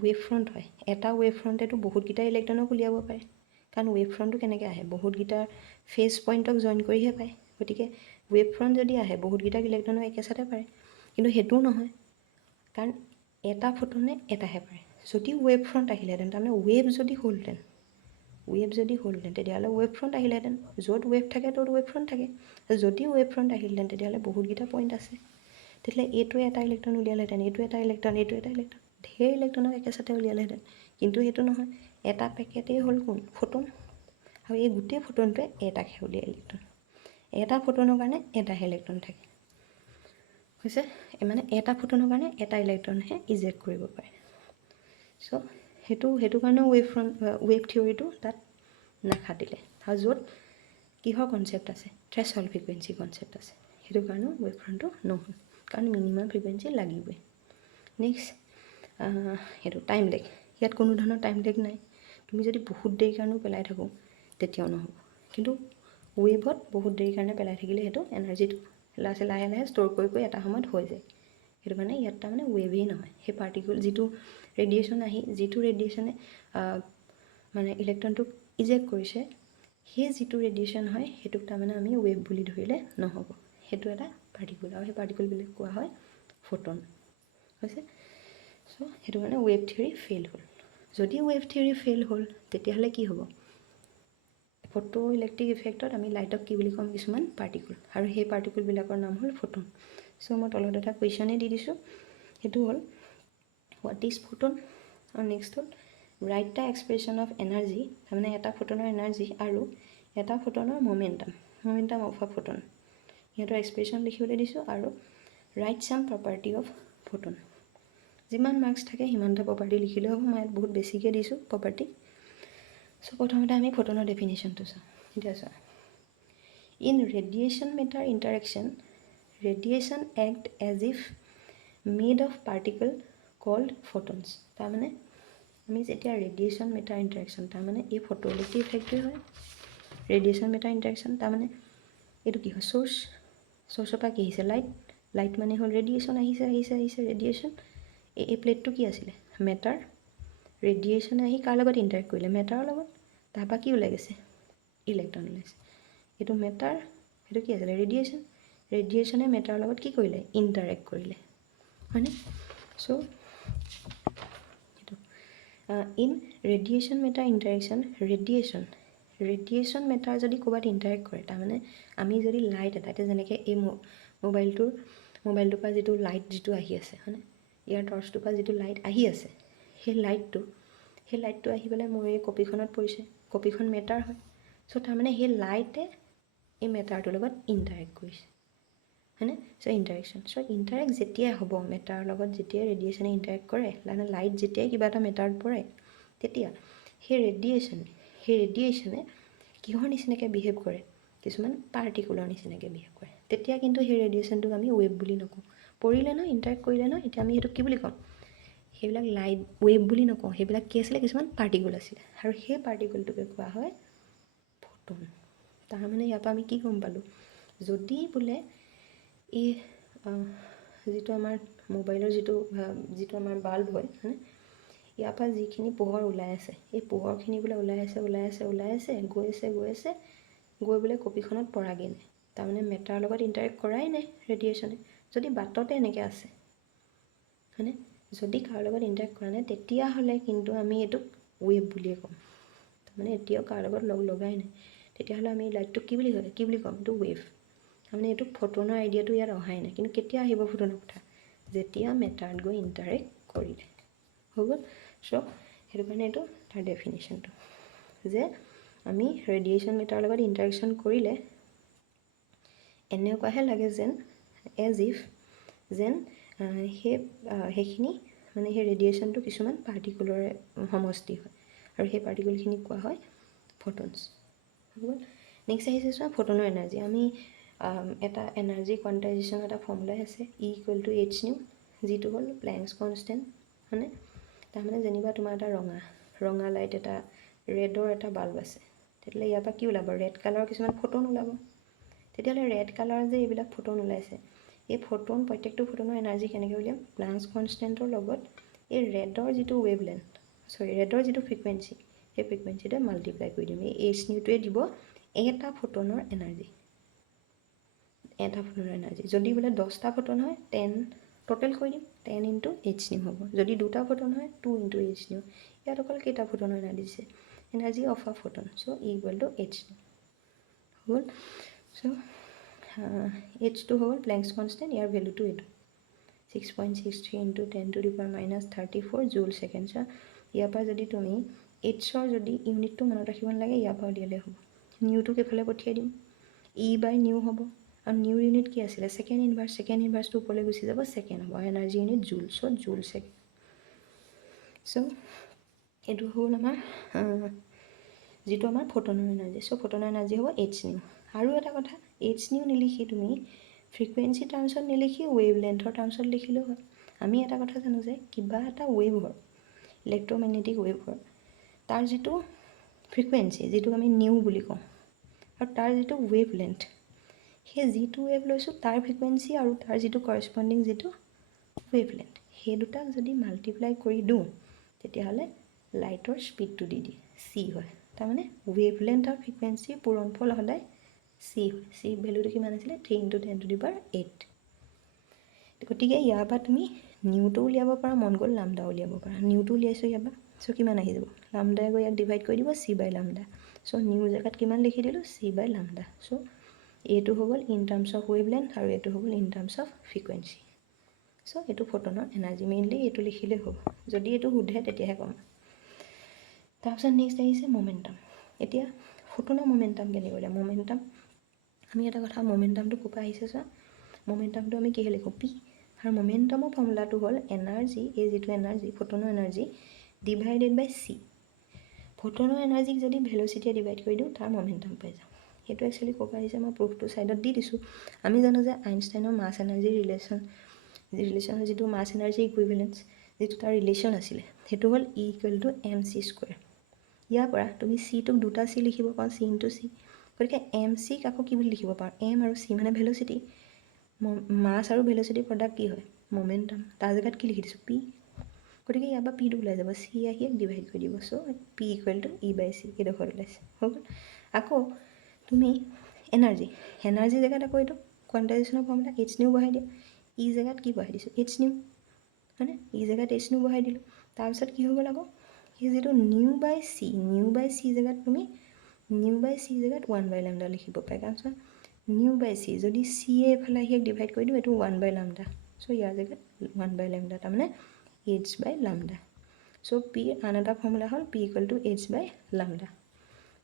ৱেভ ফ্ৰণ্ট হয়, এটা ৱেভ ফ্ৰণ্টেতো বহুতকেইটা ইলেক্ট্ৰনক উলিয়াব পাৰে, কাৰণ ৱেভ ফ্ৰণ্টটো কেনেকৈ আহে, বহুতকেইটাৰ ফেজ পইণ্টক জইন কৰিহে পায়। গতিকে ৱেভ ফ্ৰণ্ট যদি আহে বহুতকেইটাক ইলেক্ট্ৰনক একেচাতে পাৰে, কিন্তু সেইটোও নহয়, কাৰণ এটা ফটোনে এটাহে পাৰে। যদি ৱেভ ফ্ৰণ্ট আহিলেহেঁতেন, তাৰমানে ৱেভ যদি হ'লহেঁতেন তেতিয়াহ'লে ৱেভ ফ্ৰণ্ট আহিলেহেঁতেন। য'ত ৱেভ থাকে ত'ত ৱেভ ফ্ৰণ্ট থাকে। যদি ৱেভ ফ্ৰণ্ট আহিলেহেঁতেন তেতিয়াহ'লে বহুতকেইটা পইণ্ট আছে, তেতিয়াহ'লে এইটোৱে এটা ইলেক্ট্ৰন উলিয়ালেহেঁতেন, এইটো এটা ইলেক্ট্ৰন, এইটো এটা ইলেক্ট্ৰন, ঢেৰ ইলেক্ট্ৰনক একেচাতে উলিয়ালেহেঁতেন। কিন্তু সেইটো নহয়, এটা পেকেটেই হ'ল কোন ফটোন, আৰু এই গোটেই ফটোনটোৱে এটাকহে উলিয়াই ইলেক্ট্ৰন। এটা ফটোনৰ কাৰণে এটাহে ইলেক্ট্ৰন থাকে, হৈছে? মানে এটা ফটোনৰ কাৰণে এটা ইলেক্ট্ৰনহে ইজেক্ট কৰিব পাৰে। চ' সেইটো কাৰণেও ৱেভ থিয়ৰীটো তাত নাখাটিলে। আৰু য'ত কিহৰ কনচেপ্ট আছে, থ্ৰেছহল্ড ফ্ৰিকুৱেঞ্চি কনচেপ্ট আছে, সেইটো কাৰণেও ৱেভ ফ্ৰণ্টটো নহ'ল, কাৰণ মিনিমাম ফ্ৰিকুৱেঞ্চি লাগিবই। নেক্সট সেইটো টাইম লেগ। ইয়াত কোনো ধৰণৰ টাইম লেগ নাই। তুমি যদি বহুত দেৰিৰ কাৰণেও পেলাই থাকোঁ তেতিয়াও নহ'ব, কিন্তু ৱেভত বহুত দেৰিৰ কাৰণে পেলাই থাকিলে সেইটো এনাৰ্জিটো লাহে লাহে ষ্ট'ৰ কৰি এটা সময়ত হৈ যায়। সেইটো কাৰণে ইয়াত তাৰমানে ৱেভেই নহয়, সেই পাৰ্টিকুল যিটো ৰেডিয়েশ্যনে মানে ইলেক্ট্ৰনটোক ইজেক্ট কৰিছে, সেই যিটো ৰেডিয়েশ্যন হয় সেইটোক তাৰমানে আমি ৱেভ বুলি ধৰিলে নহ'ব। সেইটো এটা পাৰ্টিকুল, আৰু সেই পাৰ্টিকুলবিলাক কোৱা হয় ফটোন, হৈছে? চ' সেইটো কাৰণে ৱেভ থিয়ৰী ফেইল হ'ল। যদি ৱেভ থিয়ৰী ফেইল হ'ল তেতিয়াহ'লে কি হ'ব? ফটো ইলেক্ট্ৰিক ইফেক্টত আমি লাইটক কি বুলি ক'ম কিছুমান পাৰ্টিকুল আৰু সেই পাৰ্টিকুলবিলাকৰ নাম হ'ল ফটোন চ' মই তলত এটা কুৱেশ্যনেই দি দিছোঁ সেইটো হ'ল হোৱাট ইজ ফটোন আৰু নেক্সট হ'ল right the expression of energy তাৰমানে এটা ফটোনৰ এনাৰ্জি আৰু এটা ফটোনৰ মমেণ্টাম অফ আ ফটোন সিহঁতৰ এক্সপ্ৰেশ্যন লিখিবলৈ দিছোঁ আৰু ৰাইট চাম প্ৰপাৰ্টি অফ ফটোন যিমান মাৰ্কছ থাকে সিমানটা প্ৰপাৰ্টি লিখিলেও হ'ব মই ইয়াত বহুত বেছিকৈ দিছোঁ প্ৰপাৰ্টি চ' প্ৰথমতে আমি ফটোনৰ ডেফিনেশ্যনটো চাওঁ এতিয়া চোৱা in radiation matter interaction radiation act as if made of particle called photons তাৰমানে আমি যেতিয়া ৰেডিয়েশ্যন মেটাৰ ইণ্টাৰেকশ্যন তাৰমানে এই ফটো ইলেক্ট্ৰিক ইফেক্টটোৱে হয় ৰেডিয়েশ্যন মেটাৰ ইণ্টাৰেকশ্যন তাৰমানে এইটো কি হয় চ'ৰ্চৰ পৰা কি আহিছে লাইট মানে হ'ল ৰেডিয়েশ্যন আহিছে ৰেডিয়েশ্যন এই প্লেটটো কি আছিলে মেটাৰ ৰেডিয়েশ্যনে আহি কাৰ লগত ইণ্টাৰেক্ট কৰিলে মেটাৰৰ লগত তাৰপৰা কি ওলাই গৈছে ইলেক্ট্ৰন ওলাইছে এইটো মেটাৰ সেইটো কি আছিলে ৰেডিয়েশ্যনে মেটাৰৰ লগত কি কৰিলে ইণ্টাৰেক্ট কৰিলে হয়নে চ' এইটো in radiation matter interaction radiation matter যদি ক'ৰবাত ইণ্টাৰেক্ট কৰে তাৰমানে আমি যদি লাইট এটা এতিয়া যেনেকৈ এই মোবাইলটোৰ পৰা যিটো লাইট যিটো আহি আছে হয়নে ইয়াৰ টৰ্চটোৰ পৰা যিটো লাইট আহি আছে সেই লাইটটো আহি পেলাই মোৰ এই কপিখনত পৰিছে কপিখন মেটাৰ হয় চ' তাৰমানে সেই লাইটে এই মেটাৰটোৰ লগত ইণ্টাৰেক্ট কৰিছে হয়নে চ' ইণ্টাৰেক্ট যেতিয়াই হ'ব মেটাৰৰ লগত যেতিয়াই ৰেডিয়েশ্যনে ইণ্টাৰেক্ট কৰে মানে লাইট যেতিয়াই কিবা এটা মেটাৰত পৰে তেতিয়া সেই ৰেডিয়েশ্যনে কিহৰ নিচিনাকৈ বিহেভ কৰে কিছুমান পাৰ্টিকুলৰ নিচিনাকৈ বিহেভ কৰে তেতিয়া কিন্তু সেই ৰেডিয়েশ্যনটোক আমি ৱেভ বুলি নকওঁ পৰিলে ন ইণ্টাৰেক্ট কৰিলে ন এতিয়া আমি সেইটো কি বুলি ক'ম সেইবিলাক লাইট ৱেভ বুলি নকওঁ সেইবিলাক কি আছিলে কিছুমান পাৰ্টিকুল আছিলে আৰু সেই পাৰ্টিকুলটোকে কোৱা হয় ফটোন তাৰমানে ইয়াৰ পৰা আমি কি গম পালোঁ যদি বোলে এই যিটো আমাৰ মোবাইলৰ যিটো আমাৰ বাল্ব হয় হয়নে ইয়াৰ পৰা যিখিনি পোহৰ ওলাই আছে এই পোহৰখিনি বোলে ওলাই আছে গৈ বোলে কপিখনত পৰাগৈ নাই তাৰমানে মেটাৰৰ লগত ইণ্টাৰেক্ট কৰাই নাই ৰেডিয়েশ্যনে যদি বাটতে এনেকৈ আছে হয়নে যদি কাৰো লগত ইণ্টাৰেক্ট কৰা নাই তেতিয়াহ'লে কিন্তু আমি এইটোক ৱেভ বুলিয়ে ক'ম তাৰমানে এতিয়াও কাৰো লগত লগাই নাই তেতিয়াহ'লে আমি লাইটটোক কি বুলি ক'ম এইটো ৱেভ তাৰমানে এইটো ফটোনৰ আইডিয়াটো ইয়াত অহাই নাই কিন্তু কেতিয়া আহিব ফটোনৰ কথা যেতিয়া মেটাৰত গৈ ইণ্টাৰেক্ট কৰিলে হৈ গ'ল চ' সেইটো কাৰণে এইটো তাৰ ডেফিনেশ্যনটো যে আমি ৰেডিয়েশ্যন মেটাৰৰ লগত ইণ্টাৰেকশ্যন কৰিলে এনেকুৱাহে লাগে যেন এজ ইফ যেন সেইখিনি মানে সেই ৰেডিয়েশ্যনটো কিছুমান পাৰ্টিকুলৰে সমষ্টি হয় আৰু সেই পাৰ্টিকুলখিনিক কোৱা হয় ফটোনছ হৈ গ'ল নেক্সট আহিছে চোৱা ফটোনৰ এনাৰ্জি আমি এটা এনাৰ্জি কোৱাণ্টাইজেশ্যন এটা ফৰ্মুলাই আছে E=H নিউ যিটো হ'ল প্লেংকছ কনষ্টেণ্ট হয়নে তাৰমানে যেনিবা তোমাৰ এটা ৰঙা লাইট এটা ৰেডৰ এটা বাল্ব আছে তেতিয়াহ'লে ইয়াৰ পৰা কি ওলাব ৰেড কালাৰৰ কিছুমান ফটোন ওলাব তেতিয়াহ'লে ৰেড কালাৰ যে এইবিলাক ফটোন ওলাইছে এই প্ৰত্যেকটো ফটোনৰ এনাৰ্জি কেনেকৈ উলিয়াম প্লেংকছ কনষ্টেণ্টৰ লগত এই ৰেডৰ যিটো ৰেডৰ যিটো ফ্ৰিকুৱেঞ্চি সেই ফ্ৰিকুৱেঞ্চিটোৱে মাল্টিপ্লাই কৰি দিম এই H নিউটোৱে দিব এটা ফটোনৰ এনাৰ্জি যদি বোলে 10টা ফটোন হয় 10 টোটেল কৰি দিম 10 × H নিউ হ'ব যদি 2টা ফটোন হয় 2 × H নিউ ইয়াত অকল কেইটা ফটোনৰ এনাৰ্জি দিছে energy of a ফটোন so' E=H new হ'ল চ' H টো হ'ল প্লেংকছ কনষ্টেণ্ট ইয়াৰ ভেলুটো এইটো 6.63 × 10⁻34 জুল ছেকেণ্ড ইয়াৰ পৰা যদি তুমি Hৰ যদি ইউনিটটো মনত ৰাখিব নালাগে ইয়াৰ পৰা উলিয়ালে হ'ব নিউটোক এইফালে পঠিয়াই দিম E/নিউ হ'ব আৰু নিউৰ ইউনিট কি আছিলে ছেকেণ্ড ইনভাৰ্ছটো ওপৰলৈ গুচি যাব ছেকেণ্ড হ'ব আৰু এনাৰ্জি ইউনিট জুল চ' জুল ছেকেণ্ড চ' এইটো হ'ল আমাৰ যিটো আমাৰ ফটোনৰ এনাৰ্জি চ' ফটোনৰ এনাৰ্জি হ'ব H নিউ আৰু এটা কথা H নিউ নিলিখি তুমি ফ্ৰিকুৱেঞ্চি টাৰ্মছত নিলিখি ৱেভ লেন্থৰ টাৰ্মছত লিখিলেও হয় আমি এটা কথা জানো যে কিবা এটা ৱেভৰ ইলেক্ট্ৰমেগনেটিক ৱেভৰ তাৰ যিটো ফ্ৰিকুৱেঞ্চি যিটোক আমি নিউ বুলি কওঁ আৰু তাৰ যিটো ৱেভ লেন্থ সেই যিটো ৱেভ লৈছোঁ তাৰ ফ্ৰিকুৱেঞ্চি আৰু তাৰ যিটো কৰস্পণ্ডিং যিটো ৱেভ লেন্থ সেই দুটাক যদি মাল্টিপ্লাই কৰি দিওঁ তেতিয়াহ'লে লাইটৰ স্পীডটো দি দিয়ে চি হয় তাৰমানে ৱেভ লেন্থ আৰু ফ্ৰিকুৱেঞ্চিৰ পূৰণফল সদায় চি হয় চি ভেলুটো কিমান আছিলে 3 × 10⁸ গতিকে ইয়াৰ পৰা তুমি নিউটো উলিয়াব পাৰা মন গ'ল লামডা উলিয়াব পাৰা নিউটো উলিয়াইছোঁ ইয়াৰ পৰা চ' কিমান আহি যাব লামডাই গৈ ইয়াক ডিভাইড কৰি দিব C/λ চ' নিউ জেগাত কিমান লিখি দিলোঁ c/λ। চ' এইটো হৈ গ'ল ইন টাৰ্মছ অফ ৱেভলেন্থ আৰু এইটো হৈ গ'ল ইন টাৰ্মছ অফ ফ্ৰিকুৱেঞ্চি। চ' এইটো ফটনৰ এনাৰ্জি, মেইনলি এইটো লিখিলেই হ'ব। যদি এইটো সোধে তেতিয়াহে ক'ম। তাৰপিছত নেক্সট আহিছে মমেণ্টাম। এতিয়া ফটনৰ মমেণ্টাম কেনেকৈ উলিয়াম? মমেণ্টাম আমি এটা কথা, মমেণ্টামটো ক'ৰ পৰা আহিছে চোৱা। মমেণ্টামটো আমি কিহে লিখোঁ? পি। আৰু মমেণ্টামৰ ফৰ্মুলাটো হ'ল এনাৰ্জি, এই যিটো এনাৰ্জি ফটনৰ এনাৰ্জি ডিভাইডেড বাই চি। ফটনৰ এনাৰ্জিক যদি ভেল'চিটিয়ে ডিভাইড কৰি দিওঁ তাৰ মমেণ্টাম পাই যাওঁ। সেইটো একচুৱেলি ক'ৰ পৰা আহিছে মই প্ৰুফটো ছাইডত দি দিছোঁ। আমি জানো যে আইনষ্টাইনৰ মাছ এনাৰ্জি ৰিলেশ্যন যিটো মাছ এনাৰ্জি ইকুইভেলেঞ্চ, যিটো তাৰ ৰিলেশ্যন আছিলে, সেইটো হ'ল E=mc²। ইয়াৰ পৰা তুমি চিটোক দুটা চি লিখিব পাৰোঁ, চি ইনটু চি। গতিকে এম চিক আকৌ কি বুলি লিখিব পাৰোঁ? এম আৰু চি মানে ভেল'চিটি। মাছ আৰু ভেল'চিটিৰ প্ৰডাক্ট কি হয়? মমেণ্টাম। তাৰ জেগাত কি লিখি দিছোঁ? পি। গতিকে ইয়াৰ পৰা পিটো ওলাই যাব, চি আহি ডিভাইড কৰি দিব। চ' P=E/c এইডোখৰত ওলাইছে, হৈ গ'ল। আকৌ তুমি এনাৰ্জি জেগাত আকৌ এইটো কোৱান্টাইজেশ্যনৰ ফৰ্মুলা h বহাই দিয়া। ই জেগাত কি বহাই দিছোঁ? h, হয়নে? ই জেগাত h বহাই দিলোঁ। তাৰপিছত কি হৈ গ'ল আকৌ এই যিটো নিউ বাই চি জেগাত তুমি জেগাত 1/λ লিখিব পাৰে। কাৰণ চোৱা নিউ/c যদি চি এইফালে আহি ডিভাইড কৰি দিওঁ, এইটো 1/λ। চ' ইয়াৰ জেগাত 1/λ, তাৰমানে h/λ। চ' পিৰ আন এটা ফৰ্মুলা হ'ল P=h/λ,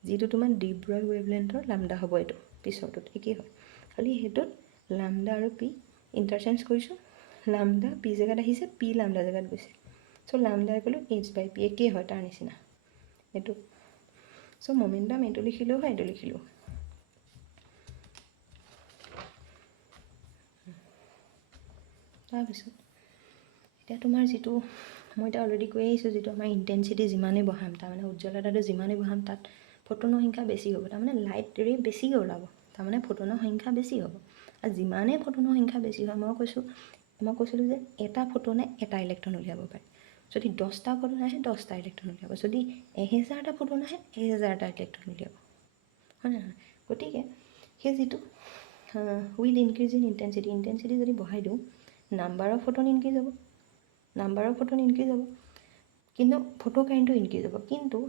যিটো তোমাৰ ডি ব্ৰগলি ৱেভলেন্থৰ লাম্ডা হ'ব। এইটো পিছৰটোত একেই হয়, খালি সেইটোত লাম্ডা আৰু পি ইণ্টাৰচেঞ্জ কৰিছোঁ। লাম্ডা পি জেগাত আহিছে, পি লাম্ডা জেগাত গৈছে। চ' λ=h/p, একেই হয় তাৰ নিচিনা এইটো। চ' মমেণ্টাম এইটো লিখিলেও হয়, এইটো লিখিলেও। তাৰপিছত এতিয়া তোমাৰ যিটো মই এতিয়া অলৰেডি কৈ আহিছোঁ, যিটো আমাৰ ইণ্টেনচিটি যিমানেই বঢ়াম, তাৰমানে উজ্জ্বলতাটো যিমানেই বঢ়াম, তাত ফটনৰ সংখ্যা বেছি হ'ব। তাৰমানে লাইট ৰে বেছিকৈ ওলাব, তাৰমানে ফটনৰ সংখ্যা বেছি হ'ব। আৰু যিমানেই ফটনৰ সংখ্যা বেছি হয়, মই কৈছিলোঁ যে এটা ফটনে এটা ইলেক্ট্ৰন উলিয়াব পাৰে। যদি 10টা ফটন আহে 10টা ইলেক্ট্ৰন উলিয়াব, যদি 1000টা ফটন আহে 1000টা ইলেক্ট্ৰন উলিয়াব, হয় নহয়? গতিকে সেই যিটো উইথ ইনক্ৰিজ ইন ইণ্টেনচিটি যদি বঢ়াই দিওঁ, নাম্বাৰ অফ ফটন ইনক্ৰিজ হ'ব, কিন্তু ফটো কাৰেণ্টটো ইনক্ৰিজ হ'ব, কিন্তু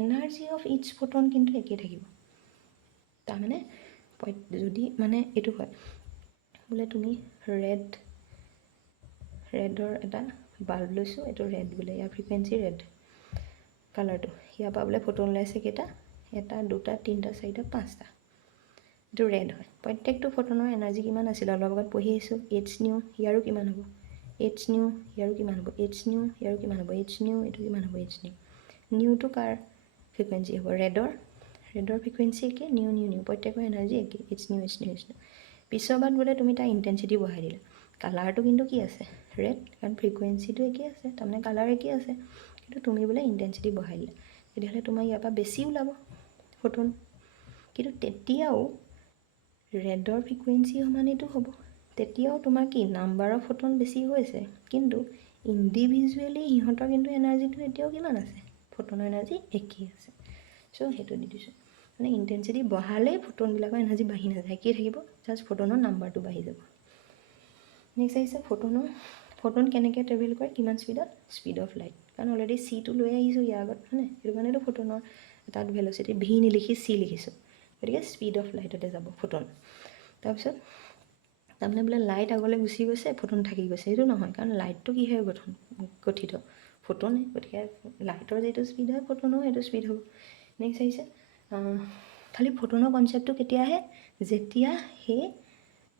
এনাৰ্জি অফ ইচ ফটন কিন্তু একেই থাকিব। তাৰমানে যদি মানে এইটো হয় বোলে তুমি ৰেডৰ এটা বাল্ব লৈছোঁ, এইটো ৰেড বোলে, ইয়াৰ ফ্ৰিকুৱেঞ্চি ৰেড কালাৰটো। ইয়াৰ পৰা বোলে ফটন ওলাইছে কেইটা? 1, 2, 3, 4, 5টা। এইটো ৰেড হয়। প্ৰত্যেকটো ফটনৰ এনাৰ্জি কিমান আছিলে অলপ আগত পঢ়ি আহিছোঁ, h নিউ, ইয়াৰো কিমান হ'ব? h নিউ, ইয়াৰো কিমান হ'ব? h নিউ, ইয়াৰো কিমান হ'ব? h নিউ, এইটো কিমান হ'ব? h nu. নিউটো কাৰ ফ্ৰিকুৱেঞ্চি হ'ব? ৰেডৰ ফ্ৰিকুৱেঞ্চি একে, নিউ প্ৰত্যেকৰ এনাৰ্জি একে, h নিউ। পিছৰ বাৰত বোলে তুমি তাৰ ইণ্টেনচিটি বঢ়াই দিলা, কালাৰটো কিন্তু কি আছে? ৰেড, কাৰণ ফ্ৰিকুৱেঞ্চিটো একেই আছে, তাৰমানে কালাৰ একেই আছে, কিন্তু তুমি বোলে ইণ্টেনচিটি বঢ়াই দিলা, তেতিয়াহ'লে তোমাৰ ইয়াৰ পৰা বেছি ওলাব ফটন। কিন্তু তেতিয়াও ৰেডৰ ফ্ৰিকুৱেঞ্চি সমানেইটো হ'ব, তেতিয়াও তোমাৰ কি নাম্বাৰ অফ ফটন বেছি হৈছে, কিন্তু ইণ্ডিভিজুৱেলি সিহঁতৰ কিন্তু এনাৰ্জিটো এতিয়াও কিমান আছে? ফটনৰ এনাৰ্জি একেই আছে। চ' সেইটো দি দিছোঁ, মানে ইণ্টেনচিটি বঢ়ালেই ফটনবিলাকৰ এনাৰ্জি বাঢ়ি নাযায়, একেই থাকিব, জাষ্ট ফটনৰ নাম্বাৰটো বাঢ়ি যাব। নেক্সট আহিছে ফটন কেনেকৈ ট্ৰেভেল কৰে, কিমান স্পীডত? স্পীড অফ লাইট, কাৰণ অলৰেডি চিটো লৈ আহিছোঁ ইয়াৰ আগত, হয়নে? সেইটো কাৰণেতো ফটনৰ তাত ভেল'চিটি ভি নিলিখি চি লিখিছোঁ, গতিকে স্পীড অফ লাইটতে যাব ফটন। তাৰপিছত তাৰমানে বোলে লাইট আগলৈ গুচি গৈছে, ফটন থাকি গৈছে, সেইটো নহয়, কাৰণ লাইটটো কিহেৰে গঠিত? ফটনে, গতিকে লাইটৰ যিটো স্পীড হয় ফটনৰ সেইটো স্পীড হ'ব। নেক্সট আহিছে খালি ফটনৰ কনচেপ্টটো কেতিয়া আহে? যেতিয়া সেই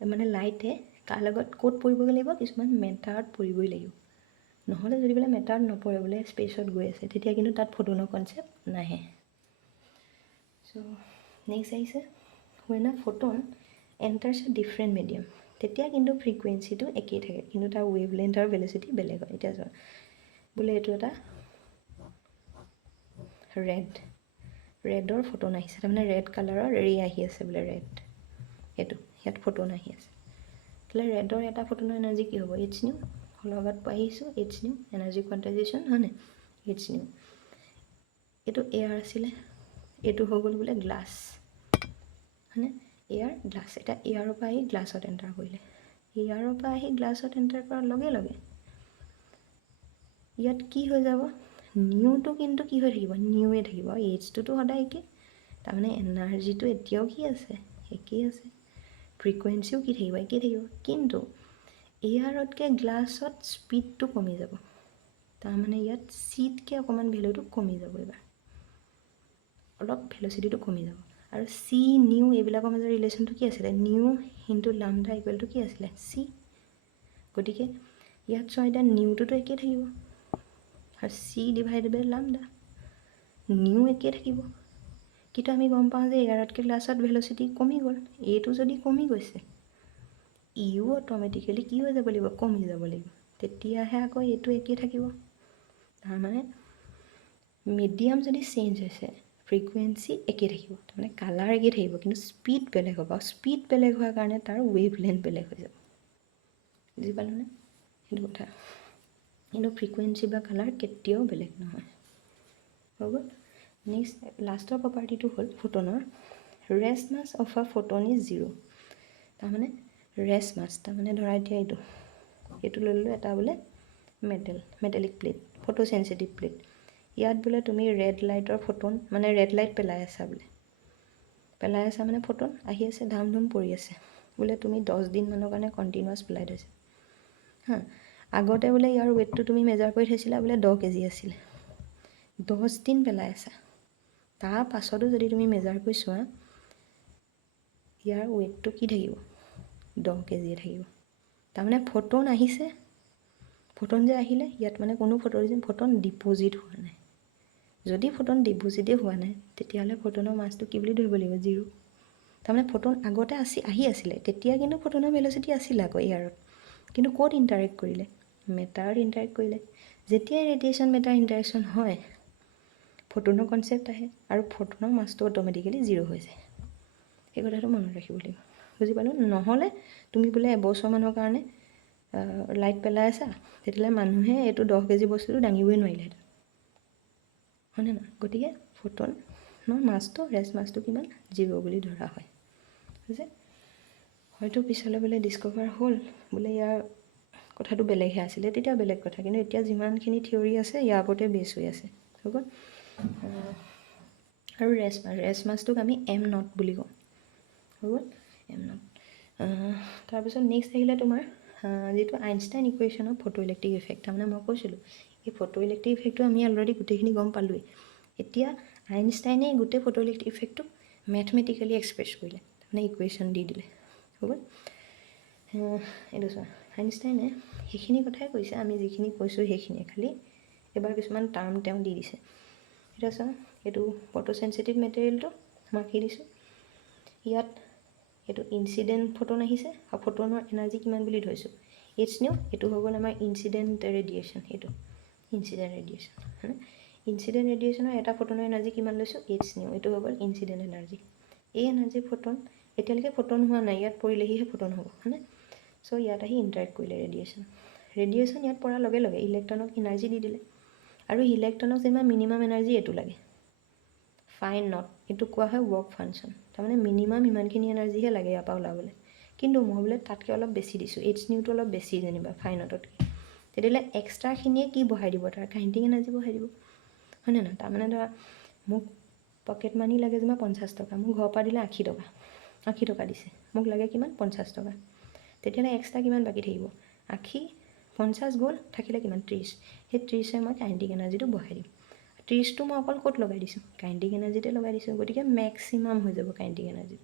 মানে লাইটে কাৰ লগত ক'ত পৰিবগৈ লাগিব? কিছুমান মেটাৰত পৰিবই লাগিব, নহ'লে যদি বোলে মেটাৰত নপৰে, বোলে স্পেচত গৈ আছে, তেতিয়া কিন্তু তাত ফটনৰ কনচেপ্ট নাহে। চ' নেক্সট আহিছে when a photon enters a different medium, তেতিয়া কিন্তু ফ্ৰিকুৱেঞ্চিটো একেই থাকে, কিন্তু তাৰ ৱেভলেন্থ আৰু ভেল'চিটি বেলেগ হয়। এতিয়া চোৱা বোলে এইটো এটা ৰেডৰ ফটন আহিছে, তাৰমানে ৰেড কালাৰৰ ৰে আহি আছে বোলে, ৰেড এইটো ইয়াত ফটন আহি আছে, তাহলে ৰেডৰ এটা ফটনৰ এনাৰ্জি কি হ'ব? h নিউ, লগত পাইছোঁ h নিউ, এনাৰ্জি কোৱান্টাইজেশ্যন, হয়নে? h নিউ, এইটো এয়াৰ আছিলে, এইটো হৈ গ'ল বোলে গ্লাছ, হয়নে? এয়াৰ গ্লাছ, এটা এয়াৰৰ পৰা আহি গ্লাছত এণ্টাৰ কৰিলে, এয়াৰৰ পৰা আহি গ্লাছত এণ্টাৰ কৰাৰ লগে লগে ইয়াত কি হৈ যাব? নিউটো কিন্তু কি হৈ থাকিব? নিউৱে থাকিব, আৰু এইচটোতো সদায় একে, তাৰমানে এনাৰ্জিটো এতিয়াও কি আছে, একেই আছে, ফ্ৰিকুৱেঞ্চিও কি থাকিব, একেই থাকিব, কিন্তু এয়াৰতকৈ গ্লাছত স্পীডটো কমি যাব। তাৰমানে ইয়াত চিতকৈ অকণমান ভেলুটো কমি যাব, এইবাৰ অলপ ভেলচিটিটো কমি যাব। আৰু চি নিউ এইবিলাকৰ মাজৰ ৰিলেশ্যনটো কি আছিলে, নিউ ইনটু লামডা ইকুৱেলটো কি আছিলে, চি। গতিকে ইয়াত চোৱা, এতিয়া নিউটোতো একেই থাকিব আৰু চি ডিভাইডেড বাই লামডা, নিউ একেই থাকিব। কিন্তু আমি গম পাওঁ যে এয়াৰতকৈ গ্লাছত ভেলচিটি কমি গ'ল, এইটো যদি কমি গৈছে ইও অট'মেটিকেলি কি হৈ যাব লাগিব, কমি যাব লাগিব, তেতিয়াহে আকৌ এইটো একেই থাকিব। তাৰমানে মিডিয়াম যদি চেঞ্জ হৈছে ফ্ৰিকুৱেঞ্চি একেই থাকিব, তাৰমানে কালাৰ একেই থাকিব, কিন্তু স্পীড বেলেগ হ'ব। স্পীড বেলেগ হোৱাৰ কাৰণে তাৰ ৱেভ লেন্থ বেলেগ হৈ যাব। বুজি পালোনে সেইটো কথা? কিন্তু ফ্ৰিকুৱেঞ্চি বা কালাৰ কেতিয়াও বেলেগ নহয়। হৈ গ'ল। নেক্সট লাষ্টৰ প্ৰপাৰ্টিটো হ'ল ফোটনৰ, rest mass of a photon is 0। তাৰমানে ৰেষ্ট মাছ, তাৰমানে ধৰা এতিয়া এইটো লৈ ল'লোঁ, এটা বোলে metallic plate, photo sensitive plate. ইয়াত বোলে তুমি ৰেড লাইটৰ ফোটন, মানে ৰেড লাইট পেলাই আছা বোলে, পেলাই আছা মানে ফোটন আহি আছে, ধাম ধুম পৰি আছে বোলে, তুমি 10 দিনমানৰ কাৰণে কণ্টিনিউৱাছ পেলাই থৈছা হা। আগতে বোলে ইয়াৰ ৱেইটটো তুমি মেজাৰ কৰি থৈছিলা বোলে 10 কেজি আছিলে, 10 দিন পেলাই আছা, তাৰ পাছতো যদি তুমি মেজাৰ কৰি চোৱা ইয়াৰ ৱেইটটো কি থাকিব, 10 কেজিয়ে থাকিব। তাৰমানে ফোটন আহিছে, ফোটন যে আহিলে ইয়াত মানে কোনো ফোটন ডিপ'জিট হোৱা নাই। যদি ফোটন ডিপ'জিটেই হোৱা নাই তেতিয়াহ'লে ফোটনৰ মাছটো কি বুলি ধৰিব লাগিব, 0। তাৰমানে ফোটন আগতে আহি আছিলে, তেতিয়া কিন্তু ফোটনৰ ভেলচিটি আছিলে আকৌ এয়াৰত, কিন্তু ক'ত ইণ্টাৰেক্ট কৰিলে, মেটাৰত ইণ্টাৰেক্ট কৰিলে। যেতিয়াই ৰেডিয়েশ্যন মেটাৰ ইণ্টাৰেকশ্যন হয় ফোটনৰ কনচেপ্ট আহে আৰু ফোটনৰ মাছটো অট'মেটিকেলি 0 হৈ যায়। সেই কথাটো মনত ৰাখিব লাগিব। বুজি পালোঁ? নহ'লে তুমি বোলে এবছৰমানৰ কাৰণে লাইট পেলাই আছা, তেতিয়াহ'লে মানুহে এইটো 10 কেজি বস্তুটো দাঙিবই নোৱাৰিলেহেঁতেন, হয়নে নহয়? গতিকে ফোটনৰ মাছটো, ৰেষ্ট মাছটো কিমান, 0 বুলি ধৰা হয়। বুজিছে? হয়তো পিছলৈ বোলে ডিস্কভাৰ হ'ল বোলে ইয়াৰ কথাটো বেলেগহে আছিলে, তেতিয়া বেলেগ কথা, কিন্তু এতিয়া যিমানখিনি থিয়ৰী আছে ইয়াৰ ওপৰতে বেছ হৈ আছে। হৈ গ'ল। আৰু ৰেষ্ট মাছটোক আমি M0 বুলি কওঁ। হৈ গ'ল, M0। তাৰপিছত নেক্সট আহিলে তোমাৰ যিটো Einstein equation of photo electric effect. তাৰমানে মই কৈছিলোঁ এই ফটো ইলেক্ট্ৰিক ইফেক্টটো আমি অলৰেডি গোটেইখিনি গম পালোৱেই। এতিয়া আইনষ্টাইনে গোটেই ফটো ইলেক্ট্ৰিক ইফেক্টটোক মেথমেটিকেলি এক্সপ্ৰেছ কৰিলে, তাৰমানে ইকুৱেশ্যন দি দিলে। হৈ গ'ল। এইটো চোৱা, আইনষ্টাইনে সেইখিনি কথাই কৈছে, আমি যিখিনি কৈছোঁ সেইখিনিয়ে, খালি এবাৰ কিছুমান টাৰ্ম তেওঁ দি দিছে। এতিয়া চোৱা, এইটো ফটো চেঞ্চিটিভ মেটেৰিয়েলটো মই আঁকি দিছোঁ। ইয়াত এইটো ইনচিডেণ্ট ফোটন আহিছে আৰু ফোটনৰ এনাৰ্জি কিমান বুলি ধৰিছোঁ, এইচ নিউ। এইটো হৈ গ'ল আমাৰ ইনচিডেণ্ট ৰেডিয়েশ্যন, এইটো ইনচিডেণ্ট ৰেডিয়েশ্যন হয়নে। ইনচিডেণ্ট ৰেডিয়েশ্যনৰ এটা ফোটনৰ এনাৰ্জি কিমান লৈছোঁ, এইচ নিউ। এইটো হৈ গ'ল ইনচিডেণ্ট এনাৰ্জি। এই এনাৰ্জি ফোটন এতিয়ালৈকে ফোটন হোৱা নাই, ইয়াত পৰিলেহিহে ফোটন হ'ব, হয়নে। চ' ইয়াত আহি ইণ্টাৰেক্ট কৰিলে ৰেডিয়েশ্যন ইয়াত পৰাৰ লগে লগে ইলেক্ট্ৰনক এনাৰ্জি দি দিলে, আৰু ইলেক্ট্ৰনক যিমান মিনিমাম এনাৰ্জি এইটো লাগে, ফাইন নট, এইটো কোৱা হয় ৱৰ্ক ফাংচন। তাৰমানে মিনিমাম ইমানখিনি এনাৰ্জিহে লাগে ইয়াৰ পৰা ওলাবলৈ, কিন্তু মই বোলে তাতকৈ অলপ বেছি দিছোঁ, এইচ নিউটো অলপ বেছি যেনিবা ফাইনতকৈ, তেতিয়াহ'লে এক্সট্ৰাখিনিয়ে কি বঢ়াই দিব, তাৰ কাইনেটিক এনাৰ্জি বঢ়াই দিব, হয়নে নহয়। তাৰমানে ধৰা মোক পকেট মানি লাগে যেনিবা 50 টকা, মোক ঘৰৰ পৰা দিলে 80 টকা দিছে, মোক লাগে কিমান, 50 টকা। তেতিয়াহ'লে এক্সট্ৰা কিমান বাকী থাকিব, 80, 50 গ'ল, থাকিলে কিমান, 30। সেই 30ৰে মই কাইনেটিক এনাৰ্জিটো বঢ়াই দিম। 30টো মই অকল ক'ত লগাই দিছোঁ, কাইনেটিক এনাৰ্জিতে লগাই দিছোঁ। গতিকে মেক্সিমাম হৈ যাব কাইনেটিক এনাৰ্জি,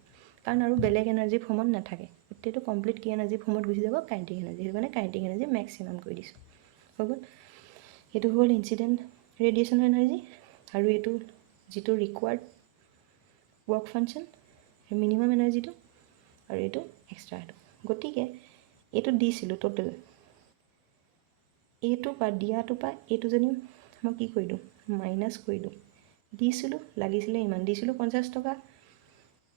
কাৰণ আৰু বেলেগ এনাৰ্জি ফৰ্মত নাথাকে, গোটেইটো কমপ্লিট কি এনাৰ্জি ফৰ্মত গুচি যাব, কাইনেটিক এনাৰ্জি। সেইটো কাৰণে কাইনেটিক এনাৰ্জি মেক্সিমাম কৰি দিছোঁ। হৈ গ'ল। সেইটো হ'ল ইনচিডেণ্ট ৰেডিয়েশ্যনৰ এনাৰ্জি, আৰু এইটো যিটো ৰিকুৱাৰ্ড ৱৰ্ক ফাংচন, মিনিমাম এনাৰ্জিটো, আৰু এইটো এক্সট্ৰাটো। গতিকে এইটো দিছিলোঁ টোটেল, এইটো বা দিয়াটো পৰা এইটো যদি মই কি কৰি দিওঁ, মাইনাছ কৰি দিওঁ, দিছিলোঁ লাগিছিলে ইমান, দিছিলোঁ 50 টকা,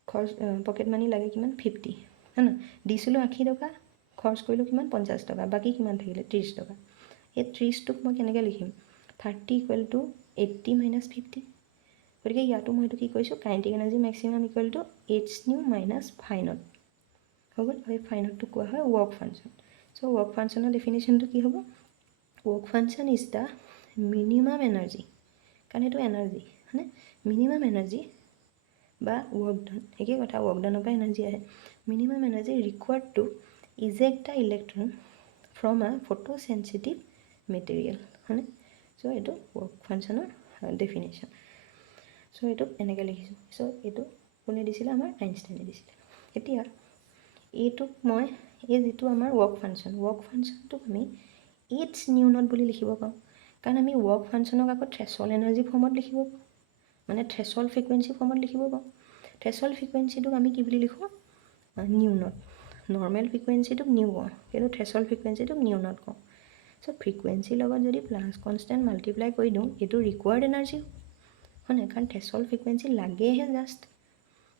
খৰচ পকেট মানি লাগে কিমান, 50, হয় নহয়। দিছিলোঁ 80 টকা, খৰচ কৰিলোঁ কিমান, 50 টকা, বাকী কিমান থাকিলে, 30 টকা। এই 30টোক মই কেনেকৈ লিখিম, 30 = 80 - 50। গতিকে ইয়াতো মই এইটো কি কৰিছোঁ, kinetic energy maximum = h nu minus phi nought. হৈ গ'ল। এই ফাইনটটো কোৱা হয় ৱৰ্ক ফাংচন। চ' ৱৰ্ক ফাংচনৰ ডেফিনেশ্যনটো কি হ'ব, work function is the minimum energy, কাৰণ এইটো এনাৰ্জি, হয়নে, মিনিমাম এনাৰ্জি বা ৱৰ্ক ডান, একেই কথা, ৱৰ্ক ডানৰ পৰা এনাৰ্জি আহে। Minimum energy required to eject the electron from a photo sensitive material, হয়নে? চ' এইটো ৱৰ্ক ফাংচনৰ ডেফিনেশ্যন। চ' এইটো এনেকৈ লিখিছোঁ। চ' এইটো কোনে দিছিলে? আমাৰ আইনষ্টাইনে দিছিলে। এতিয়া এইটোক মই এই যিটো আমাৰ ৱৰ্ক ফাংচনটোক আমি এইচ নিউ নট বুলি লিখিব পাৰোঁ। কাৰণ আমি ৱৰ্ক ফাংচনক আকৌ থ্ৰেছল এনাৰ্জি ফৰ্মত লিখিব পাৰোঁ, মানে থ্ৰেছল ফ্ৰিকুৱেঞ্চি ফৰ্মত লিখিব পাৰোঁ। থ্ৰেছল ফ্ৰিকুৱেঞ্চিটোক আমি কি বুলি লিখোঁ? New not. নৰ্মেল ফ্ৰিকুৱেঞ্চিটোক নিউ কওঁ, কিন্তু থ্ৰেছল ফ্ৰিকুৱেঞ্চিটোক নিউ নট কওঁ। চ' ফ্ৰিকুৱেঞ্চিৰ লগত যদি প্লাছ কনষ্টেণ্ট মাল্টিপ্লাই কৰি দিওঁ, এইটো ৰিকুৱাৰ্ড এনাৰ্জি হয় নাই? কাৰণ থ্ৰেছল ফ্ৰিকুৱেঞ্চি লাগেহে জাষ্ট।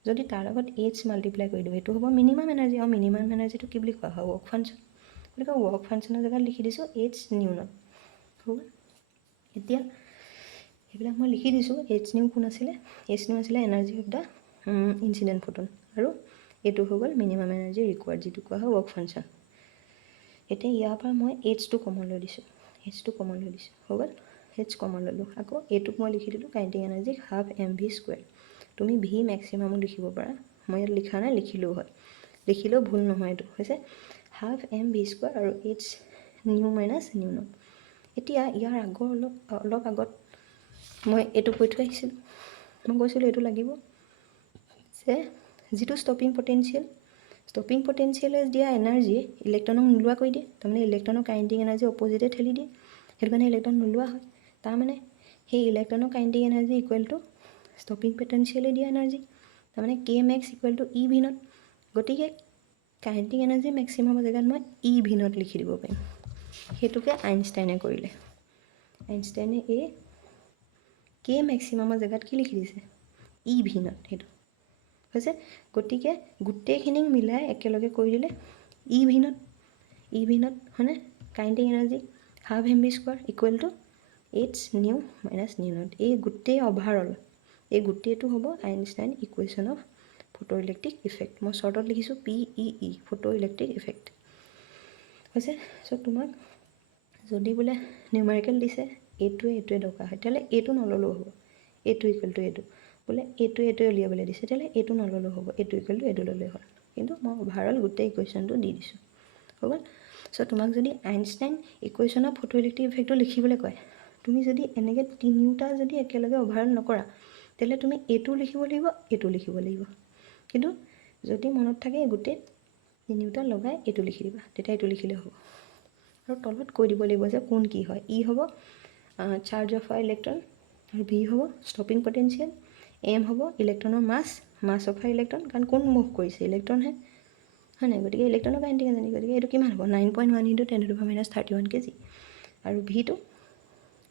যদি তাৰ লগত এইচ মাল্টিপ্লাই কৰি দিওঁ, এইটো হ'ব মিনিমাম এনাৰ্জি, আৰু মিনিমাম এনাৰ্জিটো কি বুলি কোৱা হয়? Work function. গতিকে ৱৰ্ক ফাংচনৰ জেগাত লিখি দিছোঁ এইচ নিউ নট। হ'ব। এতিয়া এইবিলাক মই লিখি দিছোঁ। এইচ নিউ কোন আছিলে? এইচ নিউ আছিলে এনাৰ্জি অফ দ্য ইনচিডেণ্ট ফটোন, আৰু এইটো হৈ গ'ল মিনিমাম এনাৰ্জি ৰিকুৱাৰ্ড, যিটো কোৱা হয় ৱৰ্ক ফাংচন। এতিয়া ইয়াৰ পৰা মই এইচটো কমন লৈ দিছোঁ, হৈ গ'ল। এইচ কমন ল'লোঁ। আকৌ এইটোক মই লিখি দিলোঁ kinetic energy half mv square. তুমি ভি মেক্সিমামো লিখিব পাৰা, মই ইয়াত লিখা নাই, লিখিলেও হয়, লিখিলেও ভুল নহয়। এইটো হৈছে হাফ mv স্কুৱেৰ আৰু H nu minus new not. এতিয়া ইয়াৰ অলপ আগত মই এইটো কৈ থৈ আহিছিলোঁ, মই কৈছিলোঁ এইটো লাগিব, যে যিটো ষ্টপিং পটেঞ্চিয়েলে দিয়া এনাৰ্জি ইলেক্ট্ৰনক নোলোৱা কৰি দিয়ে, তাৰমানে ইলেক্ট্ৰনৰ কাইনেটিক এনাৰ্জি অপজিটে ঠেলি দিয়ে, সেইটো কাৰণে ইলেক্ট্ৰন নোলোৱা হয়। তাৰমানে সেই ইলেক্ট্ৰনৰ kinetic energy equal to stopping পটেঞ্চিয়েলে দিয়া এনাৰ্জি, তাৰমানে K max equal to e V nought. গতিকে কাইনেটিক এনাৰ্জি মেক্সিমামৰ জেগাত মই ই ভি নট লিখি দিব পাৰিম। সেইটোকে আইনষ্টাইনে কৰিলে। আইনষ্টাইনে এই কে মেক্সিমামৰ জেগাত কি লিখি দিছে? ই ভি নট। সেইটো হৈছে, গতিকে গোটেইখিনিক মিলাই একেলগে কৰি দিলে ই ভি নট হয়নে? Kinetic energy half mv square equal to H nu minus new not. এই গোটেই অভাৰঅল এই গোটেইটো হ'ব Einstein equation of photo electric effect. মই শ্বৰ্টত লিখিছোঁ PEE, ফটো ইলেক্ট্ৰিক ইফেক্ট হৈছে। চ' তোমাক যদি বোলে নিউমাৰিকেল দিছে, এইটোৱে দৰকাৰ হয়, তেতিয়াহ'লে এইটো নল'লেও হ'ব। এইটো ইকুৱেল টু এইটো, বোলে এইটোৱে উলিয়াবলৈ দিছে, তেতিয়াহ'লে এইটো নল'লেও হ'ব, এইটো ইকুৱেল টু এইটো ল'লেই হ'ল। কিন্তু মই অভাৰঅল গোটেই ইকুৱেশ্যনটো দি দিছোঁ, হৈ গ'ল। চ' তোমাক যদি Einstein equation of photo electric ইফেক্টটো লিখিবলৈ কয়, তুমি যদি এনেকৈ তিনিওটা যদি একেলগে অভাৰঅল নকৰা, তেতিয়াহ'লে তুমি এইটো লিখিব লাগিব, এইটো লিখিব লাগিব। কিন্তু যদি মনত থাকে গোটেই তিনিওটা লগাই এইটো লিখি দিবা, তেতিয়া এইটো লিখিলে হ'ব। আৰু তলত কৈ দিব লাগিব যে কোন কি হয়। ই হ'ব চাৰ্জ অফ ইলেক্ট্ৰন, আৰু ভি হ'ব ষ্টপিং পটেঞ্চিয়েল, এম হ'ব ইলেক্ট্ৰনৰ মাছ অফ ইলেক্ট্ৰন, কাৰণ কোন মুভ কৰিছে? ইলেক্ট্ৰনহে, হয় নাই? গতিকে ইলেক্ট্ৰনৰ কাইনেটিক এনাৰ্জি, গতিকে এইটো কিমান হ'ব? 9.1 × 10⁻³ kg। আৰু ভিটো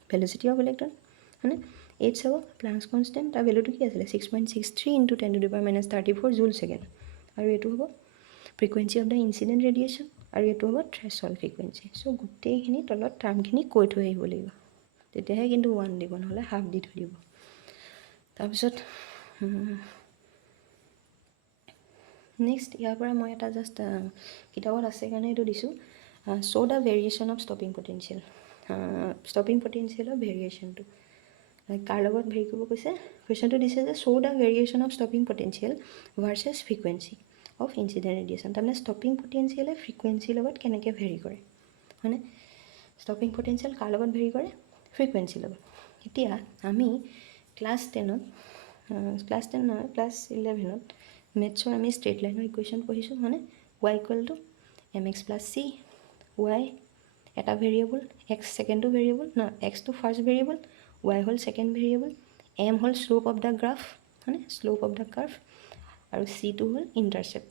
ভেলচিটি অফ ইলেক্ট্ৰন, হয়নে? এইচ হ'ব প্লাংকছ কনষ্টেণ্ট, তাৰ ভেলুটো কি আছিলে? 6.63 × 10⁻34 জুল ছেকেণ্ড। আৰু এইটো হ'ব frequency of the incident radiation, আৰু এইটো হ'ব থ্ৰেছল ফ্ৰিকুৱেঞ্চি। চ' গোটেইখিনি তলত টাৰ্মখিনি কৈ থৈ আহিব লাগিব, তেতিয়াহে কিন্তু 1 দিব, নহ'লে হাফ দি থৈ দিব। তাৰপিছত নেক্সট ইয়াৰ পৰা মই এটা জাষ্ট কিতাপত আছে কাৰণে এইটো দিছোঁ, so' the variation of stopping potential. Stopping পটেঞ্চিয়েলৰ ভেৰিয়েশ্যনটো কাৰ লগত ভেৰি কৰিব কৈছে? কুৱেশ্যনটো দিছে যে so' the variation of stopping potential versus frequency of incident radiation. তাৰমানে ষ্টপিং পটেঞ্চিয়েলে ফ্ৰিকুৱেঞ্চিৰ লগত কেনেকৈ ভেৰি কৰে, হয়নে? ষ্টপিং পটেঞ্চিয়েল কাৰ লগত ভেৰি কৰে? ফ্ৰিকুৱেঞ্চিৰ লগত। এতিয়া আমি ক্লাছ 11ত মেথছৰ আমি ষ্ট্ৰেইট লাইনৰ ইকুৱেশ্যন পঢ়িছোঁ, মানে y equal to mx + c, y এটা ভেৰিয়েবল, এক্স ছেকেণ্ডটো ভেৰিয়েবল ন, এক্সটো ফাৰ্ষ্ট ভেৰিয়েবল, y হ'ল ছেকেণ্ড ভেৰিয়েবল, m হ'ল শ্লোপ অফ দ্য গ্ৰাফ, হয়নে? শ্লোপ অফ দ্য কাৰ্ভ, আৰু চিটো হ'ল ইণ্টাৰচেপ্ট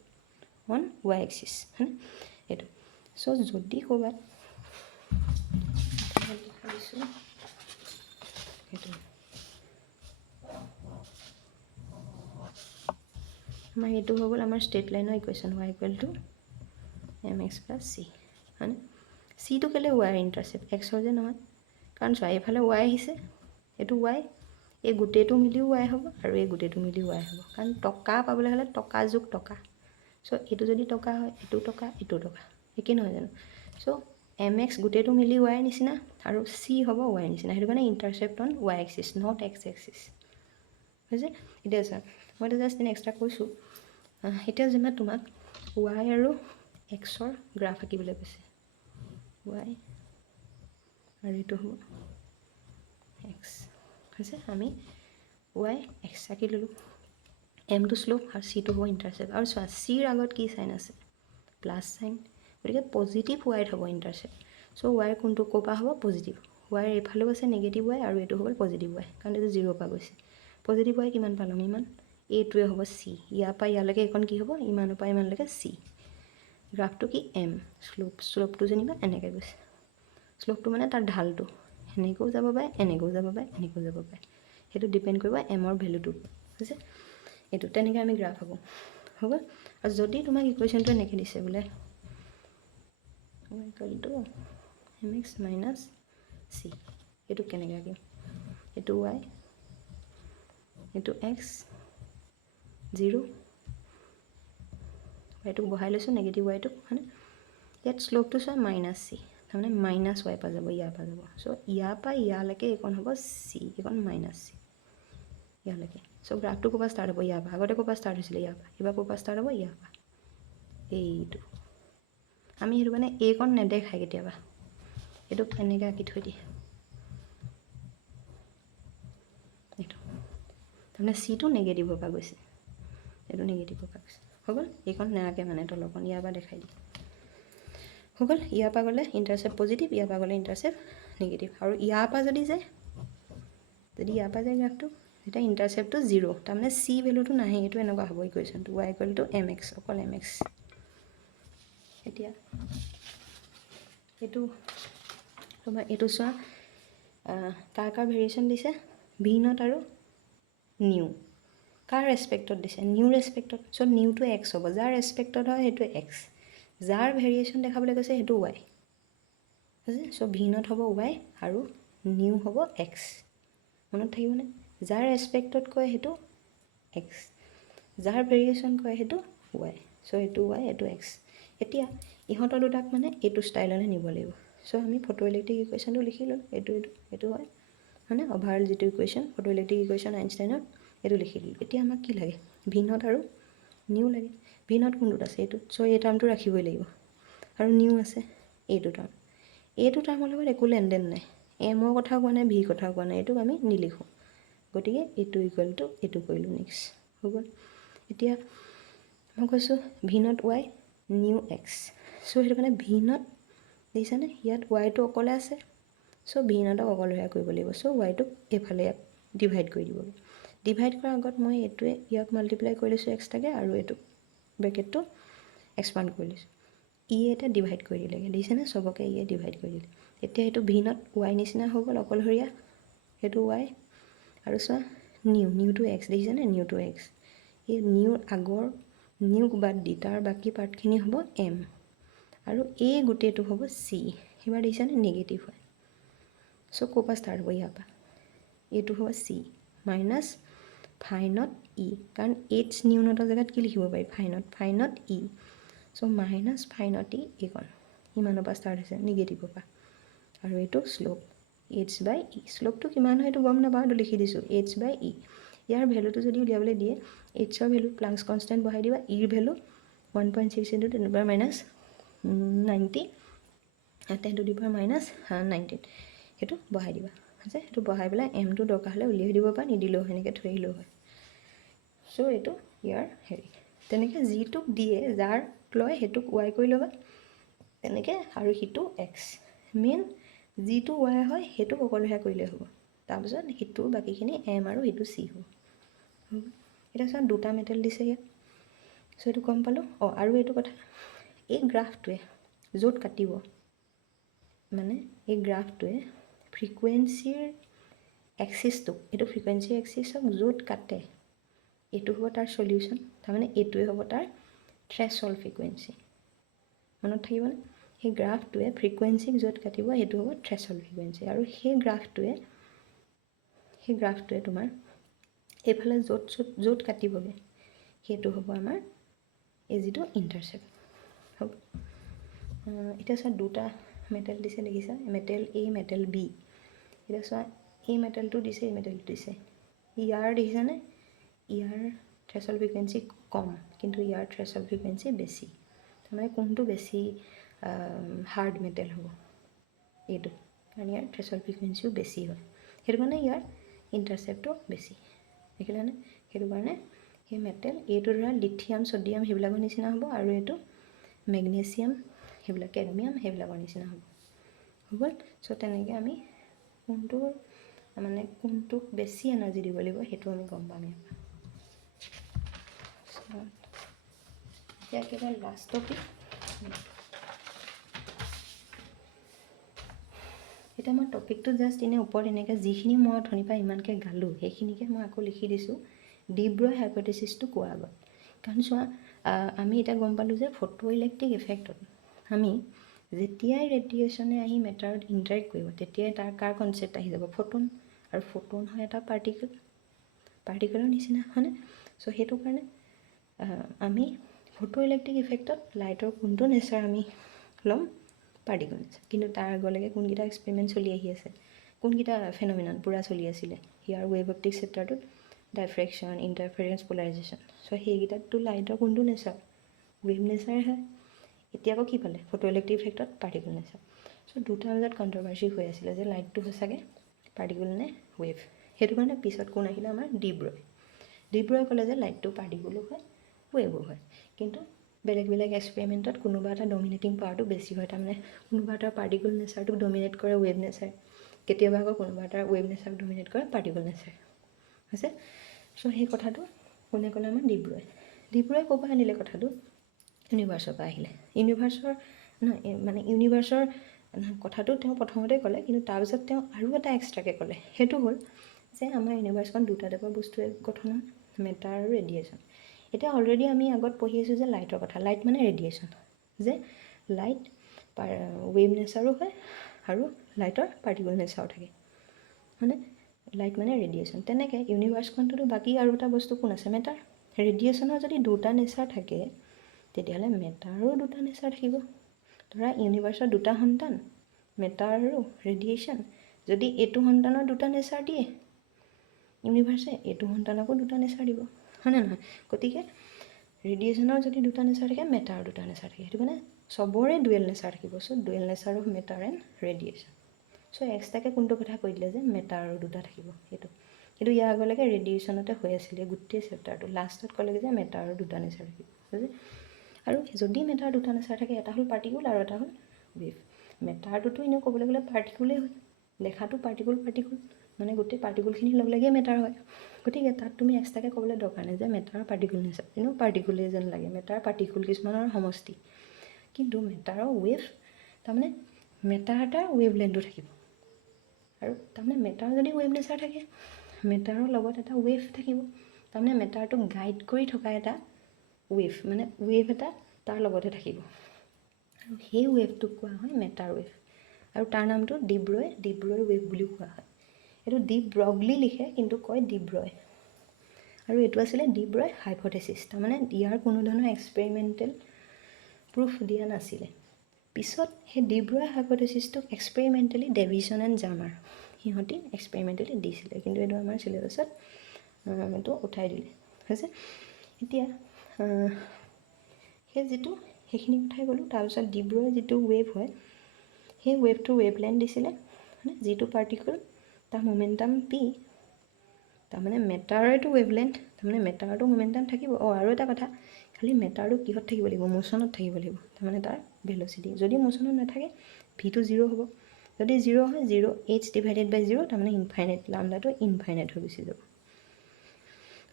অন y এক্সিছ, হয়নে? এইটো। চ' যদি ক'ৰবাত সেইটো আমাৰ এইটো হৈ গ'ল আমাৰ ষ্ট্ৰেইট লাইনৰ equation, y equal to mx + c, হয়নে? চিটো কেলৈ ৱাই ইণ্টাৰচেপ্ট, এক্সৰ যে নহয়, কাৰণ চোৱা এইফালে ৱাই আহিছে, এইটো ৱাই, এই গোটেইটো মিলিও ৱাই হ'ব, আৰু এই গোটেইটো মিলিও ৱাই হ'ব, কাৰণ টকা পাবলৈ হ'লে টকা যোগ টকা। চ' এইটো যদি টকা হয়, এইটো টকা, এইটো টকা, একেই নহয় জানো? চ' mx গোটেইটো মিলি ৱাই নিচিনা, আৰু চি হ'ব ৱাই নিচিনা, সেইটো কাৰণে intercept on Y axis, not x axis, হৈছে? এতিয়া চোৱা মই জাষ্ট এক্সট্ৰা কৈছোঁ। এতিয়া যেনিবা তোমাক ৱাই আৰু এক্সৰ গ্ৰাফ আঁকিবলৈ কৈছে, ৱাই আৰু এইটো হ'ব এক্স হৈছে। আমি ৱাই এক্স আঁকি ল'লোঁ, এমটো শ্লোপ আৰু চিটো হ'ব ইণ্টাৰচেপ্ট। আৰু চোৱা চিৰ আগত কি চাইন আছে, প্লাছ চাইন, গতিকে পজিটিভ ৱাইত হ'ব ইণ্টাৰচেপ্ট। চ' ৱাইৰ কোনটো ক'ৰ পৰা হ'ব, পজিটিভ। ৱাইৰ এইফালেও আছে নিগেটিভ ৱাই আৰু এইটো হ'ব পজিটিভ ৱাই, কাৰণ এইটো 0 পৰা গৈছে। পজিটিভ ৱাই কিমান পালোঁ ইমান, এইটোৱে হ'ব চি। ইয়াৰ পৰা ইয়ালৈকে এইখন কি হ'ব, ইমানৰ পৰা ইমানলৈকে চি। গ্ৰাফটো কি এম, শ্লোপটো যেনিবা এনেকৈ গৈছে। শ্লোপটো মানে তাৰ ঢালটো এনেকৈও যাব পাৰে, এনেকৈও যাব পাৰে, এনেকৈও যাব পাৰে, সেইটো ডিপেণ্ড কৰিব এমৰ ভেলুটো হৈছে। এইটো তেনেকৈ আমি গ্ৰাফ আঁকো, হ'ব। আৰু যদি তোমাক ইকুৱেশ্যনটো এনেকৈ দিছে বোলে এম এক্স মাইনাছ চি, এইটো কেনেকৈ আঁকিম, এইটো ৱাই, এইটো এক্স 0, ৱাইটোক বহাই লৈছোঁ নেগেটিভ ৱাইটোক, হয়নে। ইয়াত শ্লোপটো চোৱা মাইনাছ চি, তাৰমানে মাইনাছ ৱাই পৰা যাব, ইয়াৰ পৰা যাব। চ' ইয়াৰ পৰা ইয়ালৈকে এইকণ হ'ব চি, এইকণ মাইনাছ চি ইয়ালৈকে। চ' গ্ৰাফটো ক'ৰ পৰা ষ্টাৰ্ট হ'ব, ইয়াৰ পৰা। আগতে ক'ৰ পৰা ষ্টাৰ্ট হৈছিলে, ইয়াৰ পৰা। এইবাৰ ক'ৰ পৰা ষ্টাৰ্ট হ'ব, ইয়াৰ পৰা। এইটো আমি সেইটো কাৰণে এইকণ নেদেখায় কেতিয়াবা, এইটোক এনেকৈ আঁকি থৈ দিয়ে, এইটো তাৰমানে চিটো নেগেটিভৰ পৰা গৈছে, এইটো নেগেটিভৰ পৰা গৈছে, হৈ গ'ল। এইকণ নেৰাকে মানে তলকণ ইয়াৰ পৰা দেখাই দিয়ে, হৈ গ'ল। ইয়াৰ পৰা গ'লে ইণ্টাৰচেপ্ট পজিটিভ, ইয়াৰ পৰা গ'লে ইণ্টাৰচেপ্ট নিগেটিভ। আৰু ইয়াৰ পৰা যদি যায়, ইয়াৰ পৰা যায় গ্ৰাফটো, তেতিয়া ইণ্টাৰচেপ্টটো 0, তাৰমানে চি ভেলুটো নাহে। এইটো এনেকুৱা হ'ব ইকুৱেশ্যনটো, y equal to m x, অকল এম এক্স। এতিয়া এইটো চোৱা, কাৰ ভেৰিয়েশ্যন দিছে, ভি নট আৰু নিউ। কাৰ ৰেচপেক্টত দিছে, নিউ ৰেচপেক্টত। চ' নিউটো এক্স হ'ব, যাৰ ৰেচপেক্টত হয় সেইটো এক্স, যাৰ ভেৰিয়েশ্যন দেখাবলৈ কৈছে সেইটো ৱাই হৈছে। চ' ভি নট হ'ব ৱাই আৰু নিউ হ'ব এক্স, মনত থাকিবনে। যাৰ ৰেচপেক্টত কয় সেইটো এক্স, যাৰ ভেৰিয়েশ্যন কয় সেইটো ৱাই। চ' এইটো ৱাই, এইটো এক্স। এতিয়া ইহঁতৰ দুটাক মানে এইটো ষ্টাইললৈ নিব লাগিব। চ' আমি ফটো ইলেক্ট্ৰিক ইকুৱেশ্যনটো লিখি ল'লোঁ, এইটো হয়, মানে অভাৰঅল যিটো ইকুৱেশ্যন ফটো ইলেক্ট্ৰিক ইকুৱেশ্যন আইনষ্টাইনৰ, এইটো লিখি দিলোঁ। এতিয়া আমাক কি লাগে, ভি নট আৰু নিউ লাগে। ভি নট কোনটোত আছে, এইটোত। চ' এই টাৰ্মটো ৰাখিবই লাগিব, আৰু নিউ আছে এইটো টাৰ্ম। এইটো টাৰ্মৰ লগত একো লেনদেন নাই, এমৰ কথাও কোৱা নাই, ভিৰ কথাও কোৱা নাই, এইটোক আমি নিলিখোঁ। গতিকে এইটো ইকুৱেল টু এইটো কৰিলোঁ, নেক্সট হৈ গ'ল। এতিয়া মই কৈছোঁ V nought y nu x. So' সেইটো কাৰণে ভি নট দেখিছানে, ইয়াত ৱাইটো অকলে আছে। চ' ভি নটক অকলশৰীয়া কৰিব লাগিব। চ' ৱাইটোক এইফালে ইয়াক ডিভাইড কৰি দিব। ডিভাইড কৰাৰ আগত মই এইটোৱে ইয়াক মাল্টিপ্লাই কৰি লৈছোঁ এক্সট্ৰাকৈ, আৰু এইটো ব্ৰেকেটটো এক্সপাণ্ড কৰি লৈছোঁ। এতিয়া ডিভাইড কৰি দিলেগৈ, দেখিছেনে, চবকে ডিভাইড কৰি দিলে। এতিয়া এইটো ভি নট ৱাই নিচিনা হৈ গ'ল, অকলশৰীয়া, সেইটো ৱাই। আৰু চোৱা নিউটো এক্স, দেখিছেনে, নিউটো এক্স। এই নিউৰ আগৰ নিউক বাদ দি তাৰ বাকী পাৰ্টখিনি হ'ব এম, আৰু এই গোটেইটো হ'ব চি। এইবাৰ দেখিছানে নিগেটিভ হয়। চ' ক'ৰ পৰা ষ্টাৰ্ট হ'ব, ইয়াৰ পৰা। এইটো হ'ব চি মাইনাছ ফাইনত ই, কাৰণ এইচ নিউ নটৰ জেগাত কি লিখিব পাৰি, ফাইনত ই। চ' মাইনাছ ফাইনত ই, এইকণ ইমানৰ পৰা ষ্টাৰ্ট হৈছে নিগেটিভৰ পৰা, আৰু এইটো শ্লোপ এইচ বাই ই। শ্লোপটো কিমান হয় এইটো গম নাপাওঁ, এইটো লিখি দিছোঁ এইচ বাই ই। ইয়াৰ ভেলুটো যদি উলিয়াবলৈ দিয়ে, এইচৰ ভেলু প্লাংকছ কনষ্টেণ্ট বহাই দিবা, ইৰ ভেলু 1.6 × 10⁻90 10⁻19 সেইটো বহাই দিবা, আছে। সেইটো বহাই পেলাই এমটো দৰকাৰ হ'লে উলিয়াই দিব পৰা, নিদিলেও সেনেকৈ থৈ আহিলেও হয়। চ' এইটো ইয়াৰ হেৰি, তেনেকৈ যিটোক দিয়ে, যাৰ লয় সেইটোক ৱাই কৰি ল'বা তেনেকৈ, আৰু সিটো এক্স। মেইন যিটো ৱাই হয় সেইটোক অকলশৰীয়া কৰিলে হ'ব, তাৰপিছত সিটোৰ বাকীখিনি এম আৰু সিটো চি হ'ব। এতিয়া চোৱা দুটা মেটেল দিছে ইয়াত, চ' এইটো গম পালোঁ। আৰু এইটো কথা, এই গ্ৰাফটোৱে য'ত কাটিব, মানে এই গ্ৰাফটোৱে ফ্ৰিকুৱেঞ্চিৰ এক্সিছটোক, এইটো ফ্ৰিকুৱেঞ্চিৰ এক্সিছক য'ত কাটে, এইটো হ'ব তাৰ চলিউশ্যন, তাৰমানে এইটোৱে হ'ব তাৰ থ্ৰেছহল্ড ফ্ৰিকুৱেঞ্চি। মনত থাকিবনে, সেই গ্ৰাফটোৱে ফ্ৰিকুৱেঞ্চিক য'ত কাটিব সেইটো হ'ব থ্ৰেছহল্ড ফ্ৰিকুৱেঞ্চি। আৰু সেই গ্ৰাফটোৱে তোমাৰ এইফালে য'ত কাটিবগৈ সেইটো হ'ব আমাৰ এই যিটো ইণ্টাৰচেপ্ট হ'ব। এতিয়া চোৱা দুটা মেটেল দিছে, দেখিছা, মেটেল এ মেটেল বি। এতিয়া চোৱা এই মেটেলটো দিছে, এই মেটেলটো দিছে, ইয়াৰ দেখিছানে, ইয়াৰ থ্ৰেচল ফ্ৰিকুৱেঞ্চি কম, কিন্তু ইয়াৰ থ্ৰেচল ফ্ৰিকুৱেঞ্চি বেছি। তাৰমানে কোনটো বেছি হাৰ্ড মেটেল হ'ব এইটো, কাৰণ ইয়াৰ থ্ৰেচল ফ্ৰিকুৱেঞ্চিও বেছি হয়, সেইটো কাৰণে ইয়াৰ ইণ্টাৰচেপ্টটো বেছি। দেখিলেনে? সেইটো কাৰণে সেই মেটেল এইটো ধৰা লিথিয়াম ছ'ডিয়াম সেইবিলাকৰ নিচিনা হ'ব, আৰু এইটো মেগনেছিয়াম সেইবিলাক কেডমিয়াম সেইবিলাকৰ নিচিনা হ'ব। হ'ল। চ' তেনেকৈ আমি কোনটোক বেছি এনাৰ্জি দিব লাগিব সেইটো আমি গম পাম ইয়াৰ পৰা। এতিয়া একেবাৰে লাষ্ট টপিক, এতিয়া মই টপিকটো জাষ্ট এনেই ওপৰত এনেকৈ যিখিনি মই অথনিৰ পৰা ইমানকৈ গালোঁ সেইখিনিকে মই আকৌ লিখি দিছোঁ ডি ব্ৰয় হাইপ'থেচিছটো কোৱাৰ আগত। কাৰণ চোৱা, আমি এতিয়া গম পালোঁ যে ফটো ইলেক্ট্ৰিক ইফেক্টত আমি যেতিয়াই ৰেডিয়েশ্যনে আহি মেটাৰত ইণ্টাৰেক্ট কৰিব তেতিয়াই কাৰ কনচেপ্ট আহি যাব, ফটোন। আৰু ফটোন হয় এটা পাৰ্টিকেলৰ নিচিনা, হয়নে? চ' সেইটো কাৰণে আমি ফটো ইলেক্ট্ৰিক ইফেক্টত লাইটৰ কোনটো নেচাৰ আমি ল'ম, পাৰ্টিকল নেচাৰ। কিন্তু তাৰ আগলৈকে কোনকেইটা এক্সপেৰিমেণ্ট চলি আহি আছে, কোনকেইটা ফেনমিনান পূৰা চলি আছিলে ইয়াৰ ৱেভ অপটিক চেপ্টাৰটোত, ডাইফ্ৰেকশ্যন, ইণ্টাৰফেৰেঞ্চ, পোলাৰাইজেশ্যন। চ' সেইকেইটাততো লাইটৰ কোনটো নেচাৰ, ৱেভ নেচাৰে হয়। এতিয়া আকৌ কি পালে, ফটো ইলেক্ট্ৰিক ইফেক্টত পাৰ্টিকল নেচাৰ। চ' দুটা মাজত কণ্ট্ৰভাৰ্চি হৈ আছিলে যে লাইটটো সঁচাকৈ পাৰ্টিকল নে ৱেভ। সেইটো কাৰণে পিছত কোন আহিলে আমাৰ ডি ব্ৰয়ে ক'লে যে লাইটটো পাৰ্টিকলো হয় ৱেভো হয়, কিন্তু বেলেগ বেলেগ এক্সপেৰিমেণ্টত কোনোবা এটা ডমিনেটিং পাৱাৰটো বেছি হয়, তাৰমানে কোনোবা এটা পাৰ্টিকল নেচাৰটোক ডমিনেট কৰে ৱেভ নেচাৰ, কেতিয়াবা আকৌ কোনোবা এটা ৱেভ নেচাৰক ডমিনেট কৰে পাৰ্টিকল নেচাৰ হৈছে। চ' সেই কথাটো কোনে ক'লে, আমাৰ ডি ব্ৰয়ে ক'ৰ পৰা আনিলে কথাটো, ইউনিভাৰ্চৰ পৰা আহিলে। ইউনিভাৰ্চৰ কথাটো তেওঁ প্ৰথমতে ক'লে, কিন্তু তাৰপিছত তেওঁ আৰু এটা এক্সট্ৰাকৈ ক'লে। সেইটো হ'ল যে আমাৰ ইউনিভাৰ্চখন দুটা টাইপৰ বস্তুৱে গঠন হয়, মেটাৰ আৰু ৰেডিয়েশ্যন। এতিয়া অলৰেডি আমি আগত পঢ়ি আছোঁ যে লাইটৰ কথা, লাইট মানে ৰেডিয়েশ্যন, যে লাইট ৱেভ নেচাৰো হয় আৰু লাইটৰ পাৰ্টিকল নেচাৰো থাকে, মানে লাইট মানে ৰেডিয়েশ্যন। তেনেকৈ ইউনিভাৰ্চখনটোতো বাকী আৰু এটা বস্তু কোন আছে, মেটাৰ। ৰেডিয়েশ্যনৰ যদি দুটা নেচাৰ থাকে তেতিয়াহ'লে মেটাৰো দুটা নেচাৰ থাকিব। ধৰা ইউনিভাৰ্চৰ দুটা সন্তান, মেটাৰ আৰু ৰেডিয়েশ্যন। যদি এইটো সন্তানৰ দুটা নেচাৰ দিয়ে ইউনিভাৰ্চে, এইটো সন্তানকো দুটা নেচাৰ দিব, হয়নে নহয়? গতিকে ৰেডিয়েশ্যনৰ যদি দুটা নেচাৰ থাকে, মেটাৰৰ দুটা নেচাৰ থাকে, সেইটো কাৰণে চবৰে ডুৱেল নেচাৰ থাকিব। So' dual nature of matter and radiation. So' এক্সট্ৰাকৈ কোনটো কথা কৈ দিলে যে মেটাৰৰ দুটা থাকিব সেইটো, কিন্তু ইয়াৰ আগলৈকে ৰেডিয়েশ্যনতে হৈ আছিলে গোটেই চেপ্টাৰটো। লাষ্টত ক'লেগৈ যে মেটাৰৰ দুটা নেচাৰ থাকিব, বুজি? আৰু যদি মেটাৰ দুটা নেচাৰ থাকে, এটা হ'ল পাৰ্টিকুল আৰু এটা হ'ল ৱেভ। মেটাৰটোতো এনেও ক'বলৈ গ'লে পাৰ্টিকুলেই হয়, দেখাটো পাৰ্টিকুল মানে গোটেই পাৰ্টিকুলখিনি লগ লাগিয়ে মেটাৰ হয়। গতিকে তাত তুমি এক্সট্ৰাকৈ ক'বলৈ দৰকাৰ নাই যে মেটাৰৰ পাৰ্টিকুল নেচাৰ, এনেও পাৰ্টিকুলেই যেন লাগে, মেটাৰ পাৰ্টিকুল কিছুমানৰ সমষ্টি। কিন্তু মেটাৰৰ ৱেভ, তাৰমানে মেটাৰ এটাৰ ৱেভ লেন্থটো থাকিব, আৰু তাৰমানে মেটাৰ যদি ৱেভ নেচাৰ থাকে, মেটাৰৰ লগত এটা ৱেভ থাকিব, তাৰমানে মেটাৰটোক গাইড কৰি থকা এটা ৱেভ, মানে ৱেভ এটা তাৰ লগতে থাকিব, আৰু সেই ৱেভটোক কোৱা হয় মেটাৰ ৱেভ। আৰু তাৰ নামটো ডি ব্ৰয় ৱেভ বুলিও কোৱা হয়। এইটো ডি ব্ৰগলি লিখে, কিন্তু কয় ডি ব্ৰয়। আৰু এইটো আছিলে ডি ব্ৰয় হাইপ'থেচিছ, তাৰমানে ইয়াৰ কোনো ধৰণৰ এক্সপেৰিমেণ্টেল প্ৰুফ দিয়া নাছিলে। পিছত সেই ডি ব্ৰয় হাইপ'থেচিছটোক এক্সপেৰিমেণ্টেলি ডেভিছন এণ্ড জাৰ্মাৰ সিহঁতি এক্সপেৰিমেণ্টেলি দিছিলে, কিন্তু এইটো আমাৰ চিলেবাছত এইটো উঠাই দিলে হৈছে। এতিয়া সেইখিনি কথাই ক'লোঁ। তাৰপিছত ডি ব্ৰয়ৰ যিটো ৱেভ হয়, সেই ৱেভটোৰ ৱেভ লেন্থ দিছিলে, মানে যিটো পাৰ্টিকুল তাৰ মোমেণ্টাম পি, তাৰমানে মেটাৰৰটো ৱেভ লেন্থ, তাৰমানে মেটাৰটো মোমেণ্টাম থাকিব। আৰু এটা কথা, খালি মেটাৰটো কিহত থাকিব লাগিব, মোশ্যনত থাকিব লাগিব, তাৰমানে তাৰ ভেল'চিটি। যদি মোশ্যনত নাথাকে ভিটো 0 হ'ব, যদি 0 হয় 0h/0, তাৰমানে ইনফাইনাইট, লাম্ডাটো ইনফাইনাইট হৈ গুচি যাব,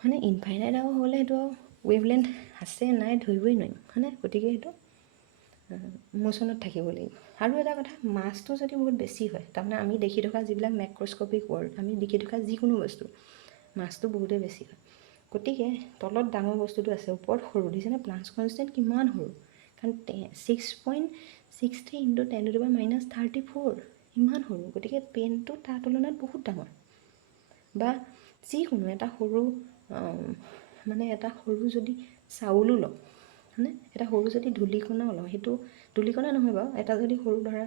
মানে ইনফাইনাইট আৰু হ'লে সেইটো ৱেভ লেন্থ আছে নাই ধৰিবই নোৱাৰিম, হয়নে? গতিকে সেইটো মোশ্যনত থাকিব লাগিব। আৰু এটা কথা, মাছটো যদি বহুত বেছি হয়, তাৰমানে আমি দেখি থকা যিবিলাক মেক্ৰস্কপিক ৱৰ্ল্ড, আমি দেখি থকা যিকোনো বস্তু, মাছটো বহুতেই বেছি হয়। গতিকে তলত ডাঙৰ বস্তুটো আছে, ওপৰত সৰু, দিছেনে? প্লাংকছ কনষ্টেণ্ট কিমান সৰু, কাৰণ 6.63 × 10⁻34 ইমান সৰু। গতিকে পেনটো তাৰ তুলনাত বহুত ডাঙৰ। বা যিকোনো এটা সৰু এটা সৰু যদি চাউলো লওঁ, হয়নে? এটা সৰু যদি ধূলিকণাও লওঁ, সেইটো ধূলিকণা নহয় বাৰু, এটা যদি সৰু ধৰা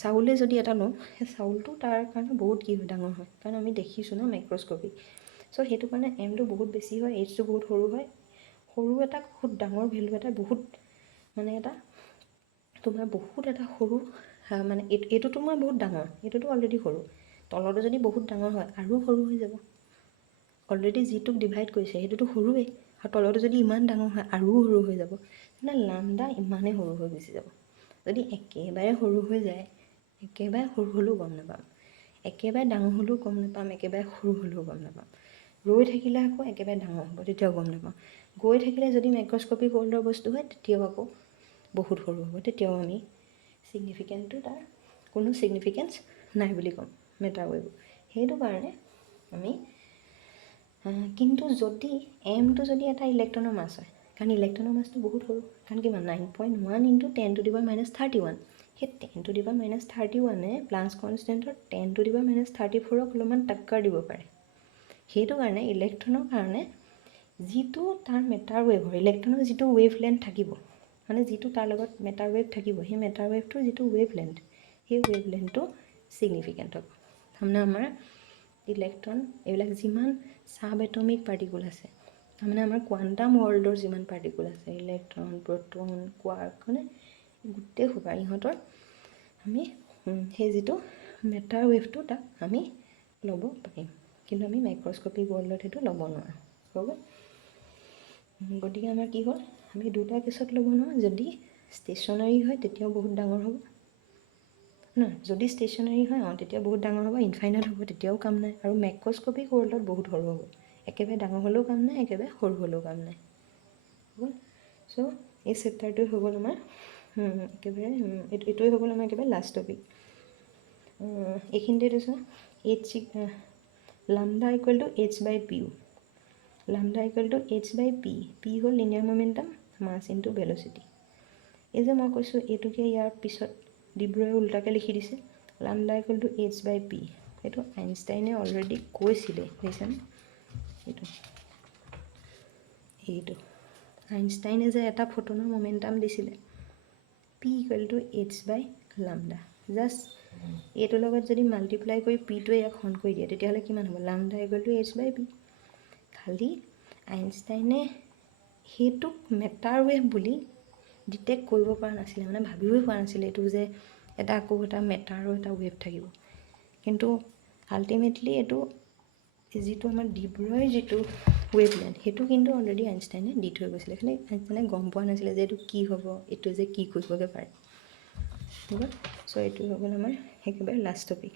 চাউলে যদি এটা লওঁ, সেই চাউলটো তাৰ কাৰণে বহুত ডাঙৰ হয়, কাৰণ আমি দেখিছোঁ ন মেক্ৰস্কপিক। চ' সেইটো কাৰণে এমটো বহুত বেছি হয়, এইচটো বহুত সৰু হয়। সৰু এটা বহুত ডাঙৰ ভেলু এটা বহুত মানে এটা তোমাৰ বহুত এটা সৰু মানে এইটো তোমাৰ বহুত ডাঙৰ, এইটোতো অলৰেডি সৰু, তলৰটো যদি বহুত ডাঙৰ হয় আৰু সৰু হৈ যাব। অলৰেডি যিটোক ডিভাইড কৰিছে সেইটোতো সৰুৱেই, আৰু তলৰটো যদি ইমান ডাঙৰ হয় আৰু সৰু হৈ যাব। মানে লামডা ইমানেই সৰু হৈ গুচি যাব। যদি একেবাৰে সৰু হৈ যায়, একেবাৰে সৰু হ'লেও গম নাপাম, একেবাৰে ডাঙৰ হ'লেও গম নাপাম, একেবাৰে সৰু হ'লেও গম নাপাম। ৰৈ থাকিলে আকৌ একেবাৰে ডাঙৰ হ'ব, তেতিয়াও গম নাপাম। গৈ থাকিলে যদি মাইক্ৰস্কপিক ৱৰ্ল্ডৰ বস্তু হয় তেতিয়াও আকৌ বহুত সৰু হ'ব, তেতিয়াও আমি ছিগনিফিকেণ্টটো তাৰ কোনো ছিগনিফিকেঞ্চ নাই বুলি ক'ম মেটাৰ ৱেভ। সেইটো কাৰণে আমি কিন্তু যদি এমটো যদি এটা ইলেক্ট্ৰনৰ মাছ হয়, কাৰণ ইলেক্ট্ৰনৰ মাছটো বহুত সৰু, কাৰণ কিমান 9.1 × 10⁻31। সেই 10⁻31 প্লাছ কনষ্টেণ্টৰ 10⁻34 অলপমান টক্কৰ দিব পাৰে। সেইটো কাৰণে ইলেক্ট্ৰনৰ কাৰণে যিটো তাৰ মেটাৰ ৱেভ হয়, ইলেক্ট্ৰনৰ যিটো ৱেভ লেন্থ থাকিব, মানে যিটো তাৰ লগত মেটাৰ ৱেভ থাকিব, সেই মেটাৰ ৱেভটোৰ যিটো ৱেভ লেন্থ, সেই ৱেভ লেন্থটো ছিগনিফিকেণ্ট হ'ব। তাৰমানে আমাৰ ইলেক্ট্ৰন এইবিলাক যিমান চাব এটমিক পাৰ্টিকুল আছে, তাৰমানে আমাৰ কোৱাণ্টাম ৱৰ্ল্ডৰ যিমান পাৰ্টিকুল আছে, ইলেক্ট্ৰন, প্ৰটন, কোৱাৰ্ক, মানে গোটেই সোপা ইহঁতৰ আমি সেই যিটো মেটাৰ ৱেভটো তাক আমি ল'ব পাৰিম, কিন্তু আমি মাইক্ৰস্কপিক ৱৰ্ল্ডত সেইটো ল'ব নোৱাৰোঁ। হ'ব, গতিকে আমাৰ কি হ'ল, আমি দুটা কেছত ল'ব নোৱাৰোঁ। যদি ষ্টেচনাৰী হয় তেতিয়াও বহুত ডাঙৰ হ'ব ন, যদি ষ্টেচনাৰী হয় তেতিয়া বহুত ডাঙৰ হ'ব, ইনফাইনাইট হ'ব তেতিয়াও কাম নাই, আৰু মাইক্ৰস্কপিক ৱৰ্ল্ডত বহুত সৰু হ'ব। একেবাৰে ডাঙৰ হ'লেও কাম নাই, একেবাৰে সৰু হ'লেও কাম নাই। হ'ব, চ' এই চেপ্টাৰটোৱে হৈ গ'ল আমাৰ একেবাৰে এইটোৱে হৈ গ'ল আমাৰ একেবাৰে লাষ্ট টপিক। এইখিনিতে দিছোঁ lambda equal to h/p, lambda equal to h/p, p হ'ল লিনিয়াৰ মমেণ্টাম, মাছ ইনটু ভেল'চিটি। এই যে মই কৈছোঁ এইটোকে ইয়াৰ পিছত ডিব্ৰুৱে উল্টাকৈ লিখি দিছে, লামডা ইকুৱেল টু h/p, সেইটো আইনষ্টাইনে অলৰেডি কৈছিলে, বুজিছানে? এইটো আইনষ্টাইনে যে এটা ফটনৰ মমেণ্টাম দিছিলে p equal to h/λ, just এইটোৰ লগত যদি মাল্টিপ্লাই কৰি পিটোৱে ইয়াক হৰণ কৰি দিয়ে তেতিয়াহ'লে কিমান হ'ব, লামডা ইকুৱেল টু h/p। খালি আইনষ্টাইনে সেইটোক মেটাৰ ৱেভ বুলি ডিটেক্ট কৰিব পৰা নাছিলে, মানে ভাবিবই পৰা নাছিলে এইটো যে এটা আকৌ এটা মেটাৰৰ এটা ৱেভ থাকিব। কিন্তু আল্টিমেটলি এইটো যিটো আমাৰ ডিব্ৰুৰ যিটো ৱেভ লেন্থ, সেইটো কিন্তু অলৰেডি আইনষ্টাইনে দি থৈ গৈছিলে, খালি আইনষ্টাইনে গম পোৱা নাছিলে যে এইটো কি হ'ব, এইটো যে কি কৰিবগৈ পাৰে। হ'ব, চ' এইটো হৈ গ'ল আমাৰ একেবাৰে লাষ্ট টপিক।